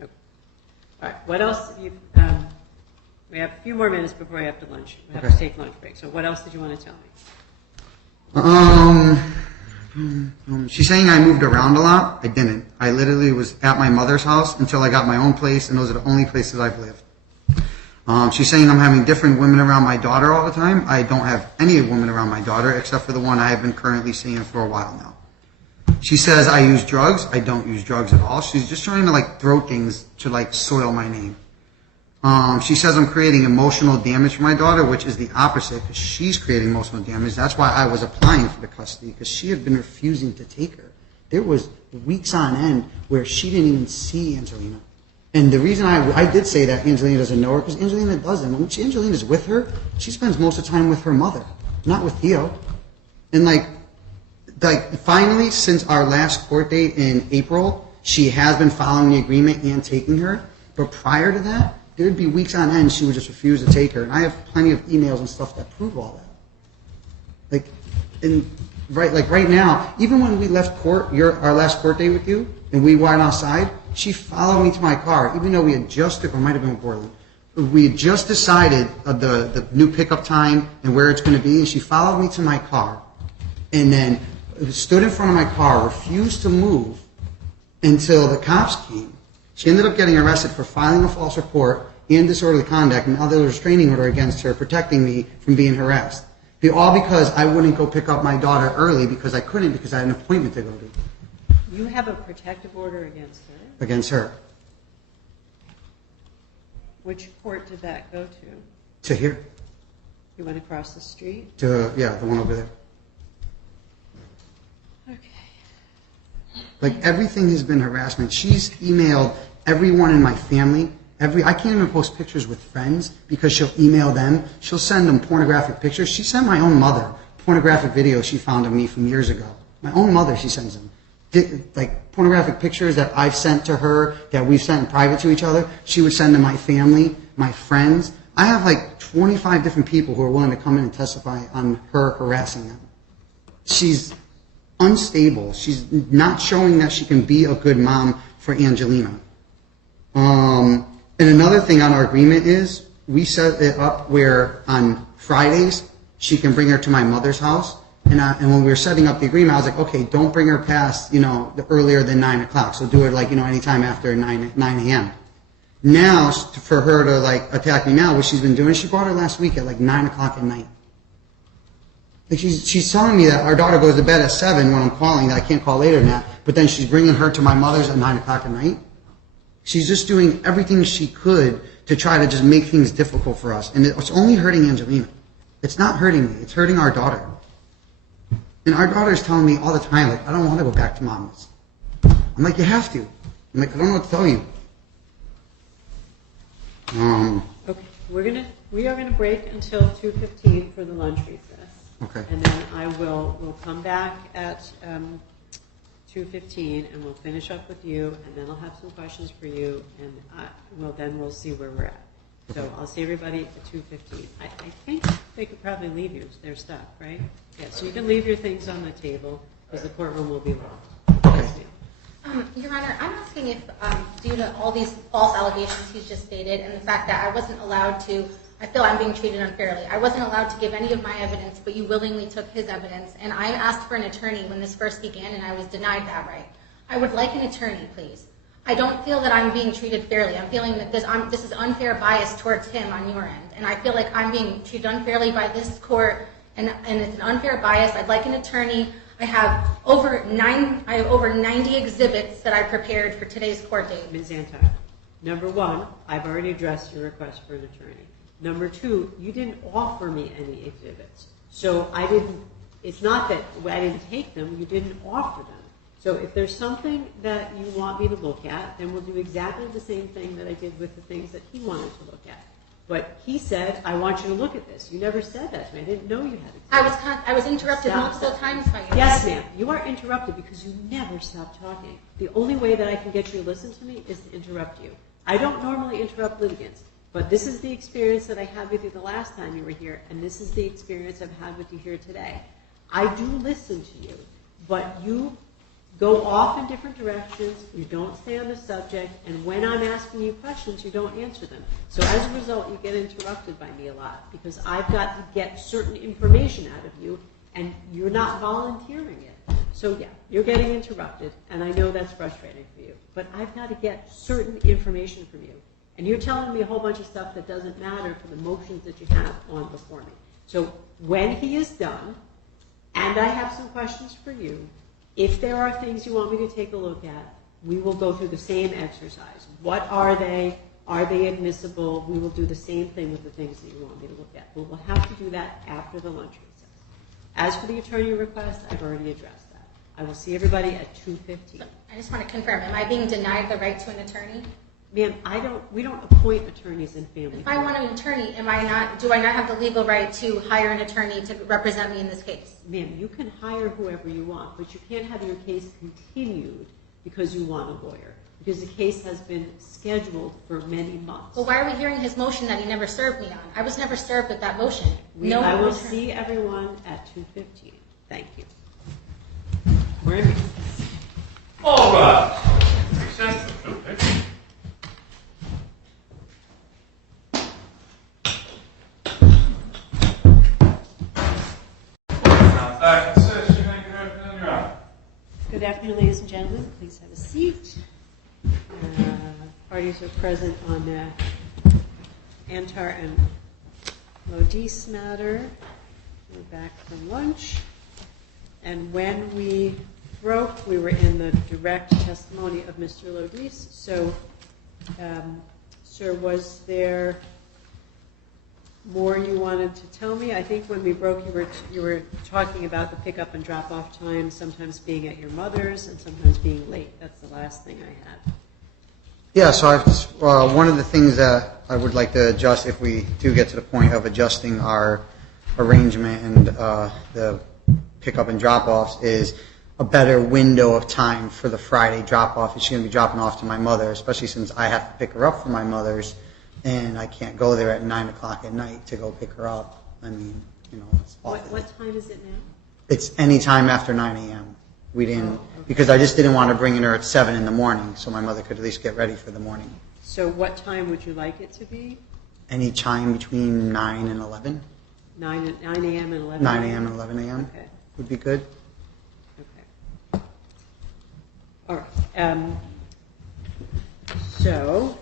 Okay. All right. What else? We have a few more minutes before we have to lunch. We have to take lunch break. So what else did you want to tell me? She's saying I moved around a lot. I didn't. I literally was at my mother's house until I got my own place, and those are the only places I've lived. She's saying I'm having different women around my daughter all the time. I don't have any women around my daughter except for the one I have been currently seeing for a while now. She says I use drugs. I don't use drugs at all. She's just trying to like throw things to like soil my name. She says I'm creating emotional damage for my daughter, which is the opposite because she's creating emotional damage. That's why I was applying for the custody because she had been refusing to take her. There was weeks on end where she didn't even see Angelina. And the reason I did say that Angelina doesn't know her because Angelina doesn't. When Angelina's with her, she spends most of the time with her mother, not with Theo. And like finally, since our last court date in April, she has been following the agreement and taking her. But prior to that, there'd be weeks on end she would just refuse to take her. And I have plenty of emails and stuff that prove all that. Right now, even when we left court, our last court date with you, and we went outside, she followed me to my car, even though we had just, or might have been Portland, we had just decided the new pickup time and where it's going to be, and she followed me to my car, and then stood in front of my car, refused to move until the cops came. She ended up getting arrested for filing a false report and disorderly conduct, and now there's a restraining order against her, protecting me from being harassed. All because I wouldn't go pick up my daughter early because I couldn't because I had an appointment to go to. You have a protective order against her? Against her. Which court did that go to? To here. You went across the street? The one over there. Okay. Like everything has been harassment. She's emailed everyone in my family. I can't even post pictures with friends because she'll email them. She'll send them pornographic pictures. She sent my own mother pornographic videos she found of me from years ago. My own mother, she sends them. Like pornographic pictures that I've sent to her, that we've sent in private to each other, she would send to my family, my friends. I have like 25 different people who are willing to come in and testify on her harassing them. She's unstable. She's not showing that she can be a good mom for Angelina. And another thing on our agreement is we set it up where on Fridays she can bring her to my mother's house. And when we were setting up the agreement, I was like, okay, don't bring her past, earlier than 9 o'clock. So do it like, anytime after 9 a.m. Now, for her to like attack me now, what she's been doing, she brought her last week at like 9 o'clock at night. Like she's telling me that our daughter goes to bed at 7 when I'm calling, that I can't call later than that. But then she's bringing her to my mother's at 9 o'clock at night. She's just doing everything she could to try to just make things difficult for us. And it's only hurting Angelina. It's not hurting me. It's hurting our daughter. And our daughter is telling me all the time, like, I don't want to go back to Mama's. I'm like, you have to. I'm like, I don't know what to tell you. Okay, we are gonna break until 2:15 for the lunch recess. Okay. And then we'll come back at 2:15 and we'll finish up with you, and then I'll have some questions for you, and we'll see where we're at. So I'll see everybody at 2:15. I think they could probably leave their stuff, right? Yeah, so you can leave your things on the table because the courtroom will be locked. Yes, ma'am. Your Honor, I'm asking if, due to all these false allegations he's just stated and the fact that I wasn't allowed to, I feel I'm being treated unfairly. I wasn't allowed to give any of my evidence, but you willingly took his evidence, and I asked for an attorney when this first began, and I was denied that right. I would like an attorney, please. I don't feel that I'm being treated fairly. I'm feeling that this is unfair bias towards him on your end, and I feel like I'm being treated unfairly by this court, and it's an unfair bias. I'd like an attorney. I have over 90 exhibits that I prepared for today's court date. Ms. Antar, number one, I've already addressed your request for an attorney. Number two, you didn't offer me any exhibits. So it's not that I didn't take them, you didn't offer them. So if there's something that you want me to look at, then we'll do exactly the same thing that I did with the things that he wanted to look at. But he said, I want you to look at this. You never said that to me. I didn't know you had exhibits. I was interrupted multiple times by you. Yes, ma'am. You are interrupted because you never stop talking. The only way that I can get you to listen to me is to interrupt you. I don't normally interrupt litigants, but this is the experience that I had with you the last time you were here, and this is the experience I've had with you here today. I do listen to you, but you go off in different directions, you don't stay on the subject, and when I'm asking you questions, you don't answer them. So as a result, you get interrupted by me a lot, because I've got to get certain information out of you, and you're not volunteering it. So yeah, you're getting interrupted, and I know that's frustrating for you, but I've got to get certain information from you. And you're telling me a whole bunch of stuff that doesn't matter for the motions that you have on before me. So when he is done, and I have some questions for you, if there are things you want me to take a look at, we will go through the same exercise. What are they? Are they admissible? We will do the same thing with the things that you want me to look at. But we'll have to do that after the lunch recess. As for the attorney request, I've already addressed that. I will see everybody at 2:15. I just want to confirm, am I being denied the right to an attorney? Ma'am, we don't appoint attorneys in family. If I want an attorney, do I not have the legal right to hire an attorney to represent me in this case? Ma'am, you can hire whoever you want, but you can't have your case continued because you want a lawyer, because the case has been scheduled for many months. Well, why are we hearing his motion that he never served me on? I was never served with that motion. I will see everyone at 2:15. Thank you. We're in recess. All right. Recess. Okay. Back in session. Thank you, Dr. Antar. Good afternoon, ladies and gentlemen. Please have a seat. Parties are present on the Antar and Lodice matter. We're back from lunch. And when we broke, we were in the direct testimony of Mr. Lodice. So, sir, was there more you wanted to tell me? I think when we broke, you were talking about the pickup and drop off time, sometimes being at your mother's and sometimes being late. That's the last thing I had. Yeah, so one of the things that I would like to adjust, if we do get to the point of adjusting our arrangement and the pickup and drop-offs, is a better window of time for the Friday drop-off. She's going to be dropping off to my mother, especially since I have to pick her up from my mother's, and I can't go there at 9 o'clock at night to go pick her up. I mean, it's awful. What time is it now? It's any time after 9 a.m. We didn't, because I just didn't want to bring in her at 7 in the morning, so my mother could at least get ready for the morning. So what time would you like it to be? Any time between 9 and 11. 9 a.m. and 11 9 a.m. and 11 a.m. Okay. Would be good. Okay. All right. So,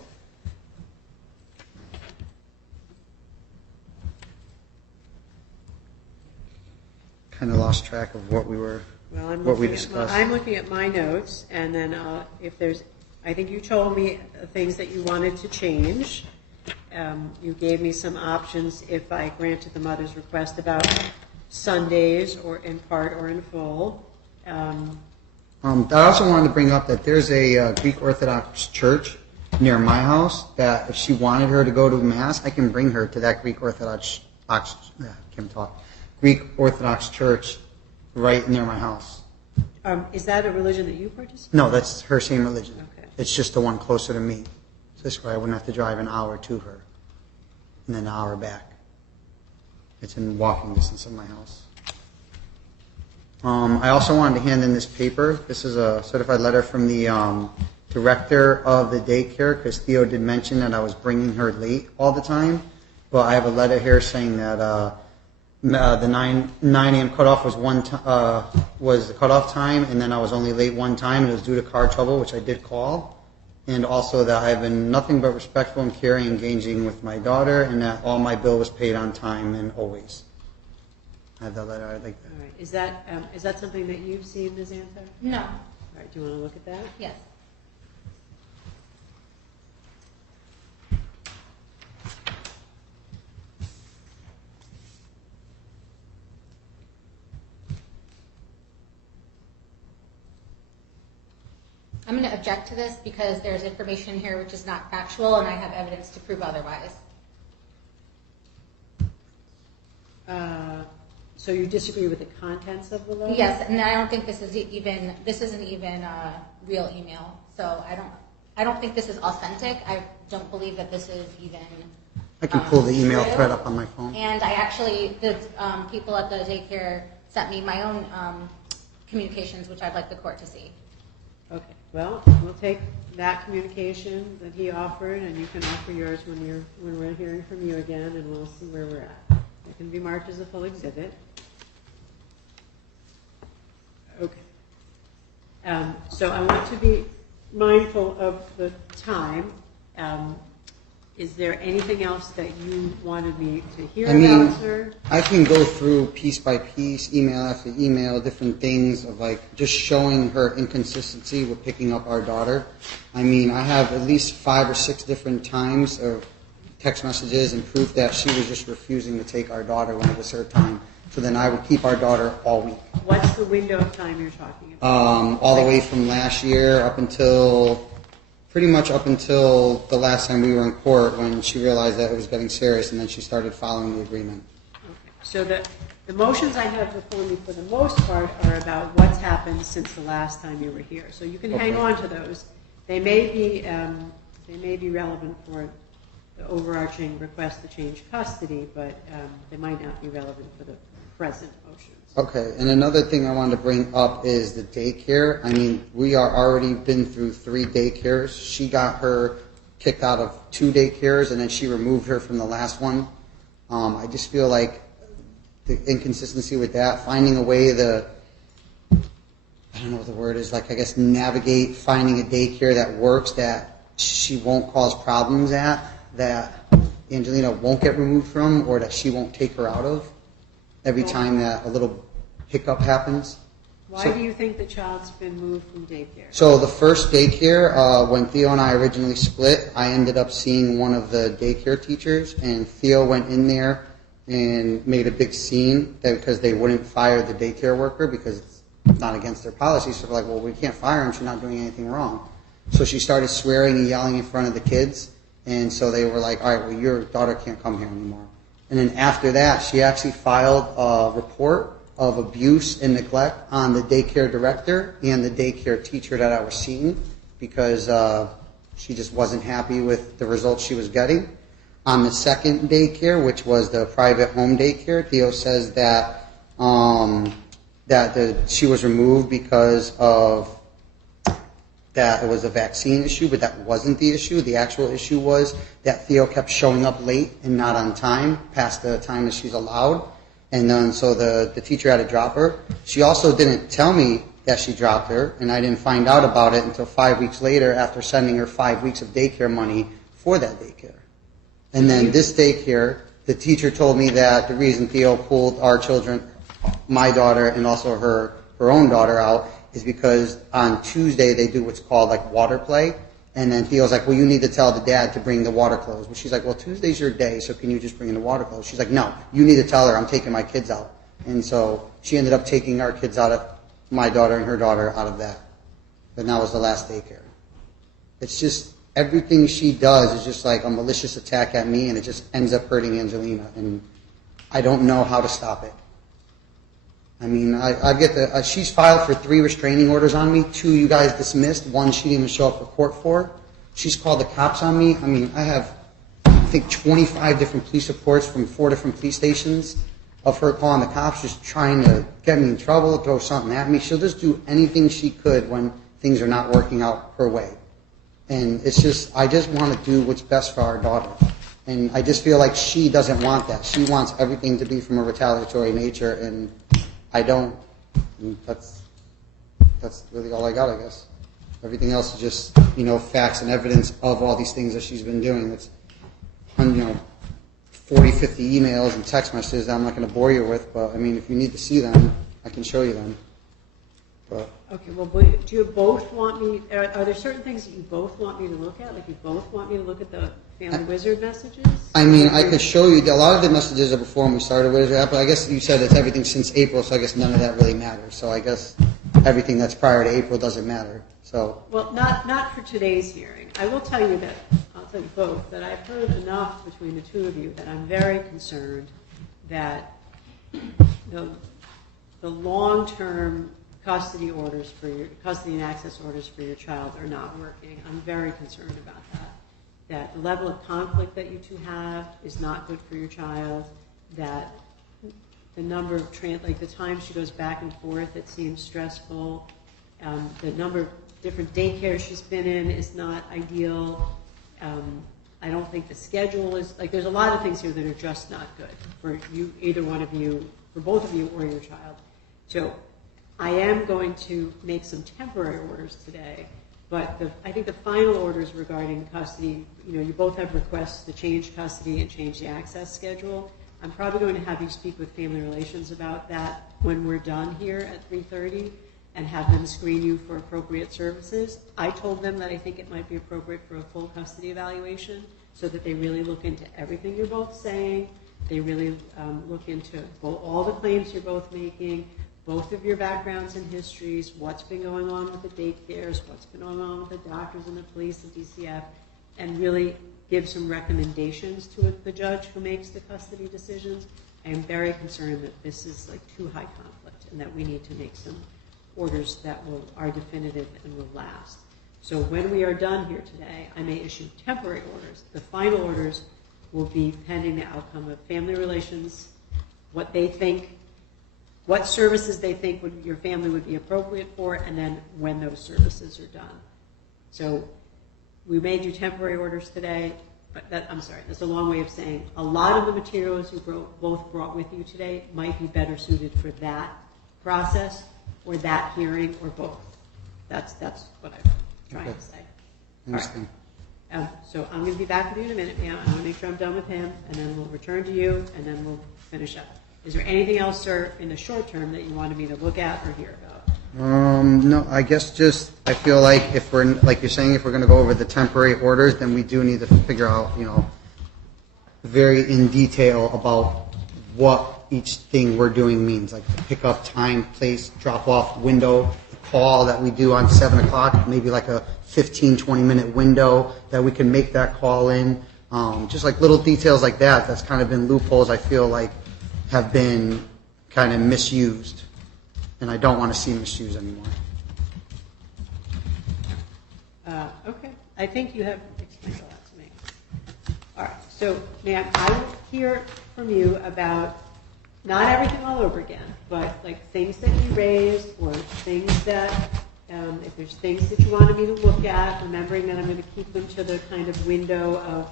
Kind of lost track of what we were, well, what we discussed. I'm looking at my notes, and then if there's, I think you told me things that you wanted to change. You gave me some options if I granted the mother's request about Sundays, or in part or in full. I also wanted to bring up that there's a Greek Orthodox church near my house that if she wanted her to go to Mass, I can bring her to that Greek Orthodox church right near my house. Is that a religion that you participate No, that's her same religion. Okay. It's just the one closer to me. So this way I wouldn't have to drive an hour to her and then an hour back. It's in walking distance of my house. I also wanted to hand in this paper. This is a certified letter from the director of the daycare, because Theo did mention that I was bringing her late all the time. But I have a letter here saying that the 9 a.m. cutoff was the cutoff time, and then I was only late one time, and it was due to car trouble, which I did call. And also that I have been nothing but respectful and caring, engaging with my daughter, and that all my bill was paid on time and always. I have that letter. I'd like that. All right. Is that something that you've seen, Ms. Antar? No. All right. Do you want to look at that? Yes. I'm going to object to this because there's information here which is not factual, and I have evidence to prove otherwise. So you disagree with the contents of the letter? Yes, and I don't think this isn't even a real email. So I don't think this is authentic. I don't believe that this is even. I can pull the email true. thread up on my phone. And I actually, the people at the daycare sent me my own communications, which I'd like the court to see. Okay. Well, we'll take that communication that he offered, and you can offer yours when we're hearing from you again, and we'll see where we're at. It can be marked as a full exhibit. Okay. So I want to be mindful of the time. Is there anything else that you wanted me to hear I mean, about, sir? I can go through piece by piece, email after email, different things of like just showing her inconsistency with picking up our daughter. I mean, I have at least 5 or 6 different times of text messages and proof that she was just refusing to take our daughter when it was her time. So then I would keep our daughter all week. What's the window of time you're talking about? All the way from last year up until, pretty much up until the last time we were in court when she realized that it was getting serious, and then she started following the agreement. Okay. So the motions I have before me for the most part are about what's happened since the last time you were here. So you can hang on to those. They may be relevant for the overarching request to change custody, but they might not be relevant for the present motions. Okay, and another thing I wanted to bring up is the daycare. I mean, we are already been through 3 daycares. She got her kicked out of 2 daycares, and then she removed her from the last one. I just feel like the inconsistency with that, finding a way to, I don't know what the word is, like I guess navigate finding a daycare that works, that she won't cause problems at, that Angelina won't get removed from, or that she won't take her out of every time that a little hiccup happens. Why do you think the child's been moved from daycare? So the first daycare, when Theo and I originally split, I ended up seeing one of the daycare teachers, and Theo went in there and made a big scene because they wouldn't fire the daycare worker because it's not against their policy. So they're like, well, we can't fire him. She's not doing anything wrong. So she started swearing and yelling in front of the kids, and so they were like, all right, well, your daughter can't come here anymore. And then after that, she actually filed a report of abuse and neglect on the daycare director and the daycare teacher that I was seeing because she just wasn't happy with the results she was getting. On the second daycare, which was the private home daycare, Theo says that she was removed because of that it was a vaccine issue, but that wasn't the issue. The actual issue was that Theo kept showing up late and not on time, past the time that she's allowed. And then so the teacher had to drop her. She also didn't tell me that she dropped her, and I didn't find out about it until 5 weeks later after sending her 5 weeks of daycare money for that daycare. And then this daycare, the teacher told me that the reason Theo pulled our children, my daughter and also her own daughter out, is because on Tuesday they do what's called like water play. And then Theo's like, well, you need to tell the dad to bring the water clothes. But she's like, well, Tuesday's your day, so can you just bring in the water clothes? She's like, no, you need to tell her I'm taking my kids out. And so she ended up taking our kids out of, my daughter and her daughter out of that. And that was the last daycare. It's just, everything she does is just like a malicious attack at me, and it just ends up hurting Angelina. And I don't know how to stop it. I mean, I get she's filed for 3 restraining orders on me, 2 you guys dismissed, 1 she didn't even show up for court for. She's called the cops on me. I mean, I have, I think, 25 different police reports from 4 different police stations of her calling the cops, just trying to get me in trouble, throw something at me. She'll just do anything she could when things are not working out her way. And it's just, I just want to do what's best for our daughter. And I just feel like she doesn't want that. She wants everything to be from a retaliatory nature, and I don't. That's really all I got, I guess. Everything else is just, facts and evidence of all these things that she's been doing. It's, 40, 50 emails and text messages that I'm not going to bore you with, but, I mean, if you need to see them, I can show you them. But. Okay, well, do you both want me, are there certain things that you both want me to look at? Like you both want me to look at the Family Wizard messages? I mean, I could show you, a lot of the messages are before we started Wizard, but I guess you said it's everything since April, so I guess none of that really matters. So I guess everything that's prior to April doesn't matter. So. Well, not for today's hearing. I will tell you that, I'll tell you both, that I've heard enough between the 2 of you that I'm very concerned that the long-term custody orders for your custody and access orders for your child are not working. I'm very concerned about that. That the level of conflict that you 2 have is not good for your child. That the number of the time she goes back and forth, it seems stressful. The number of different daycares she's been in is not ideal. I don't think the schedule is there's a lot of things here that are just not good for you, either one of you, for both of you or your child. So I am going to make some temporary orders today, but But I think the final orders regarding custody, you both have requests to change custody and change the access schedule. I'm probably going to have you speak with Family Relations about that when we're done here at 3:30 and have them screen you for appropriate services. I told them that I think it might be appropriate for a full custody evaluation so that they really look into everything you're both saying. They really look into all the claims you're both making, both of your backgrounds and histories, what's been going on with the daycares, what's been going on with the doctors and the police and DCF, and really give some recommendations to the judge who makes the custody decisions. I am very concerned that this is like too high conflict and that we need to make some orders that are definitive and will last. So when we are done here today, I may issue temporary orders. The final orders will be pending the outcome of Family Relations, what they think, what services they think your family would be appropriate for, and then when those services are done. So we made you temporary orders today, but that's a long way of saying a lot of the materials you both brought with you today might be better suited for that process or that hearing or both. That's what I'm trying to say. Understand. All right. So I'm going to be back with you in a minute, ma'am. I want to make sure I'm done with him, and then we'll return to you, and then we'll finish up. Is there anything else, sir, in the short term that you wanted me to look at or hear about? No, I guess just I feel like if we're like you're saying, if we're going to go over the temporary orders, then we do need to figure out, very in detail about what each thing we're doing means, like the pickup time, place, drop off window, the call that we do on 7 o'clock, maybe like a 15, 20-minute window that we can make that call in. Just like little details like that. That's kind of been loopholes I feel like have been kind of misused, and I don't want to see misused anymore. Okay. I think you have explained all that to me. All right. So, ma'am, I will hear from you about not everything all over again, but like things that you raised or things that, if there's things that you wanted me to look at, remembering that I'm going to keep them to the kind of window of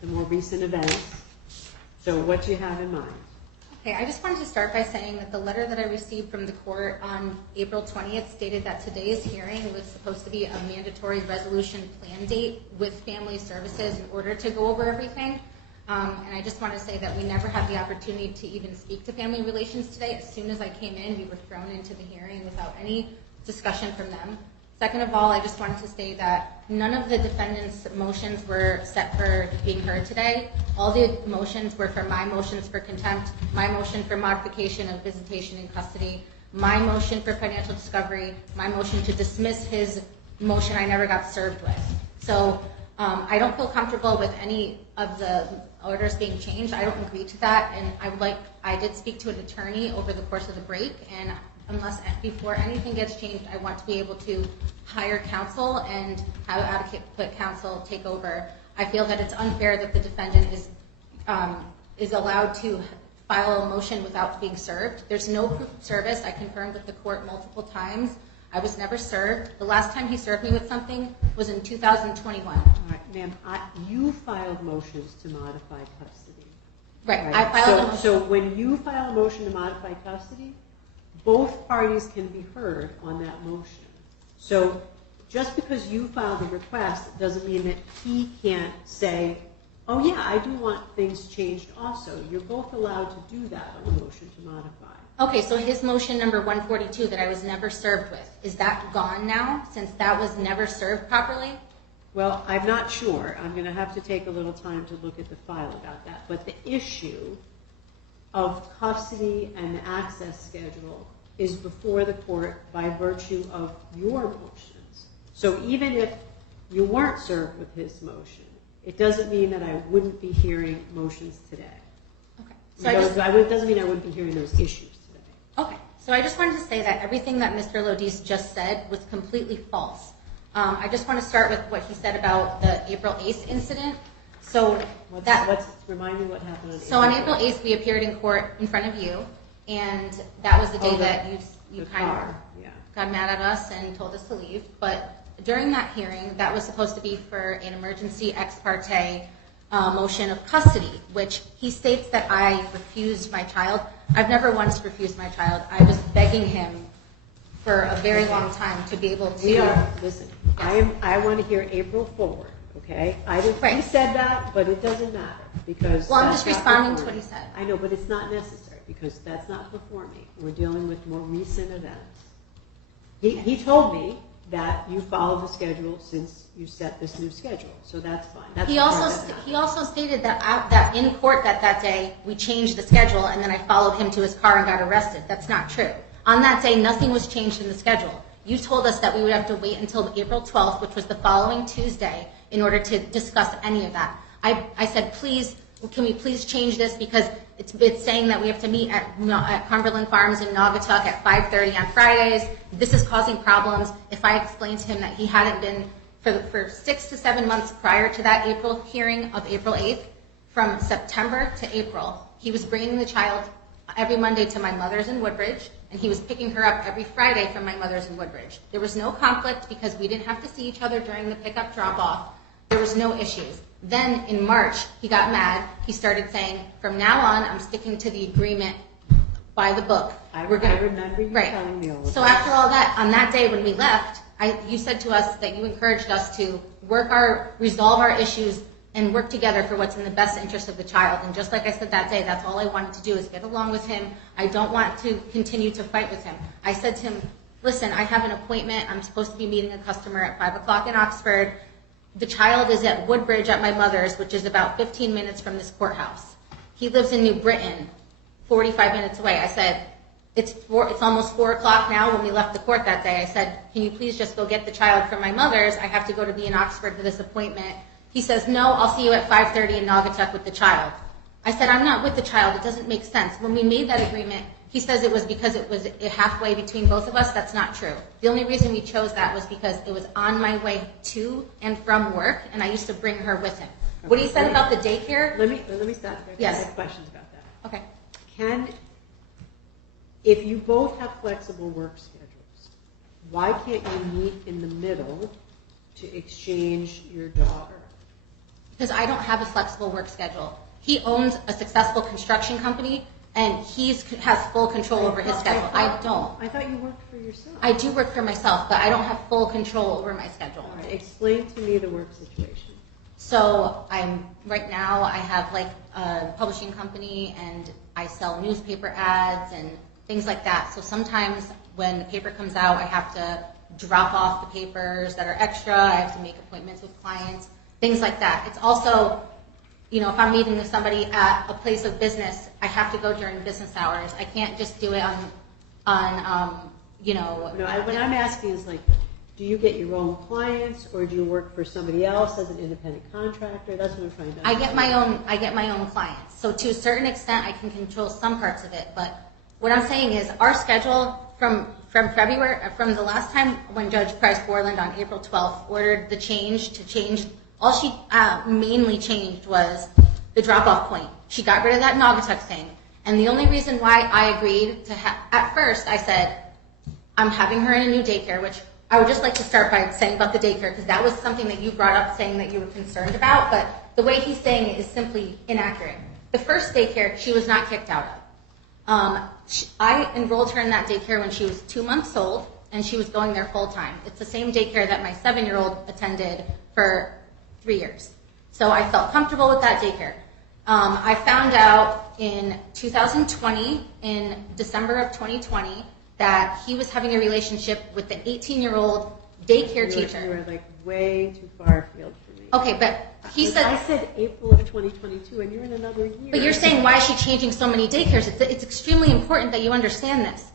the more recent events. So what do you have in mind? Okay, I just wanted to start by saying that the letter that I received from the court on April 20th stated that today's hearing was supposed to be a mandatory resolution plan date with family services in order to go over everything. And I just want to say that we never had the opportunity to even speak to Family Relations today. As soon as I came in, we were thrown into the hearing without any discussion from them. Second of all, I just wanted to say that none of the defendants' motions were set for being heard today. All the motions were for my motions for contempt, my motion for modification of visitation in custody, my motion for financial discovery, my motion to dismiss his motion I never got served with. So I don't feel comfortable with any of the orders being changed. I don't agree to that, and I did speak to an attorney over the course of the break, and before anything gets changed, I want to be able to hire counsel and have adequate counsel take over. I feel that it's unfair that the defendant is allowed to file a motion without being served. There's no proof of service. I confirmed with the court multiple times. I was never served. The last time he served me with something was in 2021. All right, ma'am, you filed motions to modify custody. Right. I filed a motion. So when you file a motion to modify custody, both parties can be heard on that motion. So just because you filed a request doesn't mean that he can't say, oh yeah, I do want things changed also. You're both allowed to do that on a motion to modify. Okay, so his motion number 142 that I was never served with, is that gone now since that was never served properly? Well, I'm not sure. I'm going to have to take a little time to look at the file about that. But the issue of custody and the access schedule is before the court by virtue of your motions. So even if you weren't served with his motion, it doesn't mean that I wouldn't be hearing motions today. Okay. So it doesn't mean I wouldn't be hearing those issues today. Okay. So I just wanted to say that everything that Mr. Lodice just said was completely false. I just want to start with what he said about the April 8th incident. So remind me what happened on So on April 8th, we appeared in court in front of you, and that was the day that you kind of got mad at us and told us to leave. But during that hearing, that was supposed to be for an emergency ex parte motion of custody, which he states that I refused my child. I've never once refused my child. I was begging him for a very long time to be able to... Listen, I want to hear April forward, okay? I didn't, he said that, but it doesn't matter, because. Well, I'm that's just not responding to before what he me. said. I know, but it's not necessary, because that's not before me. We're dealing with more recent events. He told me that you followed the schedule since you set this new schedule, so that's fine. That's He the part also that he matters. also stated that in court that day we changed the schedule and then I followed him to his car and got arrested. That's not true. On that day, nothing was changed in the schedule. You told us that we would have to wait until April 12th, which was the following Tuesday, in order to discuss any of that. I said, please, can we please change this, because it's saying that we have to meet at Cumberland Farms in Naugatuck at 5:30 on Fridays. This is causing problems. If I explained to him that he hadn't been for 6 to 7 months prior to that April hearing of April 8th, from September to April, he was bringing the child every Monday to my mother's in Woodbridge, and he was picking her up every Friday from my mother's in Woodbridge. There was no conflict because we didn't have to see each other during the pickup drop-off. There was no issues. Then in March, he got mad. He started saying, from now on, I'm sticking to the agreement by the book. I remember you telling me all of So that. after all that, on that day when we left, you said to us that you encouraged us to resolve our issues and work together for what's in the best interest of the child. And just like I said that day, that's all I wanted to do is get along with him. I don't want to continue to fight with him. I said to him, listen, I have an appointment. I'm supposed to be meeting a customer at 5 o'clock in Oxford. The child is at Woodbridge at my mother's, which is about 15 minutes from this courthouse. He lives in New Britain, 45 minutes away. I said, it's almost 4 o'clock now when we left the court that day. I said, can you please just go get the child from my mother's? I have to go to be in Oxford for this appointment. He says, no, I'll see you at 5:30 in Naugatuck with the child. I said, I'm not with the child. It doesn't make sense. When we made that agreement, he says it was because it was halfway between both of us. That's not true. The only reason we chose that was because it was on my way to and from work, and I used to bring her with him. What he said about the daycare? Let me stop there. Yes. I have questions about that. Okay. If you both have flexible work schedules, why can't you meet in the middle to exchange your daughter? Because I don't have a flexible work schedule. He owns a successful construction company, and he has full control over his schedule. I don't. I thought you worked for yourself. I do work for myself, but I don't have full control over my schedule. All right, explain to me the work situation. So right now I have like a publishing company, and I sell newspaper ads and things like that. So sometimes when the paper comes out, I have to drop off the papers that are extra. I have to make appointments with clients, things like that. It's also, if I'm meeting with somebody at a place of business, I have to go during business hours. I can't just do it on. What I'm asking is do you get your own clients, or do you work for somebody else as an independent contractor? That's what I'm trying to understand. I get my own clients. So to a certain extent, I can control some parts of it. But what I'm saying is our schedule from February, from the last time when Judge Price Borland on April 12th ordered the change, all she mainly changed was the drop-off point. She got rid of that Naugatuck thing. And the only reason why I agreed to at first, I said, I'm having her in a new daycare, which I would just like to start by saying about the daycare, because that was something that you brought up saying that you were concerned about, but the way he's saying it is simply inaccurate. The first daycare, she was not kicked out of. I enrolled her in that daycare when she was 2 months old, and she was going there full time. It's the same daycare that my 7-year-old attended for 3 years. So I felt comfortable with that daycare. I found out in 2020, in December of 2020, that he was having a relationship with an 18-year-old daycare teacher. You were way too far afield for me. Okay, but he said... I said April of 2022, and you're in another year. But you're saying, why is she changing so many daycares? It's extremely important that you understand this.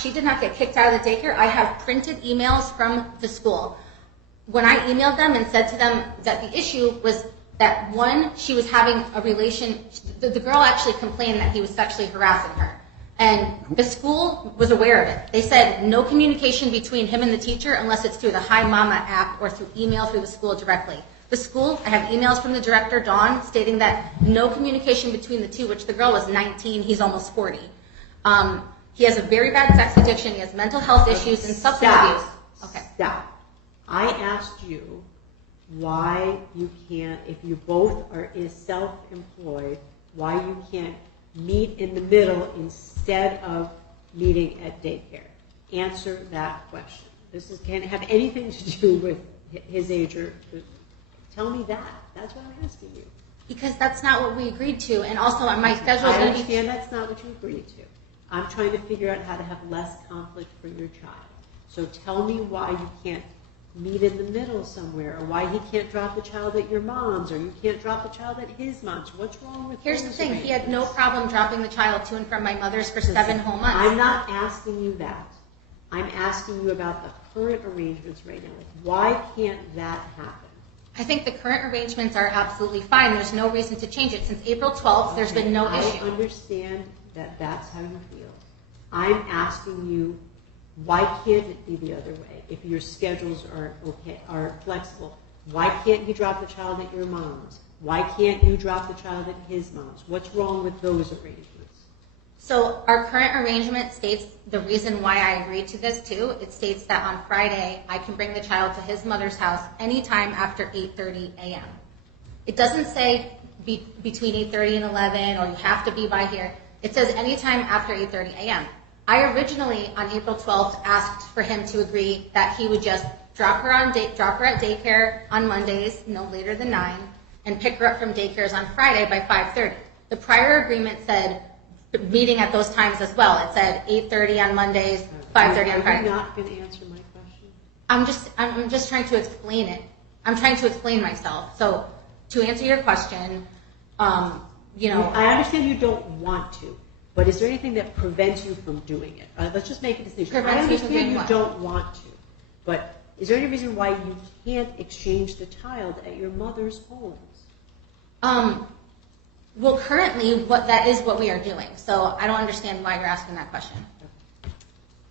She did not get kicked out of the daycare. I have printed emails from the school. When I emailed them and said to them that the issue was that, one, she was having a relation... The girl actually complained that he was sexually harassing her. And the school was aware of it. They said no communication between him and the teacher unless it's through the Hi Mama app or through email through the school directly. The school, I have emails from the director, Dawn, stating that no communication between the two, which the girl was 19, he's almost 40. He has a very bad sex addiction, he has mental health issues and substance abuse. Okay. Stop. I asked you why you can't, if you both are self-employed, why you can't meet in the middle instead of meeting at daycare. Answer that question. can't have anything to do with his age or, tell me that. That's what I'm asking you. Because that's not what we agreed to, and also on my schedule is I going to be... understand that's not what you agreed to. I'm trying to figure out how to have less conflict for your child. So tell me why you can't meet in the middle somewhere, or why he can't drop the child at your mom's, or you can't drop the child at his mom's. What's wrong with Here's the those thing, he had no problem dropping the child to and from my mother's for 7 whole months. I'm not asking you that. I'm asking you about the current arrangements right now. Why can't that happen? I think the current arrangements are absolutely fine. There's no reason to change it. Since April 12th, there's been no issue. I understand that that's how you feel. I'm asking you, why can't it be the other way? If your schedules are flexible, why can't you drop the child at your mom's? Why can't you drop the child at his mom's? What's wrong with those arrangements? So our current arrangement states the reason why I agreed to this too. It states that on Friday I can bring the child to his mother's house anytime after 8:30 a.m. It doesn't say between 8:30 and 11 or you have to be by here. It says anytime after 8:30 a.m. I originally on April 12th asked for him to agree that he would just drop her at daycare on Mondays no later than 9 and pick her up from daycares on Friday by 5:30. The prior agreement said meeting at those times as well. It said 8:30 on Mondays, 5:30 on Friday. Are you not going to answer my question? I'm just trying to explain it. I'm trying to explain myself. So to answer your question, I understand you don't want to, but is there anything that prevents you from doing it? Let's just make a decision. I understand you don't want to, but is there any reason why you can't exchange the child at your mother's homes? Well, currently, that is what we are doing. So I don't understand why you're asking that question.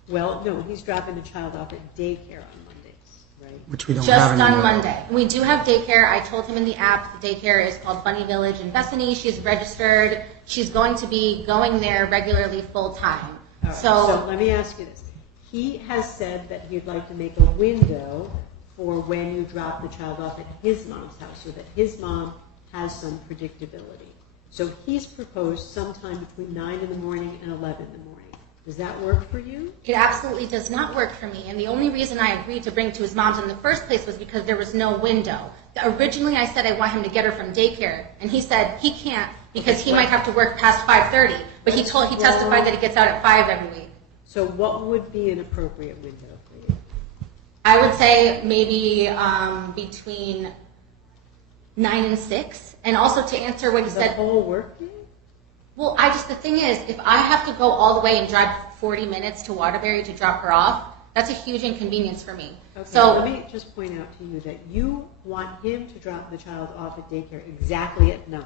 Well, no, he's dropping the child off at daycare on Mondays, right? Which we don't Just have anymore. on Monday. We do have daycare. I told him in the app the daycare is called Bunny Village in Bethany. She's registered. She's going to be going there regularly full time. Right, so let me ask you this. He has said that he'd like to make a window for when you drop the child off at his mom's house so that his mom has some predictability. So he's proposed sometime between 9 in the morning and 11 in the morning. Does that work for you? It absolutely does not work for me. And the only reason I agreed to bring to his mom's in the first place was because there was no window. Originally, I said I want him to get her from daycare. And he said he can't because he might have to work past 5:30. But he testified that he gets out at 5 every week. So what would be an appropriate window for you? I would say maybe between 9 and 6. And also to answer what you The said. whole work day? Well, the thing is, if I have to go all the way and drive 40 minutes to Waterbury to drop her off, that's a huge inconvenience for me. Okay, So let me just point out to you that you want him to drop the child off at daycare exactly at 9,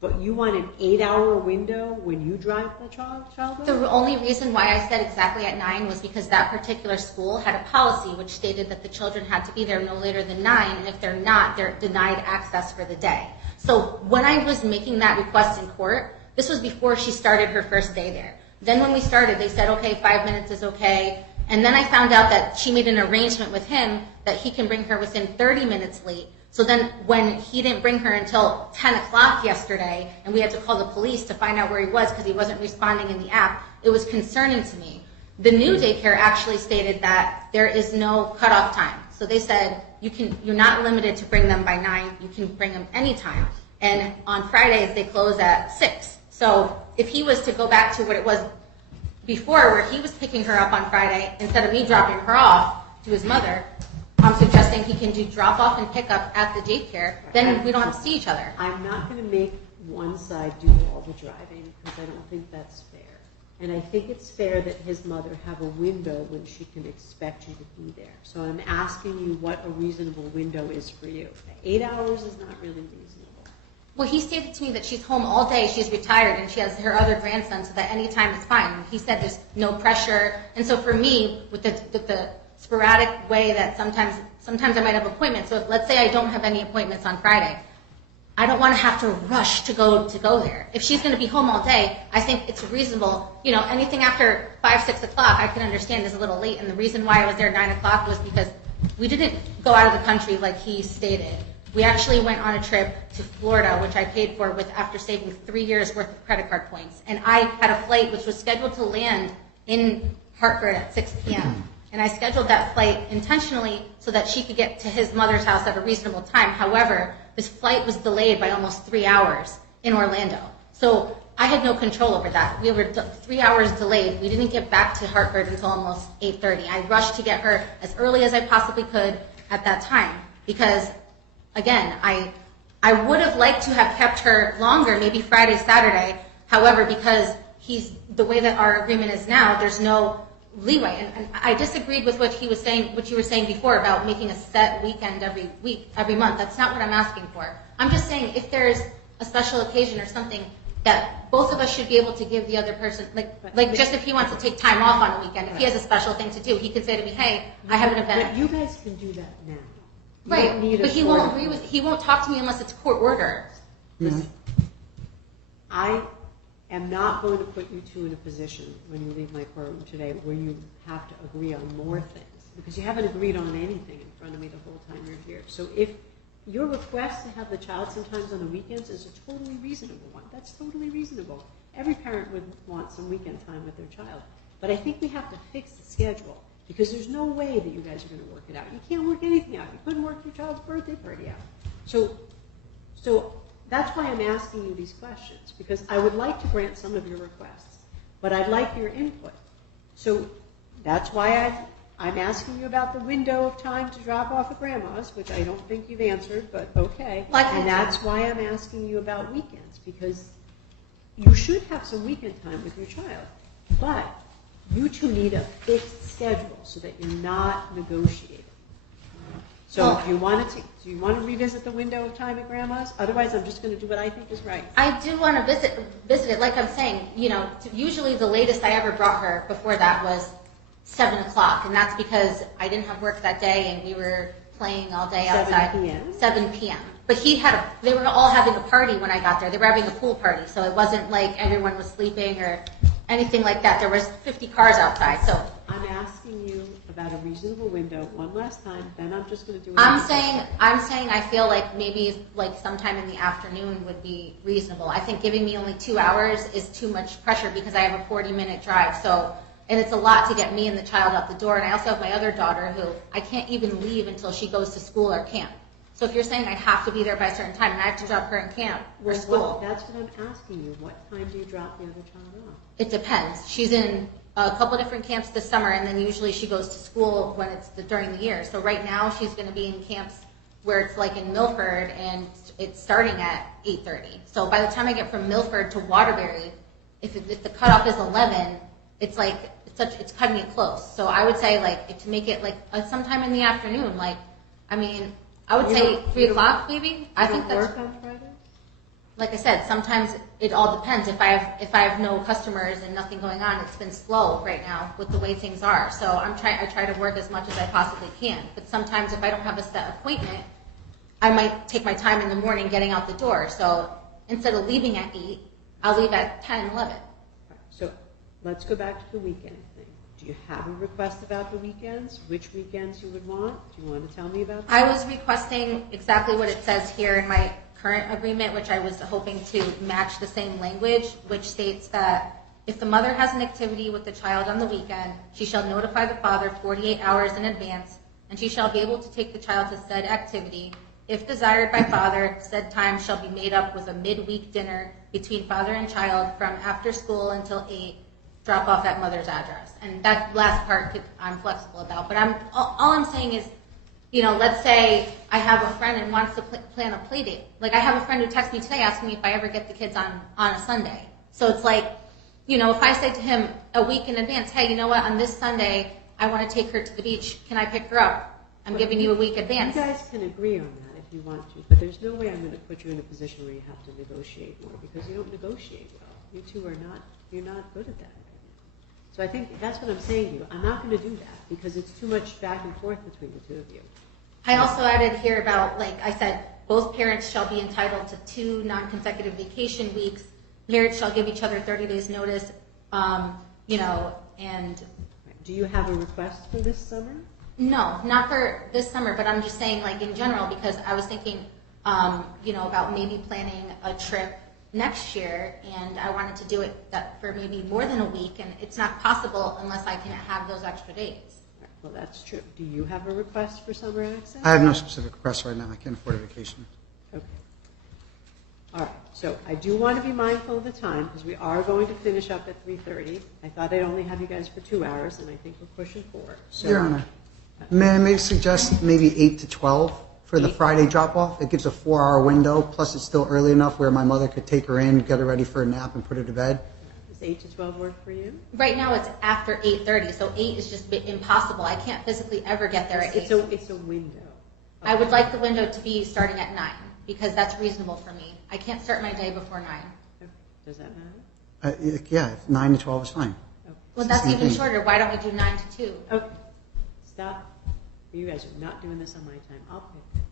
but you want an 8-hour window when you drive the child off? the only reason why I said exactly at 9 was because that particular school had a policy which stated that the children had to be there no later than 9, and if they're not, they're denied access for the day. So when I was making that request in court, this was before she started her first day there. Then when we started, they said, okay, 5 minutes is okay. And then I found out that she made an arrangement with him that he can bring her within 30 minutes late. So then when he didn't bring her until 10 o'clock yesterday, and we had to call the police to find out where he was because he wasn't responding in the app, it was concerning to me. The new daycare actually stated that there is no cutoff time. So they said, you're not limited to bring them by 9, you can bring them anytime. And on Fridays, they close at 6. So if he was to go back to what it was before, where he was picking her up on Friday, instead of me dropping her off to his mother, I'm suggesting he can do drop-off and pick-up at the daycare. Then we don't have to see each other. I'm not going to make one side do all the driving because I don't think that's fair. And I think it's fair that his mother have a window when she can expect you to be there. So I'm asking you what a reasonable window is for you. 8 hours is not really reasonable. Well, he stated to me that she's home all day, she's retired, and she has her other grandson, so that any time is fine. And he said there's no pressure. And so for me, with the sporadic way that sometimes I might have appointments, so if, let's say I don't have any appointments on Friday, I don't want to have to rush to go there. If she's going to be home all day, I think it's reasonable. Anything after 5, 6 o'clock I can understand is a little late. And the reason why I was there 9 o'clock was because we didn't go out of the country like he stated. We actually went on a trip to Florida, which I paid for after saving 3 years worth of credit card points. And I had a flight which was scheduled to land in Hartford at 6 p.m. And I scheduled that flight intentionally so that she could get to his mother's house at a reasonable time. However, this flight was delayed by almost 3 hours in Orlando. So I had no control over that. We were 3 hours delayed. We didn't get back to Hartford until almost 8:30. I rushed to get her as early as I possibly could at that time because, again, I would have liked to have kept her longer, maybe Friday, Saturday. However, because the way that our agreement is now, there's no leeway. And I disagreed with what you were saying before about making a set weekend every month. That's not what I'm asking for. I'm just saying if there's a special occasion or something that both of us should be able to give the other person, like just if he wants to take time off on a weekend, if he has a special thing to do, he could say to me, hey, I have an event. But you guys can do that now. You Right, don't need but a he court. won't he won't talk to me unless it's court order. Listen, I am not going to put you two in a position when you leave my courtroom today where you have to agree on more things, because you haven't agreed on anything in front of me the whole time you're here. So if your request to have the child sometimes on the weekends is a totally reasonable one, that's totally reasonable. Every parent would want some weekend time with their child. But I think we have to fix the schedule, because there's no way that you guys are going to work it out. You can't work anything out. You couldn't work your child's birthday party out. So that's why I'm asking you these questions, because I would like to grant some of your requests, but I'd like your input. So that's why I'm asking you about the window of time to drop off at grandma's, which I don't think you've answered, but okay. And that's why I'm asking you about weekends, because you should have some weekend time with your child. But you two need a fixed schedule so that you're not negotiating. So do you want to revisit the window of time at grandma's? Otherwise, I'm just going to do what I think is right. I do want to visit it. Like I'm saying, usually the latest I ever brought her before that was 7 o'clock, and that's because I didn't have work that day and we were playing all day outside. 7 p.m.? 7 p.m. But they were all having a party when I got there. They were having a pool party, so it wasn't like everyone was sleeping or anything like that. There was 50 cars outside, so. I'm asking you about a reasonable window one last time, then I'm just going to do it. I'm saying I feel like maybe like sometime in the afternoon would be reasonable. I think giving me only 2 hours is too much pressure because I have a 40-minute drive. And it's a lot to get me and the child out the door. And I also have my other daughter who I can't even leave until she goes to school or camp. So if you're saying I have to be there by a certain time and I have to drop her in camp or school. That's what I'm asking you. What time do you drop the other child off? It depends. She's in a couple different camps this summer, and then usually she goes to school when it's during the year. So right now she's going to be in camps where it's like in Milford, and it's starting at 8:30. So by the time I get from Milford to Waterbury, if the cutoff is 11, it's like it's cutting it close. So I would say to make it sometime in the afternoon. I would say 3 o'clock maybe. I think that's. Work on Friday? Like I said, sometimes it all depends. If I have no customers and nothing going on, it's been slow right now with the way things are. So I try to work as much as I possibly can. But sometimes if I don't have a set appointment, I might take my time in the morning getting out the door. So instead of leaving at 8, I'll leave at 10, 11. So let's go back to the weekend thing. Do you have a request about the weekends? Which weekends you would want? Do you want to tell me about that? I was requesting exactly what it says here in my current agreement, which I was hoping to match the same language, which states that if the mother has an activity with the child on the weekend, she shall notify the father 48 hours in advance, and she shall be able to take the child to said activity. If desired by father, said time shall be made up with a midweek dinner between father and child from after school until 8, drop off at mother's address. And that last part I'm flexible about. But all I'm saying is, let's say I have a friend and wants to plan a play date. Like I have a friend who texted me today asking me if I ever get the kids on a Sunday. So it's like, if I say to him a week in advance, hey, you know what, on this Sunday, I want to take her to the beach. Can I pick her up? I'm giving you a week advance. You guys can agree on that if you want to, but there's no way I'm going to put you in a position where you have to negotiate more, because you don't negotiate well. You two you're not good at that. So I think that's what I'm saying to you. I'm not going to do that because it's too much back and forth between the two of you. I also added here about, like I said, both parents shall be entitled to 2 non-consecutive vacation weeks. Parents shall give each other 30 days notice, and... Do you have a request for this summer? No, not for this summer, but I'm just saying in general, because I was thinking, about maybe planning a trip next year, and I wanted to do it for maybe more than a week, and it's not possible unless I can have those extra days. Well, that's true. Do you have a request for summer access? I have no specific request right now. I can't afford a vacation. Okay. All right, so I do want to be mindful of the time because we are going to finish up at 3:30. I thought I'd only have you guys for 2 hours, and I think we're pushing 4. So, Your Honor, may I maybe suggest maybe 8 to 12 for the Friday drop-off? It gives a 4-hour window, plus it's still early enough where my mother could take her in, get her ready for a nap, and put her to bed. Does 8 to 12 work for you? Right now it's after 8:30, so 8 is just impossible. I can't physically ever get there at 8. It's a window. I would like the window to be starting at 9 because that's reasonable for me. I can't start my day before 9. Okay. Does that matter? Yeah, 9 to 12 is fine. Okay. Well, that's Same even thing. shorter. Why don't we do 9 to 2? Okay. Stop. You guys are not doing this on my time. I'll pick.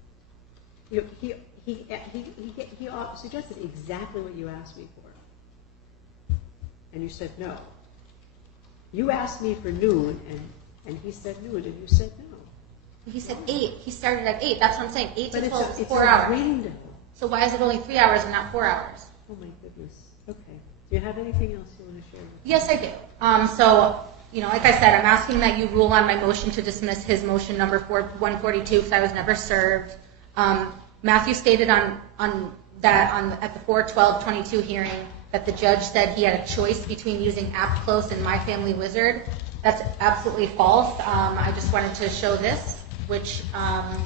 You know, he suggested exactly what you asked me for, and you said no. You asked me for noon, and he said noon, and you said no. He said 8. He started at 8. That's what I'm saying. 8 But to 12 is it's 4 a hours. window. So why is it only 3 hours and not 4 hours? Oh my goodness. Okay. Do you have anything else you want to share? Yes, I do. So, like I said, I'm asking that you rule on my motion to dismiss his motion number 142 because I was never served. Matthew stated at the 4/12/22 hearing that the judge said he had a choice between using AppClose and My Family Wizard. That's absolutely false. I just wanted to show this, which I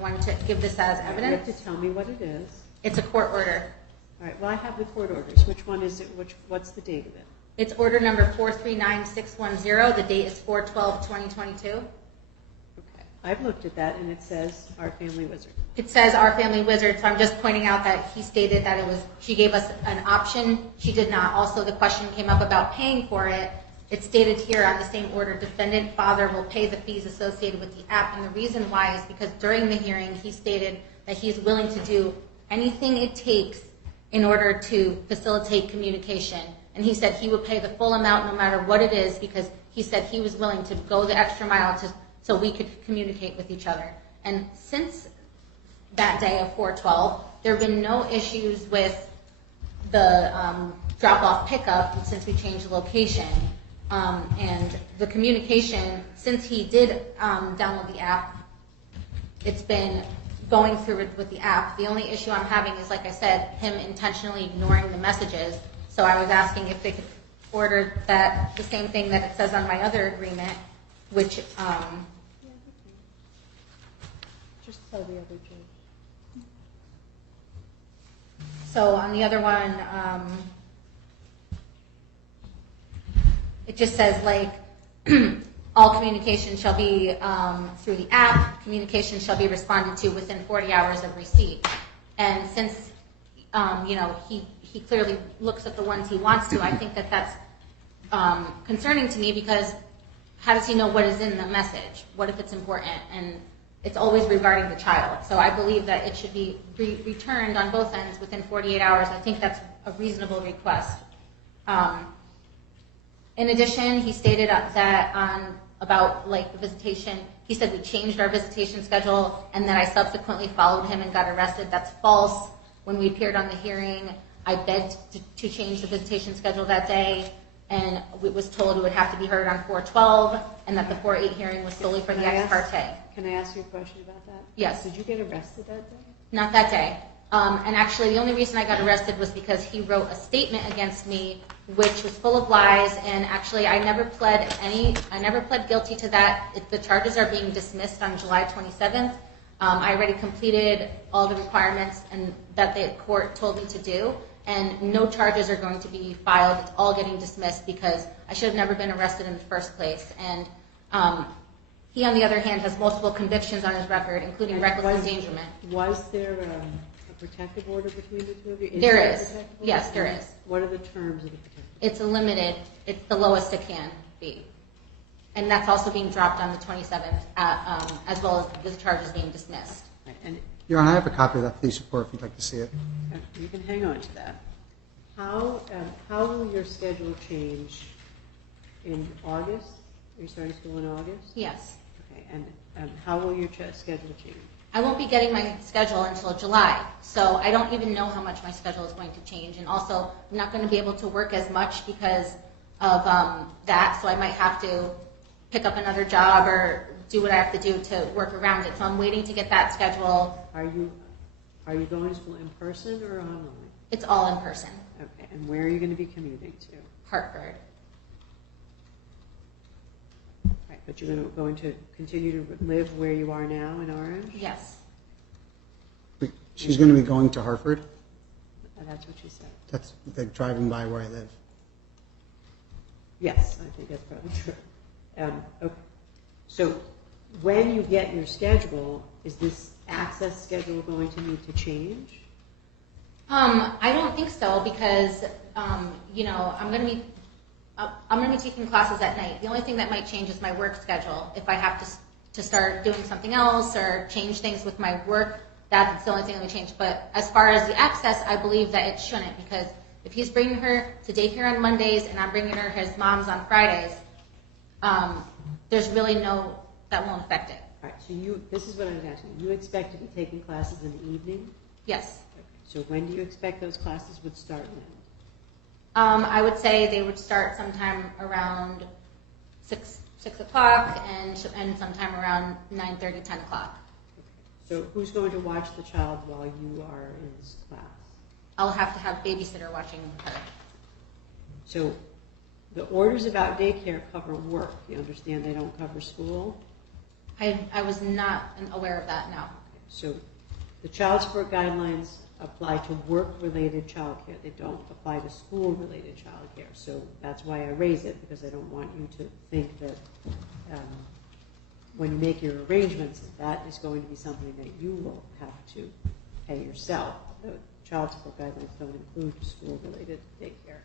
wanted to give this as You evidence. have to tell me what it is. It's a court order. All right. Well, I have the court orders. Which one is it? What's the date of it? It's order number 439610. The date is 4/12/2022. Okay. I've looked at that, and it says Our Family Wizard. It says Our Family Wizard, so I'm just pointing out that he stated that she gave us an option. She did not. Also, the question came up about paying for it. It stated here on the same order, defendant father will pay the fees associated with the app. And the reason why is because during the hearing, he stated that he's willing to do anything it takes in order to facilitate communication. And he said he would pay the full amount no matter what it is because he said he was willing to go the extra mile so we could communicate with each other. And since that day of 4/12, there have been no issues with the drop-off pickup since we changed the location. And the communication, since he did download the app, it's been going through with the app. The only issue I'm having is, like I said, him intentionally ignoring the messages. So I was asking if they could order the same thing that it says on my other agreement, which Just tell the other judge. so on the other one, it just says all communication shall be through the app. Communication shall be responded to within 40 hours of receipt. And since he clearly looks at the ones he wants to, I think that that's concerning to me because how does he know what is in the message? What if it's important? And it's always regarding the child. So I believe that it should be returned on both ends within 48 hours. I think that's a reasonable request. In addition, he stated that about the visitation, he said we changed our visitation schedule and that I subsequently followed him and got arrested. That's false. When we appeared on the hearing, I begged to change the visitation schedule that day, and it was told it would have to be heard on 4/12, and that the 4/8 hearing was solely for the ex parte. Can I ask you a question about that? Yes. Did you get arrested that day? Not that day. And actually, the only reason I got arrested was because he wrote a statement against me, which was full of lies. And actually, I never pled guilty to that. The charges are being dismissed on July 27th. I already completed all the requirements and that the court told me to do, and no charges are going to be filed. It's all getting dismissed because I should have never been arrested in the first place. And he, on the other hand, has multiple convictions on his record, including reckless endangerment. Was there a protective order between the two of you? There is. Yes, there is. What are the terms of the protective order? It's a limited. It's the lowest it can be. And that's also being dropped on the 27th, as well as the charges being dismissed. Right, and Your Honor, I have a copy of that police report if you'd like to see it. you can hang on to that. How will your schedule change in August? Are you starting school in August? Yes. Okay, and how will your schedule change? I won't be getting my schedule until July, so I don't even know how much my schedule is going to change. And also, I'm not going to be able to work as much because of that, so I might have to pick up another job or do what I have to do to work around it. So I'm waiting to get that schedule. Are you going to school in person or online? It's all in person. Okay, and where are you going to be commuting to? Hartford. Right, but you're going to continue to live where you are now in Orange? Yes. She's going to be going to Hartford? That's what she said. That's like driving by where I live. Yes, I think that's probably true. Okay. So when you get your schedule, is this access schedule going to need to change? I don't think so because you know I'm going to be taking classes at night. The only thing that might change is my work schedule. If I have to start doing something else or change things with my work, that's the only thing that would change. But as far as the access, I believe that it shouldn't because if he's bringing her to daycare on Mondays and I'm bringing her his mom's on Fridays, there's really that won't affect it. All right, so this is what I was asking. You expect to be taking classes in the evening? Yes. Okay. So when do you expect those classes would start and end? I would say they would start sometime around 6 o'clock and sometime around 9:30, 10 o'clock. Okay. So who's going to watch the child while you are in this class? I'll have to have babysitter watching her. So the orders about daycare cover work. You understand they don't cover school? I was not aware of that, no. So the child support guidelines apply to work-related childcare. They don't apply to school-related childcare. So that's why I raise it, because I don't want you to think that when you make your arrangements, that is going to be something that you will have to pay yourself. The child support guidelines don't include school-related daycare.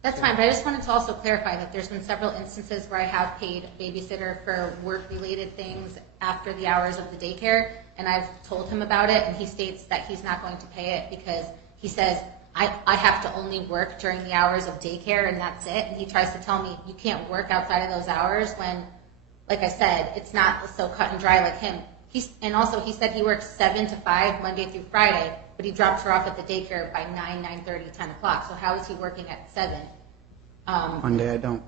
That's fine, but I just wanted to also clarify that there's been several instances where I have paid babysitter for work-related things after the hours of the daycare, and I've told him about it, and he states that he's not going to pay it because he says, I have to only work during the hours of daycare, and that's it. And he tries to tell me, you can't work outside of those hours when, like I said, it's not so cut and dry like him. And also, he said he works 7 to 5, Monday through Friday, but he drops her off at the daycare by 9, 9:30, 10 o'clock. So how is he working at 7? Monday I don't.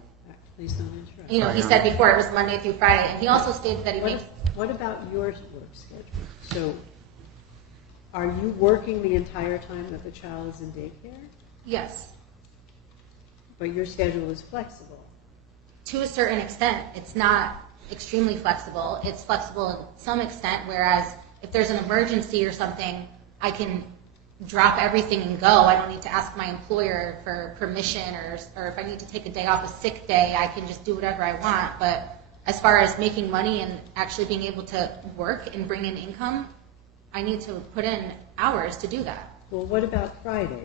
Please don't interrupt. You know, he said before it was Monday through Friday, and he also stated that he makes... What about your work schedule? So are you working the entire time that the child is in daycare? Yes. But your schedule is flexible. To a certain extent, it's not extremely flexible. It's flexible to some extent, whereas if there's an emergency or something, I can drop everything and go. I don't need to ask my employer for permission, or if I need to take a day off, a sick day, I can just do whatever I want. But as far as making money and actually being able to work and bring in income, I need to put in hours to do that. Well, what about Fridays?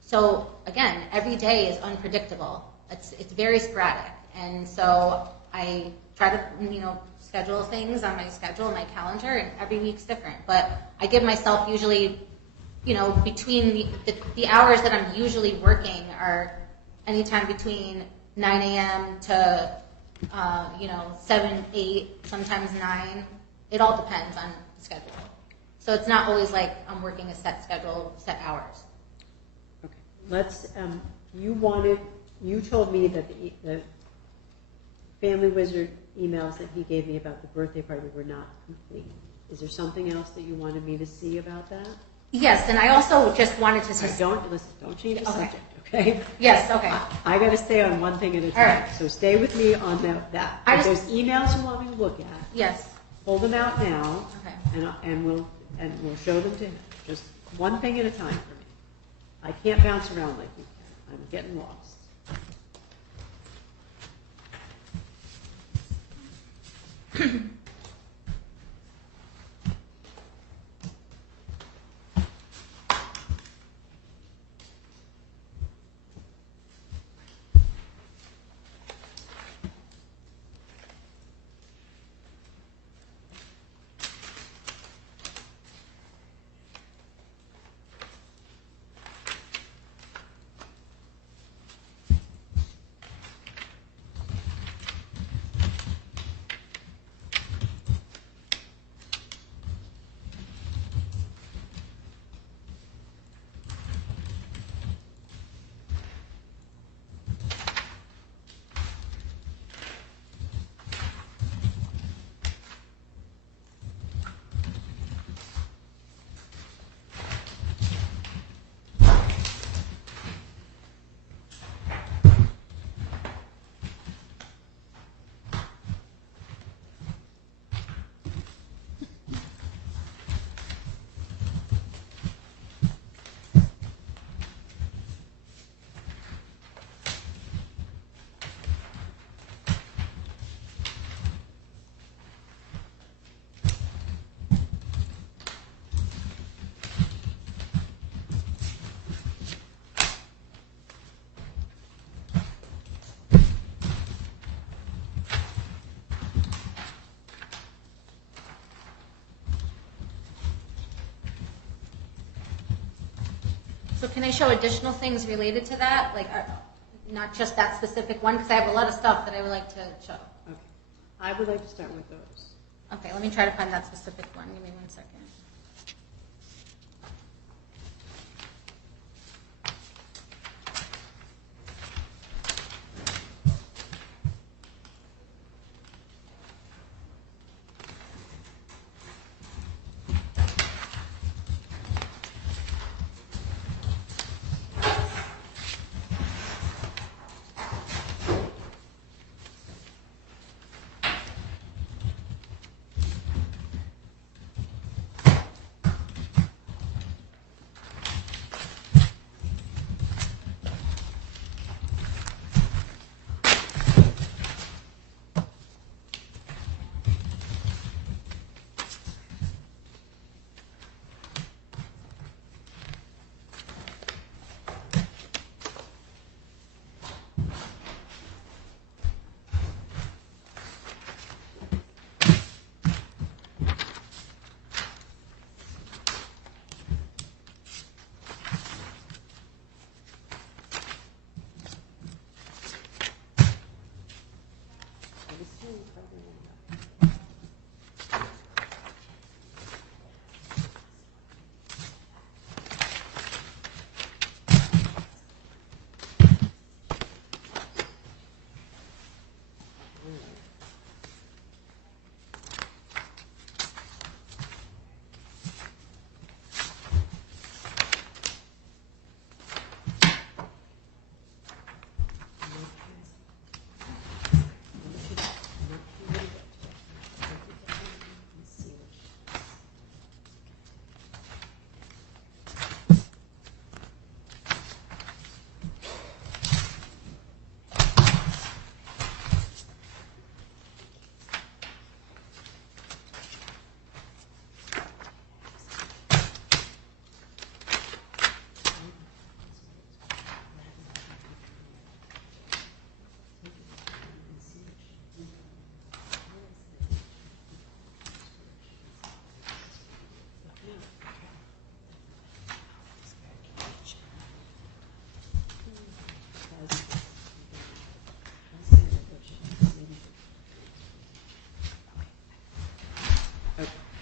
So again, every day is unpredictable. It's very sporadic, and so I try to schedule things on my schedule, my calendar, and every week's different. But I give myself usually, between the hours that I'm usually working are anytime between 9 a.m. to 7, 8, sometimes 9. It all depends on the schedule. So it's not always like I'm working a set schedule, set hours. Okay. Let's. You told me that the Family Wizard emails that he gave me about the birthday party were not complete. Is there something else that you wanted me to see about that? Yes, and I also just wanted to... Don't change the subject, okay? Yes, okay. I got to stay on one thing at a time. All right. So stay with me on that. If there's emails you want me to look at, Yes. pull them out now, Okay. and we'll show them to him. Just one thing at a time for me. I can't bounce around like you can. I'm getting lost. So can I show additional things related to that? Like, not just that specific one, because I have a lot of stuff that I would like to show. Okay. I would like to start with those. Okay, let me try to find that specific one. Give me 1 second.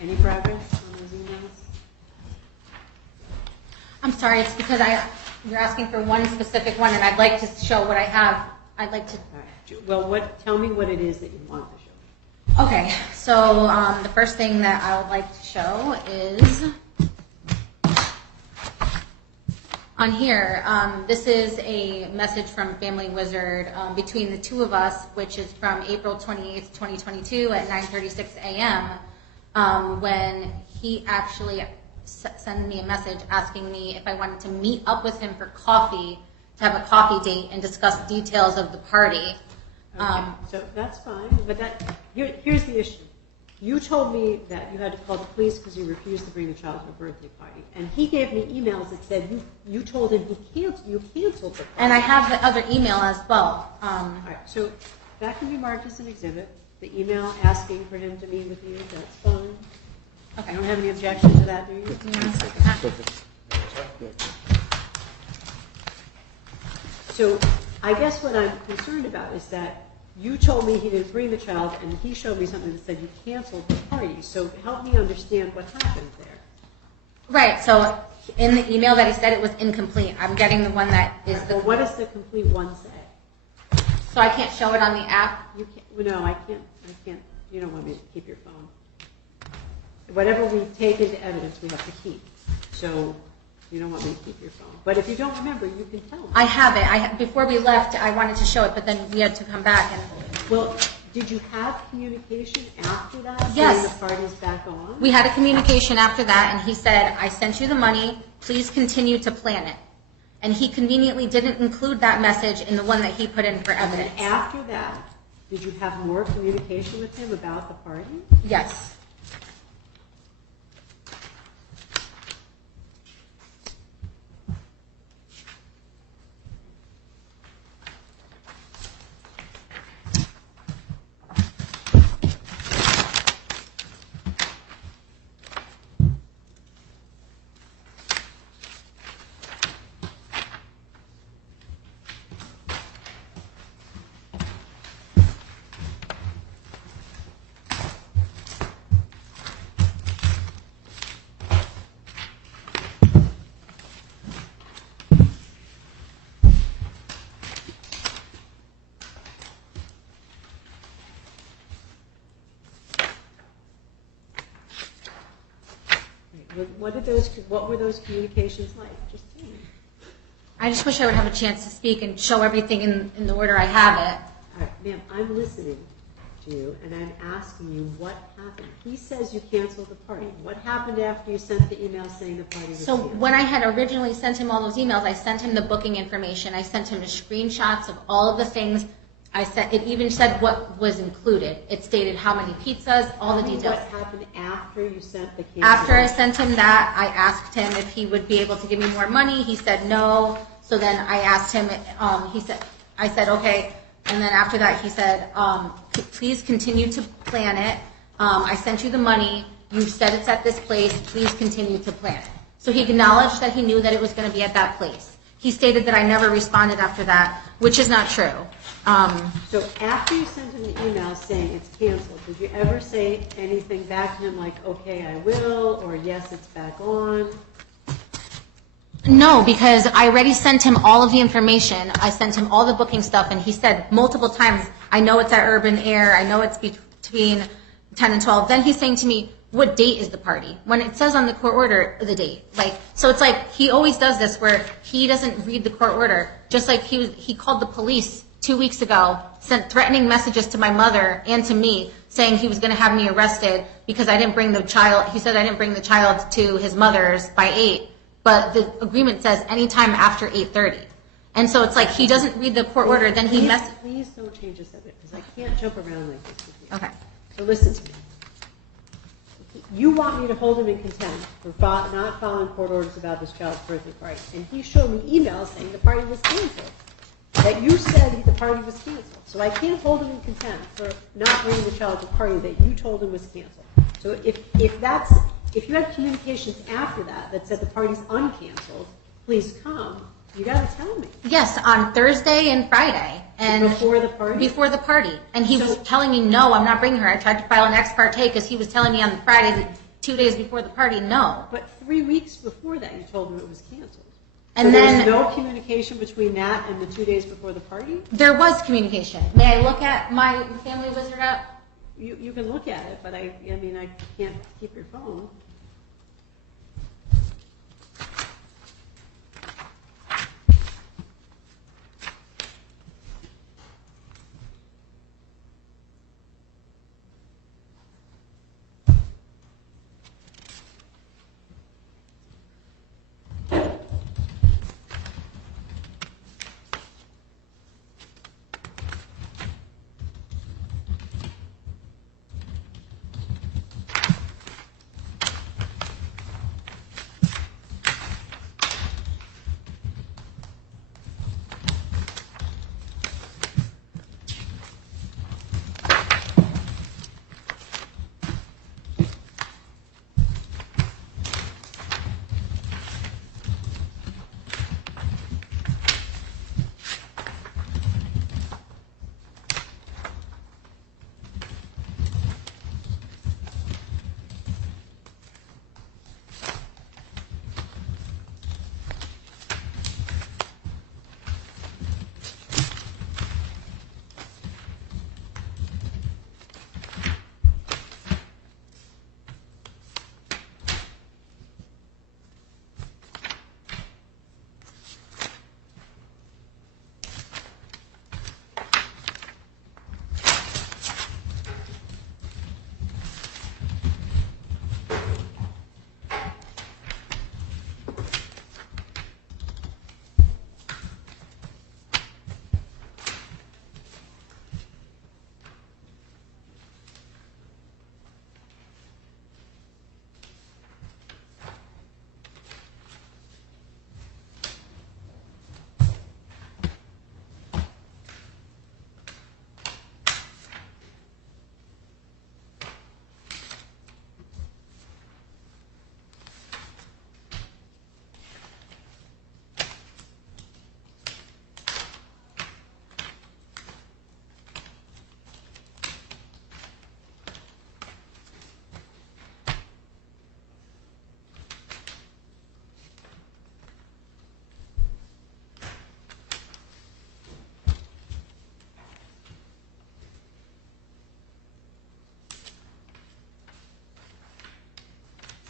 Any progress on those emails? I'm sorry, it's because you're asking for one specific one, and I'd like to show what I have. I'd like to. All right. Well, tell me what it is that you want to show. Okay, so the first thing that I would like to show is on here. This is a message from Family Wizard between the two of us, which is from April 28th, 2022 at 9:36 a.m. When he actually sent me a message asking me if I wanted to meet up with him for coffee, to have a coffee date and discuss details of the party. Okay, so that's fine, but here's the issue. You told me that you had to call the police because you refused to bring the child to a birthday party, and he gave me emails that said you told him you canceled the party. And I have the other email as well. All right, so that can be marked as an exhibit. The email asking for him to meet with you, that's fine. Okay. I don't have any objection to that, do you? So I guess what I'm concerned about is that you told me he didn't bring the child, and he showed me something that said you canceled the party. So help me understand what happened there. Right, so in the email that he said it was incomplete. I'm getting the one that is the... Well, what does the complete one say? So I can't show it on the app? You can't, well, no, I can't. You don't want me to keep your phone. Whatever we take into evidence, we have to keep. So you don't want me to keep your phone. But if you don't remember, you can tell me. I have it. Before we left, I wanted to show it, but then we had to come back. And Well, did you have communication after that? Yes. Saying the party's back on? we had a communication after that, and he said, I sent you the money. Please continue to plan it. And he conveniently didn't include that message in the one that he put in for evidence. And after that, did you have more communication with him about the party? Yes. What were those communications like? Just tell me. I just wish I would have a chance to speak and show everything in the order I have it. All right, ma'am, I'm listening to you, and I'm asking you what happened. He says you canceled the party. What happened after you sent the email saying the party was So canceled? when I had originally sent him all those emails, I sent him the booking information. I sent him the screenshots of all of the things. It even said what was included. It stated how many pizzas, all the details. What happened after you sent the cancellation? After I sent him that, I asked him if he would be able to give me more money. He said no. So then I asked him, I said, okay. And then after that, he said, please continue to plan it. I sent you the money. You said it's at this place. Please continue to plan it. So he acknowledged that he knew that it was going to be at that place. He stated that I never responded after that, which is not true. So after you sent him the email saying it's canceled, did you ever say anything back to him like, okay, I will, or yes, it's back on? No, because I already sent him all of the information. I sent him all the booking stuff, and he said multiple times, I know it's at Urban Air. I know it's between 10 and 12. Then he's saying to me, what date is the party? When it says on the court order, the date. So it's like he always does this where he doesn't read the court order. Just like he called the police 2 weeks ago, sent threatening messages to my mother and to me, saying he was going to have me arrested because I didn't bring the child. He said I didn't bring the child to his mother's by 8. But the agreement says anytime after 8:30. And so it's like he doesn't read the court order, then he messes. Please don't change the subject, because I can't jump around like this with you. Okay. So listen to me. You want me to hold him in contempt for not following court orders about this child's birthday party. And he showed me emails saying the party was canceled. That you said the party was canceled. So I can't hold him in contempt for not bringing the child to the party that you told him was canceled. So if you had communications after that said the party's uncanceled, please come, you got to tell me. Yes, on Thursday and Friday. And before the party? Before the party. And he was telling me, no, I'm not bringing her. I tried to file an ex parte because he was telling me on the Friday, 2 days before the party, no. But 3 weeks before that, you told him it was canceled. And so then there was no communication between that and the 2 days before the party? There was communication. May I look at my Family Wizard app? You can look at it, but I can't keep your phone.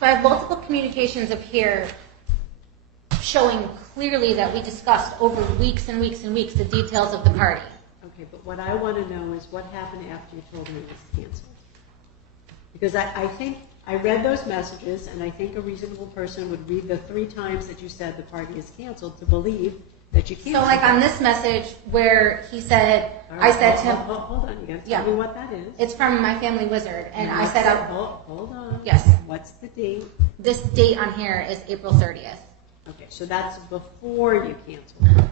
So I have multiple communications up here showing clearly that we discussed over weeks and weeks and weeks the details of the party. Okay, but what I want to know is what happened after you told him it was canceled. Because I think, I read those messages, and I think a reasonable person would read the 3 times that you said the party is canceled to believe that you canceled. So like on this message where he said, I said to him, hold on, you got to tell Yeah. me what that is. it's from my family wizard, and I said, Hold on. Yes. What's the date? this date on here is April 30th. Okay, so that's before you canceled.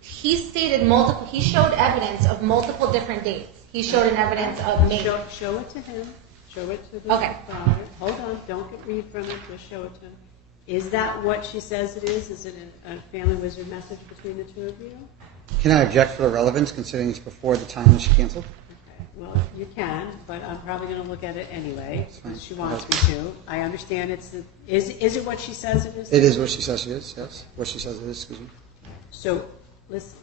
He stated multiple, he showed evidence of multiple different dates. He showed an evidence of May. Show it to him. Show it to the Okay. father. Hold on, don't read from it, just show it to him. Is that what she says it is? Is it a family wizard message between the two of you? Can I object for relevance, considering it's before the time that she canceled? Okay, well, you can, but I'm probably going to look at it anyway, because she wants me to. I understand it's the, is it what she says it is? It is what she says it is, yes. What she says it is, excuse me. So, listen,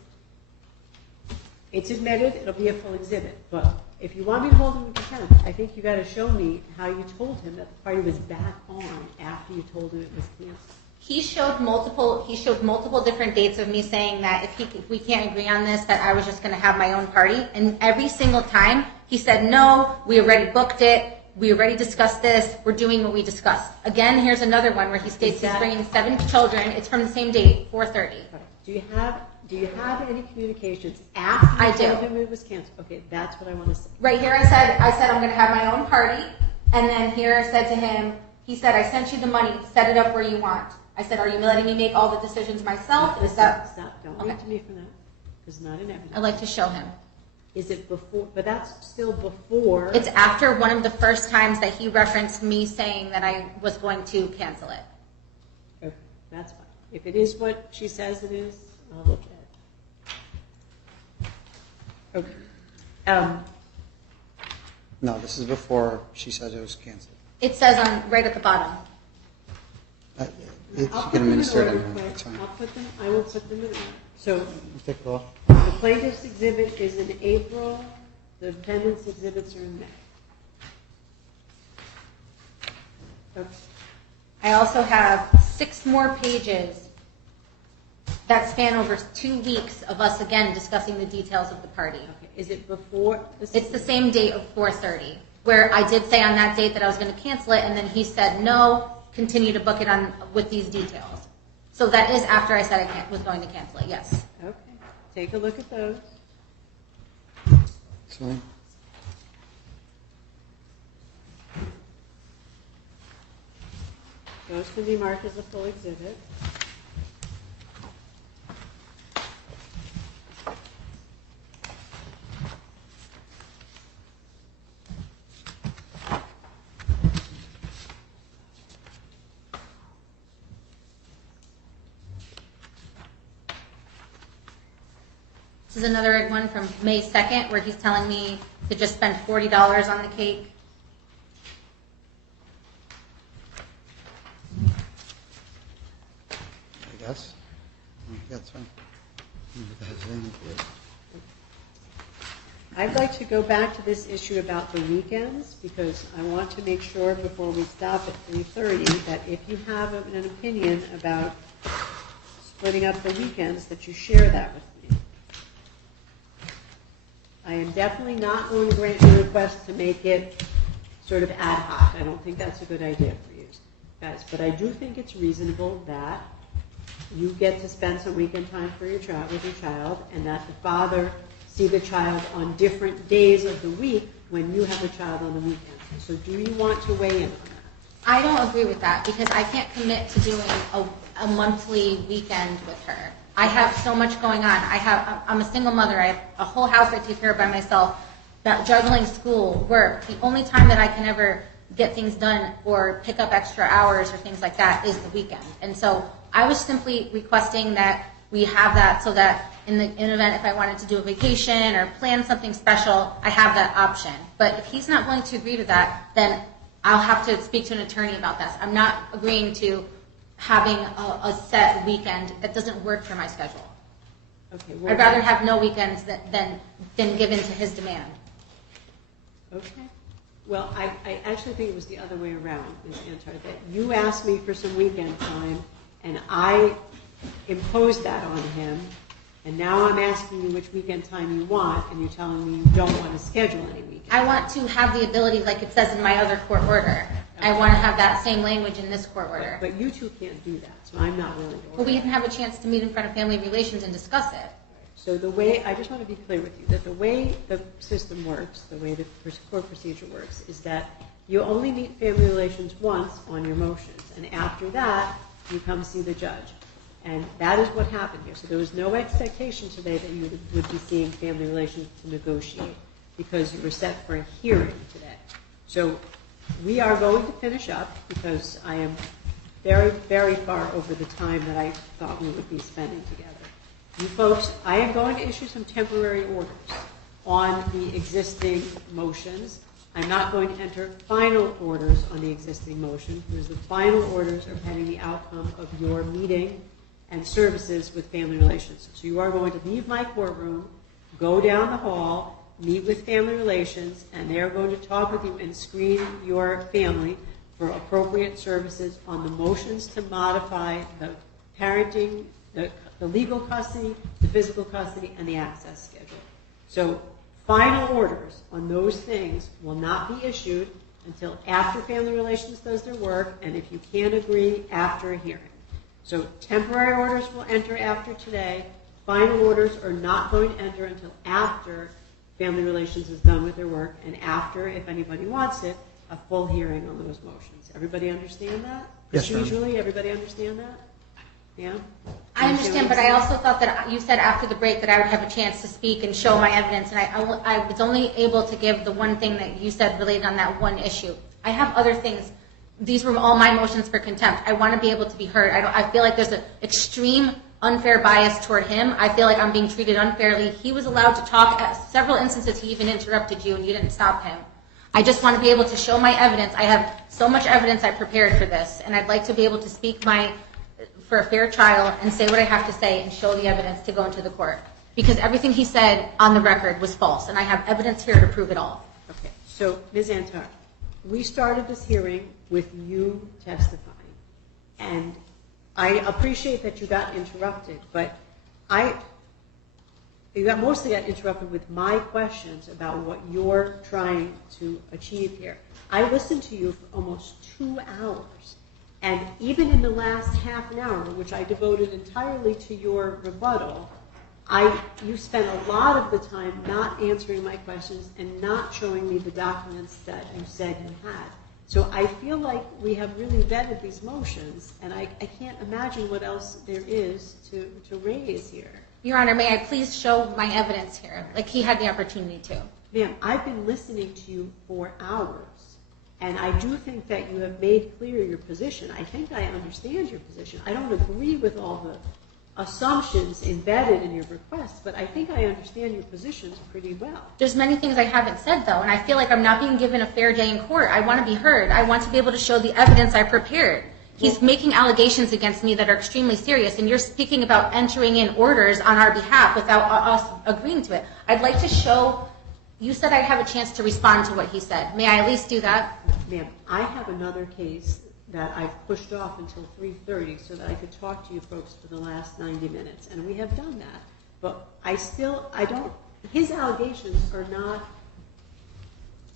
it's admitted, it'll be a full exhibit, but if you want me to hold him in contempt, I think you got to show me how you told him that the party was back on after you told him it was canceled. He showed multiple different dates of me saying that if we can't agree on this, that I was just going to have my own party. And every single time he said, no, we already booked it. We already discussed this. We're doing what we discussed. Again, here's another one where he states he's bringing 7 children. It's from the same date, 4:30. Do you have any communications after you I do. told him it was canceled? Okay, that's what I want to say. Right here I said I'm going to have my own party. And then here I said to him, he said, I sent you the money. Set it up where you want. I said, are you letting me make all the decisions myself? Is that... Stop, don't Okay. read to me from that. It's not an evidence. I'd like to show him. Is it before, but that's still before. It's after one of the first times that he referenced me saying that I was going to cancel it. Okay, that's fine. If it is what she says it is, I'll look at it. Okay. No, this is before she said it was canceled. It says right at the bottom. She I'll put can them in administer it order, anyway. quick. It's fine. I will put them in order. So You take it off. the plaintiff's exhibit is in April, the defendant's exhibits are in May. Okay. I also have 6 more pages that span over 2 weeks of us again discussing the details of the party. Okay. Is it before? It's the same date of 4:30, where I did say on that date that I was going to cancel it, and then he said no, continue to book it on with these details. So that is after I said I was going to cancel it. Yes. Okay. Take a look at those. It's fine. Those can be marked as a full exhibit. This is another one from May 2nd, where he's telling me to just spend $40 on the cake. I guess. Yeah, it's fine. I'd like to go back to this issue about the weekends, because I want to make sure before we stop at 3:30 that if you have an opinion about splitting up the weekends, that you share that with me. I am definitely not going to grant your request to make it sort of ad hoc. I don't think that's a good idea for you guys, but I do think it's reasonable that you get to spend some weekend time for your child with your child, and that the father see the child on different days of the week when you have the child on the weekend. So do you want to weigh in on that? I don't agree with that because I can't commit to doing a monthly weekend with her. I have so much going on. I'm a single mother. I have a whole house I take care of by myself. That juggling school, work. The only time that I can ever get things done or pick up extra hours or things like that is the weekend. And so I was simply requesting that we have that so that in an event if I wanted to do a vacation or plan something special, I have that option. But if he's not willing to agree to that, then I'll have to speak to an attorney about this. I'm not agreeing to having a set weekend that doesn't work for my schedule. Okay. I'd rather have no weekends than given to his demand. Okay. Well, I actually think it was the other way around, Ms. Antar, that you asked me for some weekend time, and I imposed that on him, and now I'm asking you which weekend time you want, and you're telling me you don't want to schedule any weekend. I want to have the ability, like it says in my other court order. I want to have that same language in this court order. But you two can't do that, so I'm not willing to order. But we didn't have a chance to meet in front of Family Relations and discuss it. So the way, I just want to be clear with you, that the way the system works, the way the court procedure works, is that you only meet Family Relations once on your motions, and after that, you come see the judge. And that is what happened here. So there was no expectation today that you would be seeing Family Relations to negotiate, because you were set for a hearing today. So we are going to finish up, because I am very, very far over the time that I thought we would be spending together. You folks, I am going to issue some temporary orders on the existing motions. I'm not going to enter final orders on the existing motion, because the final orders are pending the outcome of your meeting and services with Family Relations. So you are going to leave my courtroom, go down the hall, meet with Family Relations, and they are going to talk with you and screen your family for appropriate services on the motions to modify the parenting, the legal custody, the physical custody, and the access schedule. So final orders on those things will not be issued until after Family Relations does their work, and if you can't agree, after a hearing. So temporary orders will enter after today. Final orders are not going to enter until after Family Relations is done with their work, and after, if anybody wants it, a full hearing on those motions. Everybody understand that? Yes, ma'am. Procedurally, everybody understand that? Yeah? I understand, but I also thought that you said after the break that I would have a chance to speak and show my evidence, and I was only able to give the one thing that you said related on that one issue. I have other things. These were all my motions for contempt. I want to be able to be heard. I feel like there's an extreme unfair bias toward him. I feel like I'm being treated unfairly. He was allowed to talk. At several instances, he even interrupted you, and you didn't stop him. I just want to be able to show my evidence. I have so much evidence I prepared for this, and I'd like to be able to speak for a fair trial and say what I have to say and show the evidence to go into the court. Because everything he said on the record was false, and I have evidence here to prove it all. Okay, so Ms. Antar, we started this hearing with you testifying, and I appreciate that you got interrupted, but you mostly got interrupted with my questions about what you're trying to achieve here. I listened to you for almost 2 hours, and even in the last half an hour, which I devoted entirely to your rebuttal, you spent a lot of the time not answering my questions and not showing me the documents that you said you had. So I feel like we have really vetted these motions, and I can't imagine what else there is to raise here. Your Honor, may I please show my evidence here, like he had the opportunity to? Ma'am, I've been listening to you for hours, and I do think that you have made clear your position. I think I understand your position. I don't agree with all the assumptions embedded in your request, but I think I understand your positions pretty well. There's many things I haven't said, though, and I feel like I'm not being given a fair day in court. I want to be heard. I want to be able to show the evidence I prepared. He's making allegations against me that are extremely serious, and you're speaking about entering in orders on our behalf without us agreeing to it. I'd like to show, you said I'd have a chance to respond to what he said. May I at least do that? Ma'am, I have another case that I've pushed off until 3:30 so that I could talk to you folks for the last 90 minutes, and we have done that. But his allegations are not,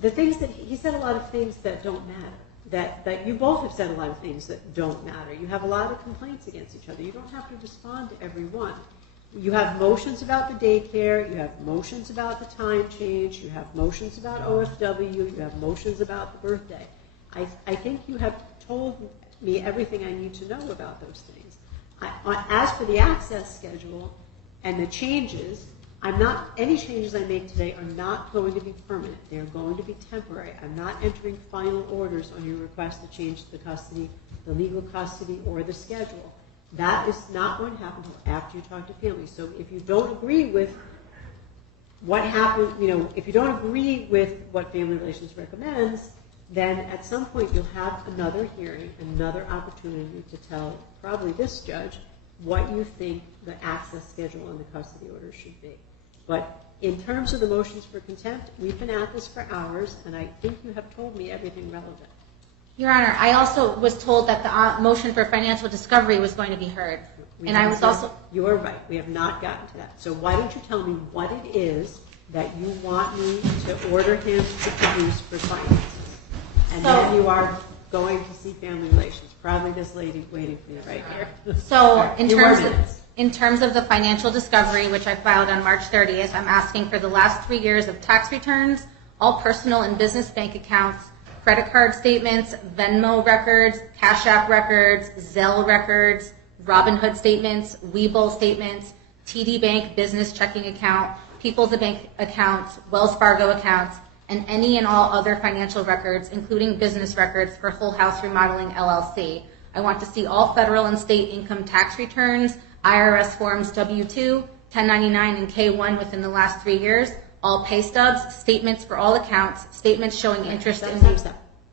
the things that, he said a lot of things that don't matter. That you both have said a lot of things that don't matter. You have a lot of complaints against each other. You don't have to respond to every one. You have motions about the daycare. You have motions about the time change. You have motions about OFW. You have motions about the birthday. I think you have told me everything I need to know about those things. As for the access schedule and the changes, any changes I make today are not going to be permanent. They are going to be temporary. I'm not entering final orders on your request to change the custody, the legal custody, or the schedule. That is not going to happen until after you talk to families. So if you don't agree with what happened, if you don't agree with what Family Relations recommends, then at some point you'll have another hearing, another opportunity to tell probably this judge what you think the access schedule and the custody order should be. But in terms of the motions for contempt, we've been at this for hours, and I think you have told me everything relevant. Your Honor, I also was told that the motion for financial discovery was going to be heard. And I was also... You're right. We have not gotten to that. So why don't you tell me what it is that you want me to order him to produce for finances? And then you are going to see family relations. Probably this lady waiting for you right here. So in terms of the financial discovery, which I filed on March 30th, I'm asking for the last 3 years of tax returns, all personal and business bank accounts, credit card statements, Venmo records, Cash App records, Zelle records, Robinhood statements, Webull statements, TD Bank business checking account, People's Bank accounts, Wells Fargo accounts, and any and all other financial records, including business records for Whole House Remodeling LLC. I want to see all federal and state income tax returns, IRS forms W-2, 1099, and K-1 within the last 3 years, all pay stubs, statements for all accounts, statements showing interest in...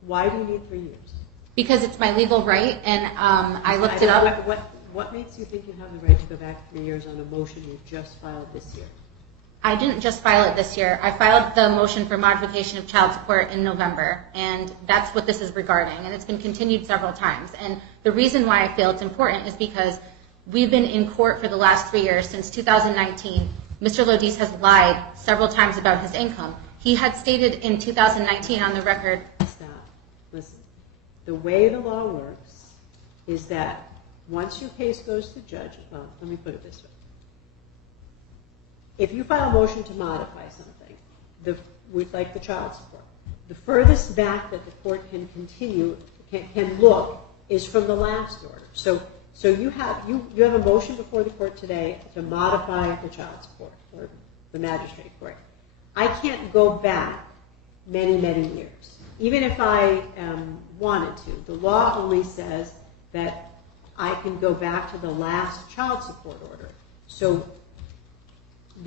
Why do you need 3 years? Because it's my legal right, and I looked it up. What makes you think you have the right to go back 3 years on a motion you just filed this year? I didn't just file it this year. I filed the motion for modification of child support in November, and that's what this is regarding, and it's been continued several times. And the reason why I feel it's important is because we've been in court for the last 3 years, since 2019. Mr. Lodice has lied several times about his income. He had stated in 2019 on the record... Stop. Listen. The way the law works is that once your case goes to judge... Well, let me put it this way. If you file a motion to modify something, like the child support, the furthest back that the court can continue, can look, is from the last order. So you have a motion before the court today to modify the child support, or the magistrate court. I can't go back many, many years, even if I wanted to. The law only says that I can go back to the last child support order. So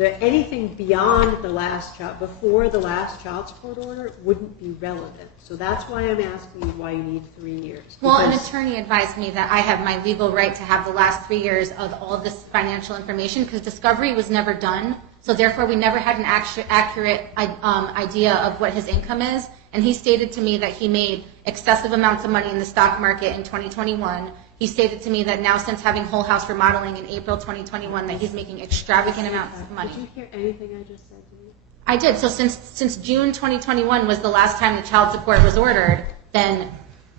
anything beyond the last child, before the last child support order, wouldn't be relevant. So that's why I'm asking you why you need 3 years. Well, an attorney advised me that I have my legal right to have the last 3 years of all this financial information, because discovery was never done. So therefore, we never had an accurate idea of what his income is. And he stated to me that he made excessive amounts of money in the stock market in 2021. He stated to me that now, since having Whole House Remodeling in April 2021, that he's making extravagant amounts of money. Did you hear anything I just said to you? I did. So since June 2021 was the last time the child support was ordered, then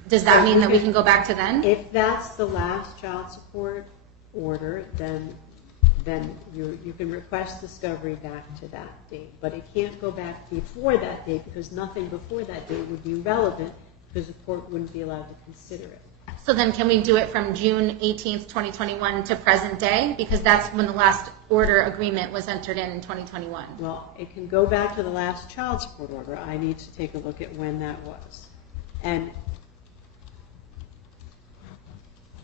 does that mean that we can go back to then? If that's the last child support order, then you can request discovery back to that date. But it can't go back before that date, because nothing before that date would be relevant, because the court wouldn't be allowed to consider it. So then can we do it from June 18th, 2021 to present day? Because that's when the last order agreement was entered in 2021. Well, it can go back to the last child support order. I need to take a look at when that was. And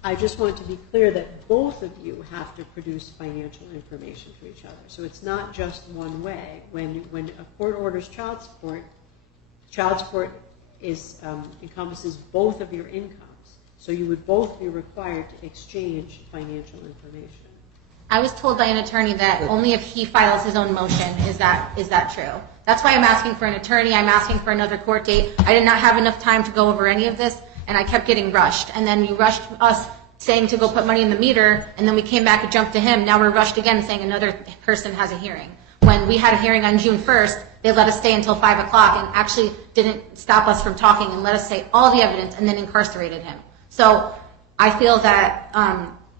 I just want to be clear that both of you have to produce financial information to each other. So it's not just one way. When a court orders child support encompasses both of your incomes. So you would both be required to exchange financial information. I was told by an attorney that only if he files his own motion is that true. That's why I'm asking for an attorney. I'm asking for another court date. I did not have enough time to go over any of this, and I kept getting rushed. And then you rushed us saying to go put money in the meter, and then we came back and jumped to him. Now we're rushed again saying another person has a hearing. When we had a hearing on June 1st, they let us stay until 5 o'clock and actually didn't stop us from talking and let us say all the evidence and then incarcerated him. So I feel that,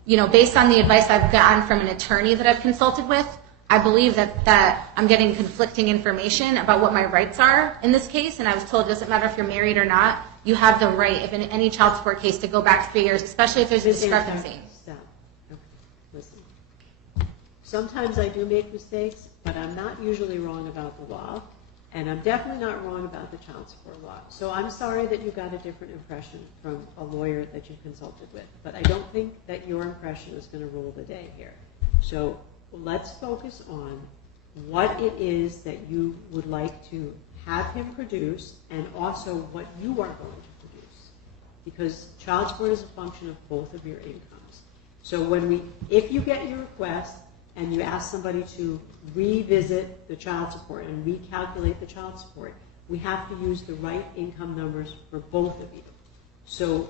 based on the advice I've gotten from an attorney that I've consulted with, I believe that I'm getting conflicting information about what my rights are in this case. And I was told it doesn't matter if you're married or not. You have the right, if in any child support case, to go back 3 years, especially if there's a discrepancy. Stop. Okay. Listen. Sometimes I do make mistakes, but I'm not usually wrong about the law. And I'm definitely not wrong about the child support law. So I'm sorry that you got a different impression from a lawyer that you consulted with. But I don't think that your impression is going to rule the day here. So let's focus on what it is that you would like to have him produce, and also what you are going to produce. Because child support is a function of both of your incomes. So if you get your request, and you ask somebody to revisit the child support and recalculate the child support, we have to use the right income numbers for both of you. So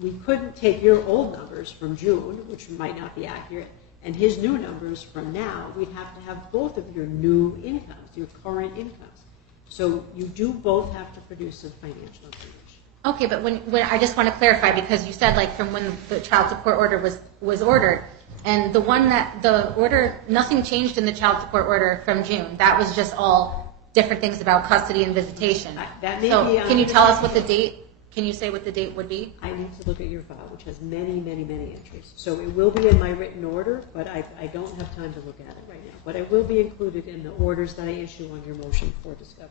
we couldn't take your old numbers from June, which might not be accurate, and his new numbers from now. We'd have to have both of your new incomes, your current incomes. So you do both have to produce some financial information. Okay, but when I just want to clarify, because you said like from when the child support order was ordered, and the order, nothing changed in the child support order from June. That was just all different things about custody and visitation. That may So be can you tell us what the date? Can you say what the date would be? I need to look at your file, which has many, many, many entries. So it will be in my written order, but I don't have time to look at it right now. But it will be included in the orders that I issue on your motion for discovery.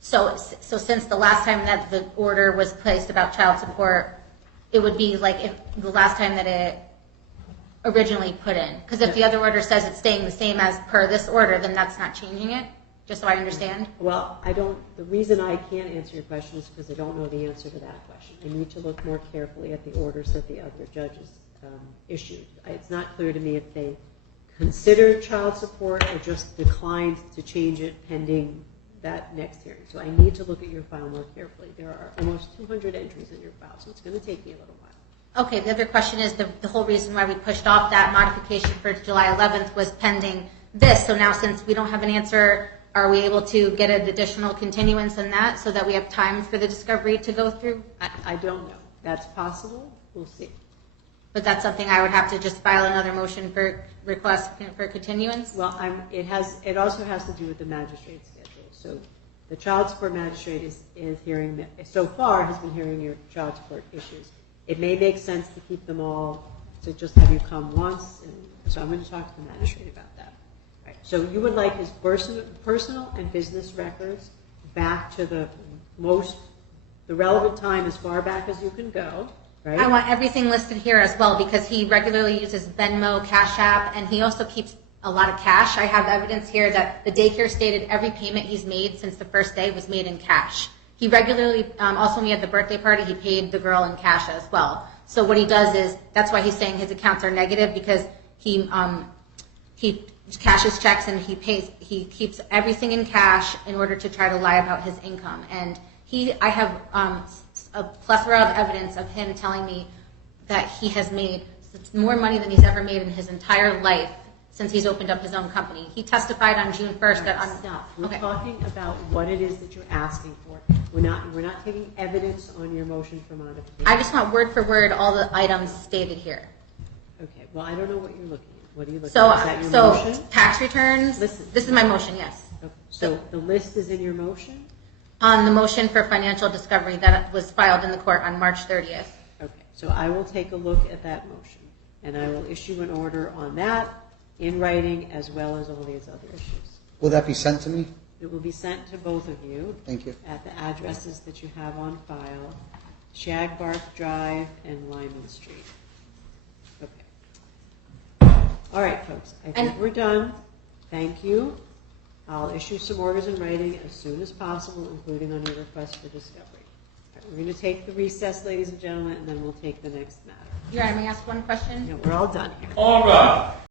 So since the last time that the order was placed about child support, it would be like if the last time that it originally put in. Because if the other order says it's staying the same as per this order, then that's not changing it? Just so I understand? Well, the reason I can't answer your question is because I don't know the answer to that question. I need to look more carefully at the orders that the other judges issued. It's not clear to me if they considered child support or just declined to change it pending that next hearing. So I need to look at your file more carefully. There are almost 200 entries in your file, so it's going to take me a little while. Okay, the other question is the whole reason why we pushed off that modification for July 11th was pending this. So now since we don't have an answer, are we able to get an additional continuance in that so that we have time for the discovery to go through? I don't know. That's possible. We'll see. But that's something I would have to just file another motion for request for continuance? Well, it also has to do with the magistrate's schedule. So the child support magistrate is hearing, so far has been hearing your child support issues. It may make sense to keep them all, to just have you come once, and so I'm going to talk to the magistrate about that. Right. So you would like his personal and business records back to the relevant time as far back as you can go, right? I want everything listed here as well because he regularly uses Venmo, Cash App, and he also keeps a lot of cash. I have evidence here that the daycare stated every payment he's made since the first day was made in cash. He regularly, also when he had the birthday party, he paid the girl in cash as well. So what he does is, that's why he's saying his accounts are negative, because he cashes checks and he keeps everything in cash in order to try to lie about his income. And I have a plethora of evidence of him telling me that he has made more money than he's ever made in his entire life since he's opened up his own company. He testified on June 1st that on... Stop. We're talking about what it is that you're asking for. We're not taking evidence on your motion for modification. I just want word for word all the items stated here. Okay. Well, I don't know what you're looking at. What are you looking at? Is that your motion? Tax returns. Listen. This is my motion, yes. Okay. So the list is in your motion? On the motion for financial discovery that was filed in the court on March 30th. Okay. So I will take a look at that motion, and I will issue an order on that in writing as well as all these other issues. Will that be sent to me? It will be sent to both of you. Thank you. At the addresses that you have on file, Shagbark Drive and Lyman Street. Okay. All right, folks. I think we're done. Thank you. I'll issue some orders in writing as soon as possible, including on your request for discovery. All right, we're going to take the recess, ladies and gentlemen, and then we'll take the next matter. Your Honor, may I ask one question? No, we're all done here. All right.